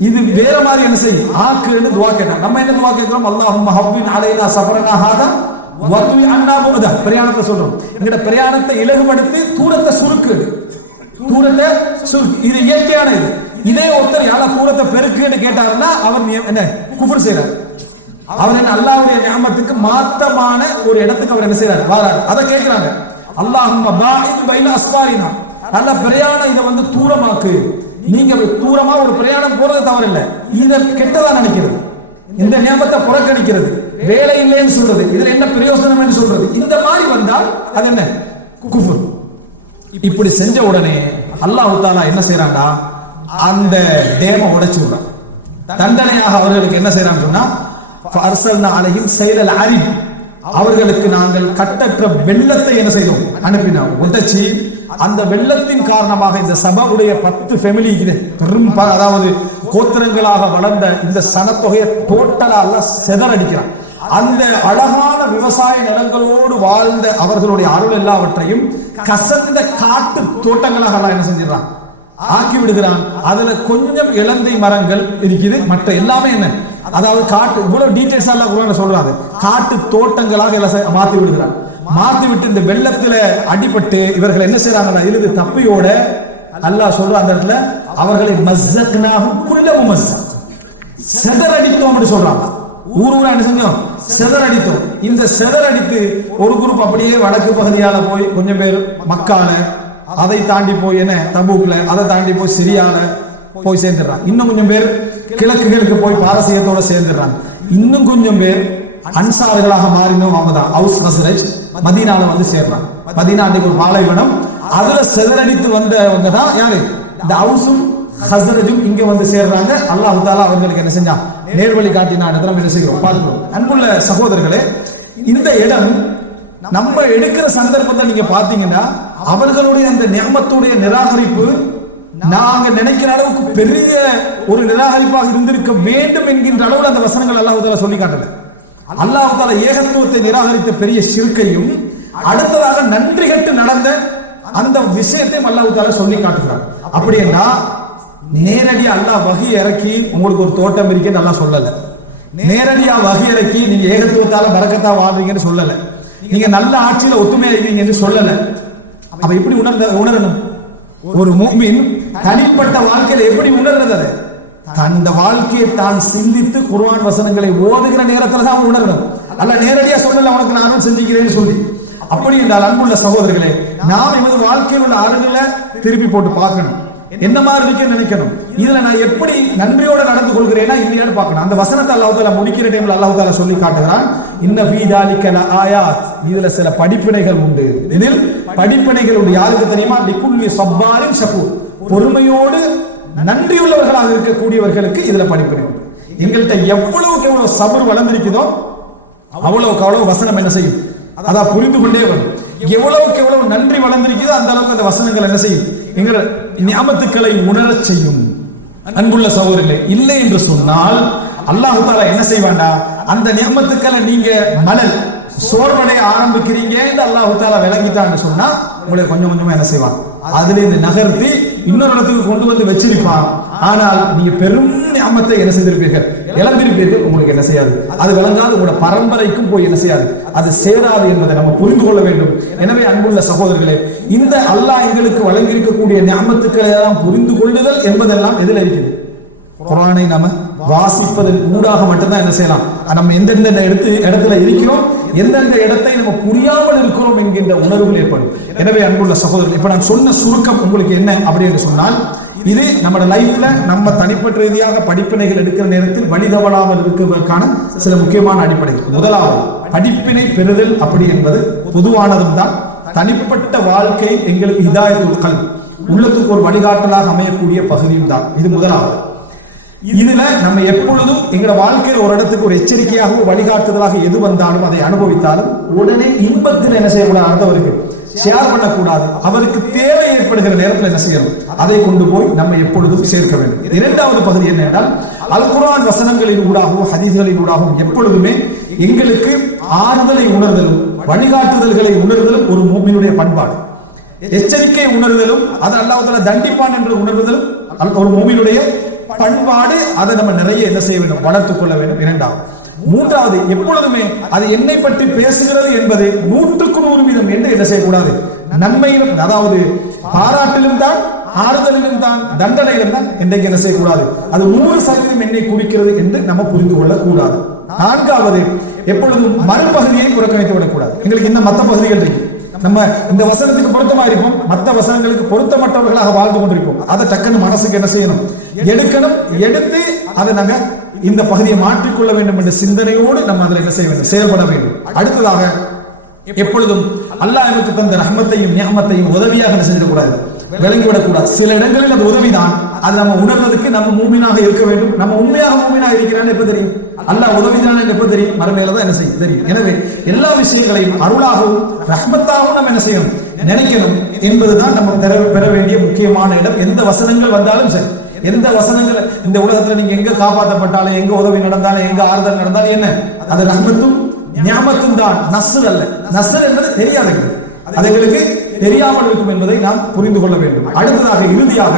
இது வேற மாதிரி என்ன செய்யும் ஆக்குன்னு துவா கேட்டாங்க. நம்ம என்ன துவா கேட்கிறோம்? அல்லாஹும்ம ஹவ்வின் அலைனா சஃபரனா ஹாதா வத்வி அன்னா புஅதா, பிரயாணத்தை சொல்றோம். எங்கட பிரயாணத்தை இலகுபடுத்தி தூரத்தை சுருக்கு, இது இயற்கையான இது. இதே ஒருத்தர் யாரா தூரத்தை பெருக்குன்னு கேட்டாருன்னா அவர் என்ன குஃப்ர் செய்றார். அவர் என்ன அல்லாஹ்வுடைய நியமத்துக்கு மாத்தமான ஒரு இடத்துக்கு அவர் என்ன செய்றார் வாரார். அதை கேட்கிறாங்க. அல்லாஹும்ம பாஇத் பைன அஸ்ஃபாரினா, நல்ல பிரயாணம் இதை வந்து தூரமாக்கு. நீங்க தூரமா ஒரு பிரயாணம் போறது தவறு இல்லை, இதை கெட்டதா நினைக்கிறது, இந்த நியமத்தை புறக்கணிக்கிறது, வேலை இல்லைன்னு சொல்றது, இதுல என்ன பிரயோசனம் என்று சொல்றது, இந்த மாதிரி வந்தால் அது என்ன குஃப்ர். இப்படி செஞ்ச உடனே அல்லாஹ் தஆலா என்ன செய்றான்டா, அந்த டேமை உடைச்சு விடுறான். தண்டனையாக அவர்களுக்கு என்ன செய்றான்னு சொன்னா ஃபஅர்சல்னா அலைஹிம் ஸைலல் அரிம், அவர்களுக்கு நாங்கள் கட்டற்ற வெள்ளத்தை என்ன செய்தோம் அனுப்பினோம், உடைச்சி. அந்த வெள்ளத்தின் காரணமாக இந்த சபாவுடைய 10 ஃபேமிலி பெரும் அதாவது கோத்திரங்களாக வளர்ந்த இந்த சனத்தொகையை டோட்டலாக செதறடிக்கிறான். அந்த அழகான விவசாய நிலங்களோடு வாழ்ந்த அவர்களுடைய அருள் எல்லாவற்றையும் கசந்த காட்டு தோட்டங்களாக என்ன செஞ்சிடறான் ஆக்கி விடுகிறான். அதுல கொஞ்சம் இலந்தை மரங்கள் இருக்குது, மற்ற எல்லாமே என்ன அதாவது காட்டு, இவ்வளவு டீடைல்ஸ் எல்லாம் சொல்றாங்க, காட்டு தோட்டங்களாக மாத்தி விடுகிறான். மாத்தி விட்டு இந்த வெள்ளத்துல அடிபட்டு இவர்கள் என்ன செய்யறாங்கன்னா இழுது தப்பியோட அல்லாஹ் சொல்ற அந்த இடத்துல அவர்களை மஸ்ஸக்னாஹும் குல்ல முமஸ்ஸக், செதறடித்தோம் அப்படி சொல்றாங்க. ஊரூரா என்ன செஞ்சோம் செதறடித்தோம். இந்த செதறடித்து ஒரு குரூப் அப்படியே வடக்கு பகுதியால போய் கொஞ்சம் பேர் மக்கால, அதை தாண்டி போய் என்ன தபூக்ல, அதை தாண்டி போய் சிரியால போய் சேர்ந்துடுறாங்க. இன்னும் கொஞ்சம் பேர் கிழக்குகளுக்கு போய் பாரசீகத்தோட சேர்ந்துடுறாங்க. இன்னும் கொஞ்சம் பேர் அன்சாரிகளாக மாறினோம். அவங்க தான் அவுஸ் ஹஸ்ரஜ் மதீனால வந்து சேர்றாங்க. மதீனா ஒரு பாலைவனம், அதுல செதறடித்து வந்தவங்க தான் யாரு? இந்த அவுஸும் ஹஸ்ரஜும் இங்க வந்து சேர்றாங்க. அல்லாஹ் தஆலா அவங்களுக்கு என்ன செஞ்சான்? நேர்வழி காட்டினான். நம்ம என்ன செய்கிறோம் பார்க்கிறோம். அன்புள்ள சகோதரர்களே, இந்த இடம் நம்ம எடுக்கிற சந்தர்ப்பத்தை நீங்க பாத்தீங்கன்னா அவர்களுடைய அந்த நியமத்துடைய நிராகரிப்பு நாங்க நினைக்கிற அளவுக்கு பெரிய ஒரு நிராகரிப்பாக இருந்திருக்க வேண்டும் என்கின்ற அளவில் அந்த வசனங்கள் அல்லாஹ் தஆலா சொல்லி காட்டல. அல்லாஹ் தஆலா ஏகத்துவத்தை நிராகரித்த பெரிய ஷிர்கையும் அடுத்ததாக நன்றி கட்டு நடந்த அந்த விஷயத்தையும் அல்லாஹ் தஆலா சொல்லி காட்டுகிறார். அப்படின்னா நேரடியா அல்லாஹ் வஹி இறக்கி உங்களுக்கு ஒரு தோட்டம் இருக்குன்னு நல்லா சொல்லல. நேரடியா வஹி இறக்கி நீங்க ஏகத்துவத்தால பரக்கத்தா வாழ்றீங்கன்னு சொல்லல. நீங்க நல்ல ஆட்சியில ஒத்துமையா இருக்கீங்க என்று சொல்லல. அப்ப எப்படி உணரணும்? ஒரு முஃமின் தனிப்பட்ட வாழ்க்கையில எப்படி உணர்றது? அந்த வாழ்க்கையை தான் சிந்தித்து குர்ஆன் வசனங்களை ஓதுகிற நேரத்துல தான் உணரணும். அல்ல நேரடியா சொல்லல உனக்கு நான் அருள் செஞ்சுக்கிறேன்னு சொல்லி. அப்படி என்றால் அன்புள்ள சகோதரர்களே, நாம் எமது வாழ்க்கையில் உள்ள அருளை திருப்பி போட்டு பார்க்கணும். என்ன மாதிரி இருக்குன்னு நினைக்கணும். இதுல நான் எப்படி நன்றியோட நடந்து கொள்கிறேன்னா இல்லையான்னு பார்க்கணும். அந்த வசனத்தை அல்லாஹ் தஆலா முடிக்கிற டைம்ல அல்லாஹ் தஆலா சொல்லி காட்டுகிறான், இன்ன ஃபீ தாலிக லஆயாத், இதுல சில படிப்பினைகள் உண்டு. இதில் படிப்பினைகள் உண்டு. யாருக்கு தெரியுமா? லிகுல்லி ஸப்பாரின் ஷகூர், பொறுமையோடு நன்றியுள்ளவர்களாக இருக்கக்கூடியவர்களுக்கு இதுல படிப்பினை உண்டு. எங்கள்கிட்ட எவ்வளவுக்கு எவ்வளவு சபர் வளர்ந்திருக்குதோ அவ்வளவுக்கு அவ்வளவு வசனம் என்ன செய்யும்? அதான் புரிந்து கொண்டே வரும். எவ்வளவுக்கு எவ்வளவு நன்றி வளர்ந்திருக்குதோ அந்த அளவுக்கு அந்த வசனங்கள் என்ன செய்யும்? எங்கள் நியமத்துக்களை உணரச் செய்யும். அன்புள்ள சகோதரர்களே, இல்லை என்று சொன்னால் அல்லாஹ் தஆலா என்ன செய்வாண்டா, அந்த நியமத்துக்களை நீங்க மணல் சோர்வடைய ஆரம்பிக்கிறீங்க என்று அல்லாஹ் தஆலா விளங்கிட்டான்னு சொன்னா உங்களை கொஞ்சம் கொஞ்சமா என்ன செய்வான்? அதுல இந்த நகர்த்தி இன்னொரு இடத்துக்கு கொண்டு வந்து வச்சிருப்பான். ஆனால் நீங்க பெரும் நியமத்தை என்ன செய்திருப்பீர்கள்? இழந்திருப்பீர்கள். உங்களுக்கு என்ன செய்யாது? அது விளங்காது. உங்களோட பரம்பரைக்கும் போய் என்ன செய்யாது? அது சேராது என்பதை நம்ம புரிந்து கொள்ள வேண்டும். எனவே அன்புள்ள சகோதரர்களே, இந்த அல்லாஹ் எங்களுக்கு வழங்கியிருக்கக்கூடிய நியமத்துக்களை எல்லாம் புரிந்து கொள்ளுதல் என்பதெல்லாம் எதில் இருக்குது? குர்ஆனை நாம வாசிப்பதன் ஊடாக மட்டும்தான் என்ன செய்யலாம். நம்ம எந்தெந்த இடத்துல இருக்கிறோம், எந்தெந்த இடத்தை நம்ம புரியாமல் இருக்கிறோம் என்கின்ற உணர்வுகள் ஏற்படும். எனவே அன்புள்ள சகோதரர்கள், இப்ப நான் சொன்ன சுருக்கம் உங்களுக்கு என்ன அப்படி என்று சொன்னால், இது நம்ம லைஃப்ல நம்ம தனிப்பட்ட ரீதியாக படிப்பினைகள் எடுக்கிற நேரத்தில் வழிதவறாமல் இருப்பதற்கான சில முக்கியமான அடிப்படைகள். முதலாவது, படிப்பினை பெறுதல் அப்படி என்பது பொதுவானதும் தான். தனிப்பட்ட வாழ்க்கை எங்களுக்கு ஹிதாயத்துல் கல்ப், உள்ளத்துக்கு ஒரு வழிகாட்டலாக அமையக்கூடிய பகுதியும் தான். இது முதலாவது. இதுல நம்ம எப்பொழுதும் எங்க வாழ்க்கையில் ஒரு இடத்துக்கு ஒரு எச்சரிக்கையாக வழிகாட்டுதலாக எது வந்தாலும் அதை அனுபவித்தாலும் உடனே இன்பத்தில் என்ன செய்யக்கூடாது? அடுத்தவருக்கு ஷேர் பண்ணக்கூடாது. அவருக்கு தேவை ஏற்படுகிற நேரத்தில் என்ன செய்யணும்? அதை கொண்டு போய் நம்ம எப்பொழுதும் சேர்க்க வேண்டும். இரண்டாவது பகுதி என்ன என்றால், அல் குர்ஆன் வசனங்களின் ஊடாகவும் ஹதீஸ்களின் ஊடாகவும் எப்பொழுதுமே எங்களுக்கு ஆறுதலை உணர்தலும் வழிகாட்டுதல்களை உணர்தலும் ஒரு மூமினுடைய பண்பாடு. எச்சரிக்கை உணர்தலும் அது அல்லாஹ் தஆலா தண்டிப்பான் என்று உணர்தலும் ஒரு மூமினுடைய பண்பாடு. அதை நம்ம நிறைய என்ன செய்ய வேண்டும்? வளர்த்துக் கொள்ள வேண்டும். இரண்டாவது. மூன்றாவது, எப்பொழுதுமே அது என்னை பற்றி பேசுகிறது என்பது 100% என்று என்ன செய்யக்கூடாது? நன்மையிலும், அதாவது பாராட்டிலும் தான், ஆறுதலிலும் தான், தண்டனையிலும் தான் என்றைக்கு என்ன செய்யக்கூடாது? அது 100% என்னை குறிக்கிறது என்று நம்ம புரிந்து கொள்ள கூடாது. நான்காவது, எப்பொழுதும் மறுபகுதியை புறக்கணித்து விடக்கூடாது. எங்களுக்கு இந்த மற்ற பகுதிகள் இருக்கு, நம்ம இந்த வசனத்துக்கு பொருத்தமா இருப்போம், மற்ற வசனங்களுக்கு பொருத்தமற்றவர்களாக வாழ்ந்து கொண்டிருப்போம். அதை டக்குன்னு மனசுக்கு என்ன செய்யணும்? எடுக்கணும். எடுத்து அதை நாங்க இந்த பகுதியை மாற்றிக்கொள்ள வேண்டும் என்ற சிந்தனையோடு நம்ம அதில் என்ன செய்ய வேண்டும்? செயல்பட வேண்டும். அடுத்ததாக, எப்பொழுதும் அல்லாஹ் நமக்கு தந்த ரஹ்மத்தையும் நியமத்தையும் உதவியாக செஞ்சிடக்கூடாது, விளங்கிவிடக்கூடாது. சில இடங்களில் அது உதவிதான். அது நம்ம உணர்வதற்கு நம்ம மூமினாக இருக்க வேண்டும். நம்ம உண்மையாக மூமினாக இருக்கிறான்னு எப்ப தெரியும்? அல்லாஹ் உதவிதான் எப்ப தெரியும்? மறுமையில தான் என்ன செய்ய தெரியும். எனவே எல்லா விஷயங்களையும் அருளாகவும் ரஹ்மத்தாகவும் நம்ம என்ன செய்யணும்? நினைக்கணும் என்பதுதான் நம்ம பெற வேண்டிய முக்கியமான இடம். எந்த வசனங்கள் வந்தாலும் சரி, எந்த வசனங்கள் இந்த உலகத்துல நீங்க எங்க காப்பாற்றப்பட்டாலும், எங்க உதவி நடந்தாலும், எங்க ஆறுதல் நடந்தாலும் என்ன? அது ரஹ்மத்தும் நியமத்தும் தான், நஸ்ர் அல்ல. நஸ்ர் என்பது தெரியாதது, அது எங்களுக்கு தெரியாமல் இருக்கும் என்பதை நாம் புரிந்து கொள்ள வேண்டும். அடுத்ததாக, இறுதியாக,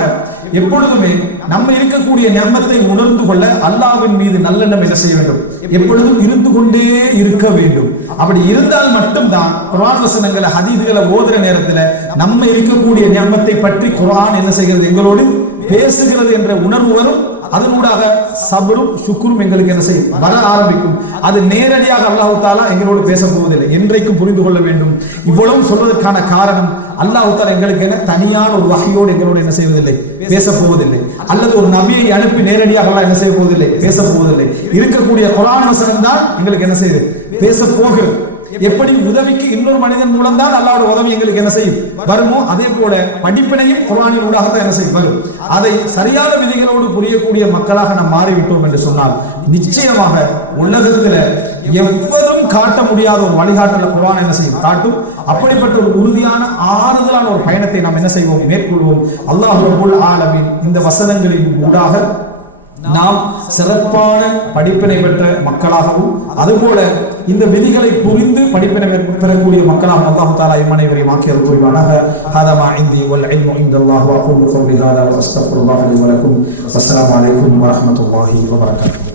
எப்பொழுதுமே நம்ம இருக்கக்கூடிய நியமத்தை உணர்ந்து கொள்ள அல்லாஹ்வின் மீது நல்லெண்ணம் என்ன செய்ய வேண்டும்? எப்பொழுதும் இருந்து கொண்டே இருக்க வேண்டும். அப்படி இருந்தால் மட்டும்தான் குர்ஆன் வசனங்களை ஹதீஸ்களை ஓதுற நேரத்துல நம்ம இருக்கக்கூடிய நியமத்தை பற்றி குர்ஆன் என்ன செய்கிறது? எங்களோடு பேசுகிறது என்ற உணர்வு வரும். அதனூடாக சபரும் சுக்ரும் எங்களுக்கு என்ன செய்யும் வர ஆரம்பிக்கும். அது நேரடியாக அல்லாஹ் தஆலா எங்களோடு பேச போவதில்லை. என்றைக்கும் புரிந்து கொள்ள வேண்டும். இவ்வளவு சொல்வதற்கான காரணம் அல்லாஹ் தஆலா எங்களுக்கு என்ன தனியான ஒரு வகையோடு எங்களோடு என்ன செய்வதில்லை, பேச போவதில்லை. அல்லது ஒரு நபியை அனுப்பி நேரடியாக அல்லாஹ் என்ன செய்ய போவதில்லை, பேச போவதில்லை. இருக்கக்கூடிய குர்ஆன் வசனம் தான் எங்களுக்கு என்ன செய்யுது, பேச போகிறது. எப்படி உதவிக்கு இன்னொரு மனிதன் மூலம் தான் அல்லாஹ்வுடைய உதவி எங்களுக்கு என்ன செய்யும் வருமோ, அதே போல படிப்பினையும் குர்ஆனின் ஊடாக தான் என்ன செய்யும் வரும். அதை சரியான விதிகளோடு புரியக்கூடிய மக்களாக நாம் மாறிவிட்டோம் என்று சொன்னால் நிச்சயமாக உலகத்தில் எவ்வளவும் காட்ட முடியாத ஒரு வழிகாட்டல குர்ஆன் என்ன செய்யும் காட்டும். அப்படிப்பட்ட ஒரு உறுதியான ஆறுதலான ஒரு பயணத்தை நாம் என்ன செய்வோம், மேற்கொள்வோம். அல்லாஹ் ரப்புல் ஆலமீன் இந்த வசனங்களின் ஊடாக நாம் சிறப்பான படிப்பினை பெற்ற மக்களாகவும் அதுபோல இந்த விதிகளை புரிந்து படிப்பினை பெறக்கூடிய மக்களாகவும் அல்லாஹ் தஆலா அனைவரையும் ஆக்கியல் புரிவானாக. ஹதா மா இந்தி வல் இல்மு இன்தல்லாஹ் வ அகூலு கௌலி ஹாதா வ அஸ்தக்ஃபிருல்லாஹ் லி வ லக்கும். வஸ்ஸலாமு அலைக்கும் வ ரஹ்மத்துல்லாஹி வ பரகாத்துஹு.